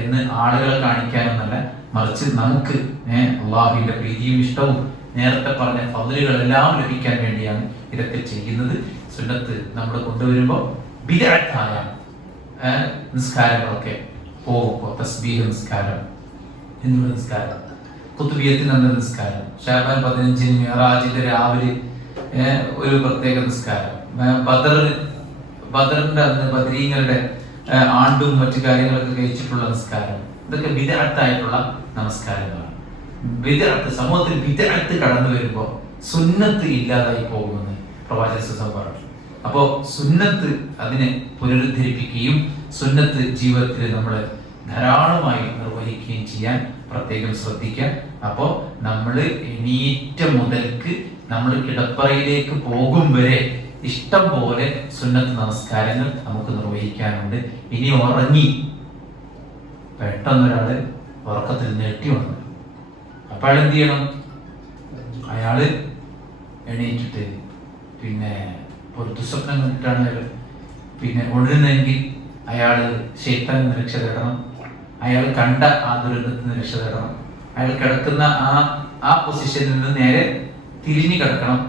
എന്ന് ആളുകളെ കാണിക്കാനൊന്നല്ല, മറിച്ച് നമുക്ക് അള്ളാഹുവിന്റെ പ്രീതിയും ഇഷ്ടവും നേരത്തെ പറഞ്ഞ ഫദ്ലുകളെല്ലാം ലഭിക്കാൻ വേണ്ടിയാണ് ഇതൊക്കെ ചെയ്യുന്നത്. സുന്നത്ത് നമ്മൾ കൊണ്ടുവരുമ്പോൾ ബിദ്അത്തായ നിസ്കാരങ്ങളൊക്കെ പോകുമ്പോൾ തസ്ബീഹ് നിസ്കാരം എന്നുള്ള നിസ്കാരം, ഖുത്ബിയത്തിന് അന്ന് നിസ്കാരം, ശഅബാൻ 15 മിഅ്റാജിന്റെ രാവിലെ ഒരു പ്രത്യേക നിസ്കാരം, ബദറിന്റെ അന്ന് ബദരീങ്ങളുടെ ആണ്ടും മറ്റു കാര്യങ്ങളൊക്കെ കഴിച്ചിട്ടുള്ള നിസ്കാരം, ഇതൊക്കെ ബിദ്അത്തായിട്ടുള്ള നമസ്കാരങ്ങളാണ്. ബിദ്അത്ത്, സമൂഹത്തിൽ ബിദ്അത്ത് കടന്നു വരുമ്പോൾ സുന്നത്ത് ഇല്ലാതായി പോകുമെന്ന് പ്രവാചകൻ പറഞ്ഞു. അപ്പോ സുന്നത്ത് അതിനെ പുനരുദ്ധരിപ്പിക്കുകയും സുന്നത്ത് ജീവിതത്തിൽ നമ്മൾ ധാരാളമായി നിർവഹിക്കുകയും ചെയ്യാൻ പ്രത്യേകം ശ്രദ്ധിക്കാം. അപ്പോ നമ്മൾ എണീറ്റ മുതൽക്ക് നമ്മൾ കിടപ്പറയിലേക്ക് പോകും വരെ ഇഷ്ടം പോലെ സുന്നത്ത് നമസ്കാരങ്ങൾ നമുക്ക് നിർവഹിക്കാനുണ്ട്. ഇനി ഉറങ്ങി പെട്ടെന്നൊരാള് ഉറക്കത്തിൽ ഞെട്ടി വന്നു, അപ്പോൾ എന്ത് ചെയ്യണം? അയാള് എണീറ്റിട്ട് പിന്നെ ഒരു ദുസ്വപ്നം കണ്ടിട്ടാണ് പിന്നെ ഉണരുന്നതെങ്കിൽ അയാള് ശൈത്താനിൽ രക്ഷ തേടണം, അയാൾ കണ്ട ആ ദുരന്തത്തിൽ നിന്ന് രക്ഷ തേടണം, അയാൾ കിടക്കുന്ന ആ പൊസിഷനിൽ നിന്ന് നേരെ തിരിഞ്ഞു കിടക്കണം.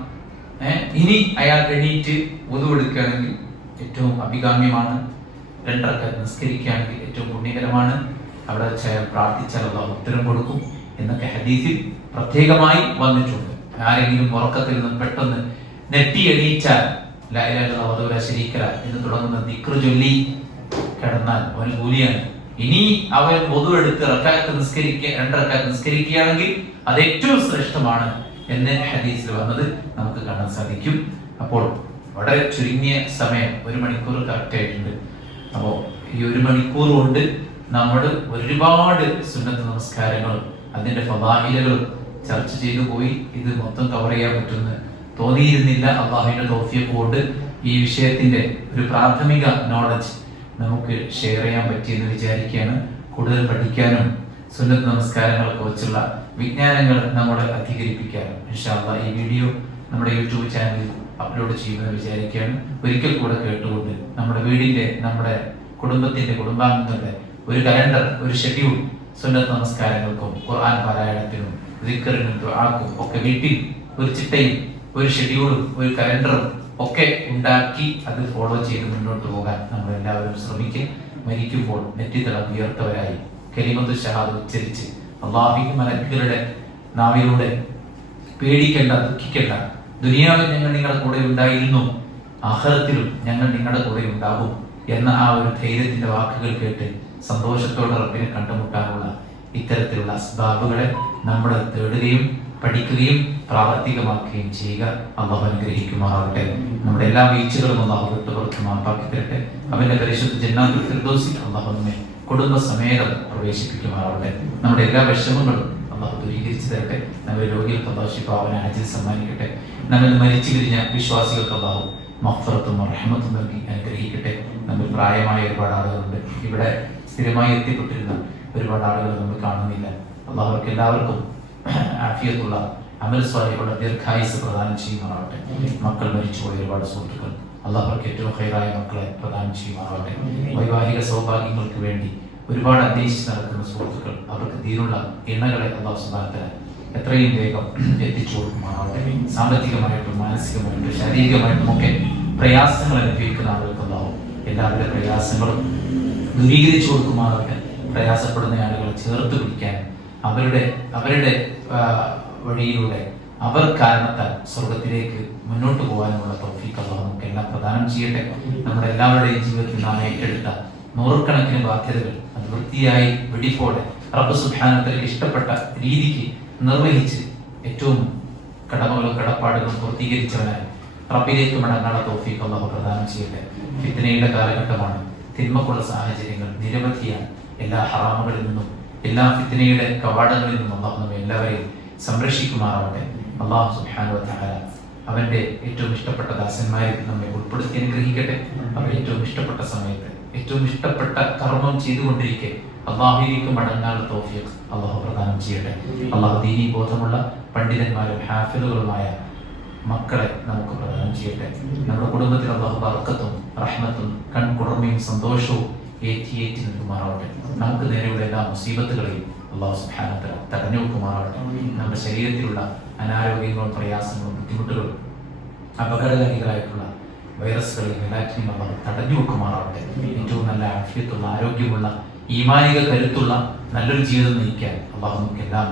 ഇനി അയാൾ എണീറ്റ് ഒതുവെടുക്കുകയാണെങ്കിൽ ഏറ്റവും അഭികാമ്യമാണ്. 2 റക്അത്ത് നിസ്കരിക്കുകയാണെങ്കിൽ ഏറ്റവും പുണ്യകരമാണ്. അവിടെ വെച്ച് അയാൾ പ്രാർത്ഥിച്ചാൽ അല്ലാഹു ഉത്തരം കൊടുക്കും എന്നൊക്കെ ഹദീസിൽ പ്രത്യേകമായി വന്നിട്ടുണ്ട്. ആരെങ്കിലും ഉറക്കത്തിൽ നിന്ന് പെട്ടെന്ന് നെട്ടി എണീച്ചാൽ ലാ ഇലാഹ ഇല്ലല്ലാഹു വഹ്ദഹു ലാ ശരീക ലഹു എന്ന് തുടങ്ങുന്ന ദിക്ർ ചൊല്ലി കിടന്നാൽ അവന് കൂലിയാണ്. ഇനി അവൻ വുദു എടുത്ത് 2 റക്അത്ത് നിസ്കരിക്കുകയാണെങ്കിൽ അത് ഏറ്റവും ശ്രേഷ്ഠമാണ് എന്ന് ഹദീസിൽ വന്നത് നമുക്ക് കാണാൻ സാധിക്കും. അപ്പോൾ വളരെ ചുരുങ്ങിയ സമയം, 1 മണിക്കൂർ കറക്റ്റ് ആയിട്ടുണ്ട്. അപ്പോൾ ഈ 1 മണിക്കൂർ കൊണ്ട് നമ്മൾ ഒരുപാട് സുന്നത്ത് നമസ്കാരങ്ങളും അതിന്റെ ഫളായിലുകളും ചർച്ച ചെയ്തു പോയി. ഇത് മൊത്തം കവർ ചെയ്യാൻ പറ്റുമെന്ന് തോന്നിയിരുന്നില്ല. അള്ളാഹുവിന്റെ തൗഫീഖ് കൊണ്ട് ഈ വിഷയത്തിന്റെ ഒരു പ്രാഥമിക നോളജ് നമുക്ക് ഷെയർ ചെയ്യാൻ പറ്റിയെന്ന് വിചാരിക്കുകയാണ്. കൂടുതൽ പഠിക്കാനും സുന്നത്ത് നമസ്കാരങ്ങളെ കുറിച്ചുള്ള വിജ്ഞാനങ്ങൾ നമ്മളെ അധികരിപ്പിക്കാനും ഇൻഷാ അല്ലാഹ് ഈ വീഡിയോ നമ്മുടെ യൂട്യൂബ് ചാനലിൽ അപ്ലോഡ് ചെയ്യുമെന്ന് വിചാരിക്കുകയാണ്. ഒരിക്കൽ കൂടെ കേട്ടുകൊണ്ട് നമ്മുടെ വീടിന്റെ, നമ്മുടെ കുടുംബാംഗങ്ങളുടെ ഒരു കലണ്ടർ, ഒരു ഷെഡ്യൂൾ സുന്നത്ത് നമസ്കാരങ്ങൾക്കും ഖുർആൻ പാരായണത്തിനും ദിക്റിനും ദുആക്കും ഒക്കെ വീട്ടിൽ ഒരു ചിട്ടയും ഒരു ഷെഡ്യൂളും ഒരു കലണ്ടറും ഒക്കെ ഉണ്ടാക്കി അത് ഫോളോ ചെയ്ത് മുന്നോട്ട് പോകാൻ നമ്മൾ എല്ലാവരും ശ്രമിക്കും. മരിക്കുമ്പോൾ നെറ്റിത്തളം ഉയർത്തവരായി കലിമത്തു ഷഹാദ ഉച്ചരിച്ച് അല്ലാഹുവിന്റെ മലക്കുകളുടെ നാവിലൂടെ പേടിക്കേണ്ട, ദുഃഖിക്കേണ്ട, ദുനിയാവിൽ ഞങ്ങൾ നിങ്ങളുടെ കൂടെ ഉണ്ടായിരുന്നു, ആഖിറത്തിലും ഞങ്ങൾ നിങ്ങളുടെ കൂടെ ഉണ്ടാകും എന്ന ആ ഒരു ധൈര്യത്തിന്റെ വാക്കുകൾ കേട്ട് സന്തോഷത്തോടെ റബ്ബിനെ കണ്ടുമുട്ടാനുള്ള ഇത്തരത്തിലുള്ള അസ്ബാബുകളെ നമ്മൾ തേടുകയും പഠിക്കുകയും പ്രാവർത്തികമാക്കുകയും ചെയ്യുക. അള്ളാഹു അനുഗ്രഹിക്കുമാറാവട്ടെ. നമ്മുടെ എല്ലാ വീഴ്ചകളും അള്ളാഹു വിട്ടുപുറത്ത് മാപ്പാക്കി തരട്ടെ. അവന്റെ പരിശുദ്ധ ജന്നാത്തുൽ ഫിർദൗസിൽ അള്ളാഹു നമ്മെ കുടുംബസമേതം പ്രവേശിപ്പിക്കുമാറാവട്ടെ. നമ്മുടെ എല്ലാ വിഷമങ്ങളും അള്ളാഹു ദൂരീകരിച്ചു തരട്ടെ. നമ്മുടെ രോഗികൾക്ക് അള്ളാഹു ശിഫാവന അജിൽ സമ്മാനിക്കട്ടെ. നമ്മൾ മരിച്ചു പിരിഞ്ഞ വിശ്വാസികൾക്ക് അള്ളാഹു മഗ്ഫിറത്തും റഹ്മത്തും നൽകി അനുഗ്രഹിക്കട്ടെ. നമ്മൾ പ്രായമായ ഒരുപാട് ആളുകളുണ്ട്, ഇവിടെ സ്ഥിരമായി എത്തിപ്പെട്ടിരുന്ന ഒരുപാട് ആളുകൾ നമ്മൾ കാണുന്നില്ല. അള്ളാഹുർക്ക് എല്ലാവർക്കും ആഫിയത്തുള്ള അമൽ സ്വാലിഹുള്ള ദീർഘായുസ് പ്രദാനം ചെയ്യുമാറാവട്ടെ. മക്കൾ മരിച്ചുപോയ ഒരുപാട് സുഹൃത്തുക്കൾ അള്ളാഹുർക്ക് ഏറ്റവും ഹൈറായ മക്കളെ പ്രദാനം ചെയ്യുമാറാവട്ടെ. വൈവാഹിക സൗഭാഗ്യങ്ങൾക്ക് വേണ്ടി ഒരുപാട് അന്വേഷിച്ച് നടക്കുന്ന സുഹൃത്തുക്കൾ, അവർക്ക് തീരുള്ള ഇണകളെ അള്ളാഹു സുബ്ഹാനഹു വ തആല എത്രയും വേഗം എത്തിച്ചു കൊടുക്കുമാറാവട്ടെ. സാമ്പത്തികമായിട്ടും മാനസികമായിട്ടും ശാരീരികമായിട്ടും ഒക്കെ പ്രയാസങ്ങൾ അനുഭവിക്കുന്ന ആളുകൾക്ക് അള്ളാഹു എല്ലാവരുടെ പ്രയാസങ്ങളും ദൂരീകരിച്ചു കൊടുക്കുമാറാവട്ടെ. പ്രയാസപ്പെടുന്ന ആളുകളെ ചേർത്ത് പിടിക്കാൻ, അവരുടെ വഴിയിലൂടെ അവർ കാരണത്താൽ സ്വർഗത്തിലേക്ക് മുന്നോട്ട് പോകാനുള്ള തൗഫീഖ് അല്ലാഹു നമുക്ക് എല്ലാം പ്രദാനം ചെയ്യട്ടെ. നമ്മുടെ എല്ലാവരുടെയും ജീവിതത്തിൽ നാം ഏറ്റെടുത്ത നൂറുകണക്കിന് ബാധ്യതകൾ അത് വൃത്തിയായി വെടിപ്പോടെ റബ്ബ് സുബ്ഹാനഹു വ തആലയ്ക്ക് ഇഷ്ടപ്പെട്ട രീതിക്ക് നിർവഹിച്ച് ഏറ്റവും കടമകളും കടപ്പാടുകളും പൂർത്തീകരിച്ചവനായി റബ്ബിലേക്ക് മടങ്ങാനുള്ള തൗഫീഖ് അല്ലാഹു പ്രദാനം ചെയ്യട്ടെ. ഫിത്നയുടെ കാലഘട്ടമാണ്, തിന്മക്കുള്ള സാഹചര്യങ്ങൾ നിരവധിയാണ്. എല്ലാ ഹറാമുകളിൽ നിന്നും എല്ലാ ഫിത്നയുടെ കവാടങ്ങളിൽ നിന്നും അല്ലാഹു നമ്മെ എല്ലാവരെയും സംരക്ഷിക്കുമാറാവട്ടെ. അല്ലാഹു സുബ്ഹാനഹു വ തആല അവന്റെ ഏറ്റവും ഇഷ്ടപ്പെട്ട ദാസന്മാരിൽ നമ്മെ ഉൾപ്പെടുത്തി അനുഗ്രഹിക്കട്ടെ. അവർ ഏറ്റവും ഇഷ്ടപ്പെട്ട സമയത്ത് ഏറ്റവും ഇഷ്ടപ്പെട്ട കർമ്മം ചെയ്തുകൊണ്ടിരിക്കെ അല്ലാഹുവിലേക്ക് മടങ്ങാനുള്ള തൗഫീഖ് അല്ലാഹു പ്രദാനം ചെയ്യട്ടെ. അല്ലാഹു ദീനീ ബോധമുള്ള പണ്ഡിതന്മാരും ഹാഫിളുകളുമായ മക്കളെ നമുക്ക് പ്രദാനം ചെയ്യട്ടെ. നമ്മുടെ കുടുംബത്തിൽ അല്ലാഹു ബർക്കത്തും റഹ്മത്തും കൺകുളിർമയും സന്തോഷവും ഏറ്റി നിൽക്കുമാറാവട്ടെ. നമുക്ക് നേരെയുള്ള എല്ലാ മുസീബത്തുകളെയും അല്ലാഹു സുബ്ഹാനഹു വ തആല തടഞ്ഞു വെക്കുമാറാവട്ടെ. നമ്മുടെ ശരീരത്തിലുള്ള അനാരോഗ്യങ്ങളും പ്രയാസങ്ങളും ബുദ്ധിമുട്ടുകളും അപകടകാരികളായിട്ടുള്ള വൈറസുകളെയും എല്ലാറ്റിനെയും അല്ലാഹു തടഞ്ഞു വെക്കുമാറാവട്ടെ. ഏറ്റവും നല്ല ആഫിയത്തുള്ള ആരോഗ്യമുള്ള ഈമാനിക കരുത്തുള്ള നല്ലൊരു ജീവിതം നയിക്കാൻ അല്ലാഹു നമുക്കെല്ലാം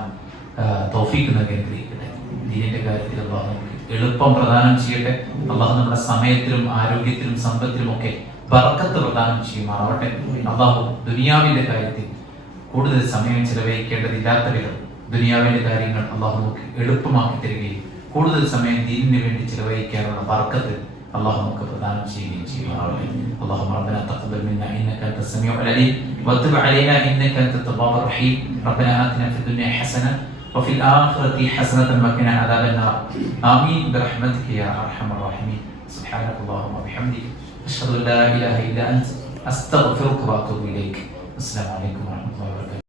തൗഫീഖ് നൽകി അനുഗ്രഹിക്കട്ടെ. ദീനിന്റെ കാര്യത്തിൽ അല്ലാഹു നമുക്ക് എളുപ്പം പ്രദാനം ചെയ്യട്ടെ. അല്ലാഹു നമ്മുടെ സമയത്തിലും ആരോഗ്യത്തിലും സമ്പത്തിലും ഒക്കെ ബർക്കത്ത് പ്രദാനം ചെയ്യുമാറാവട്ടെ. അല്ലാഹു ദുനിയാവിന്റെ കാര്യത്തിൽ കൂടുതൽ സമയം ചിലവഴിക്കേണ്ടതില്ലാത്ത വിധം ദുനിയാവിന്റെ കാര്യങ്ങൾ അല്ലാഹു നമുക്ക് എളുപ്പമാക്കി തരികയും കൂടുതൽ സമയം ദീനിന് വേണ്ടി ചിലവഴിക്കാനുള്ള ബർക്കത്ത് അല്ലാഹു നമുക്ക് പ്രദാനം ചെയ്യുകയും ചെയ്യുമാറാവട്ടെ. اللهم ربنا تقبل منا انك انت السميع العليم وتب علينا انك انت التواب الرحيم. ربنا آتنا في الدنيا حسنة وفي الآخرة حسنة وقنا عذاب النار. آمين برحمتك يا أرحم الراحمين. سبحانك اللهم وبحمدك أشهد أن لا إله إلا أنت أستغفرك وأتوب إليك. السلام عليكم ورحمة الله وبركاته.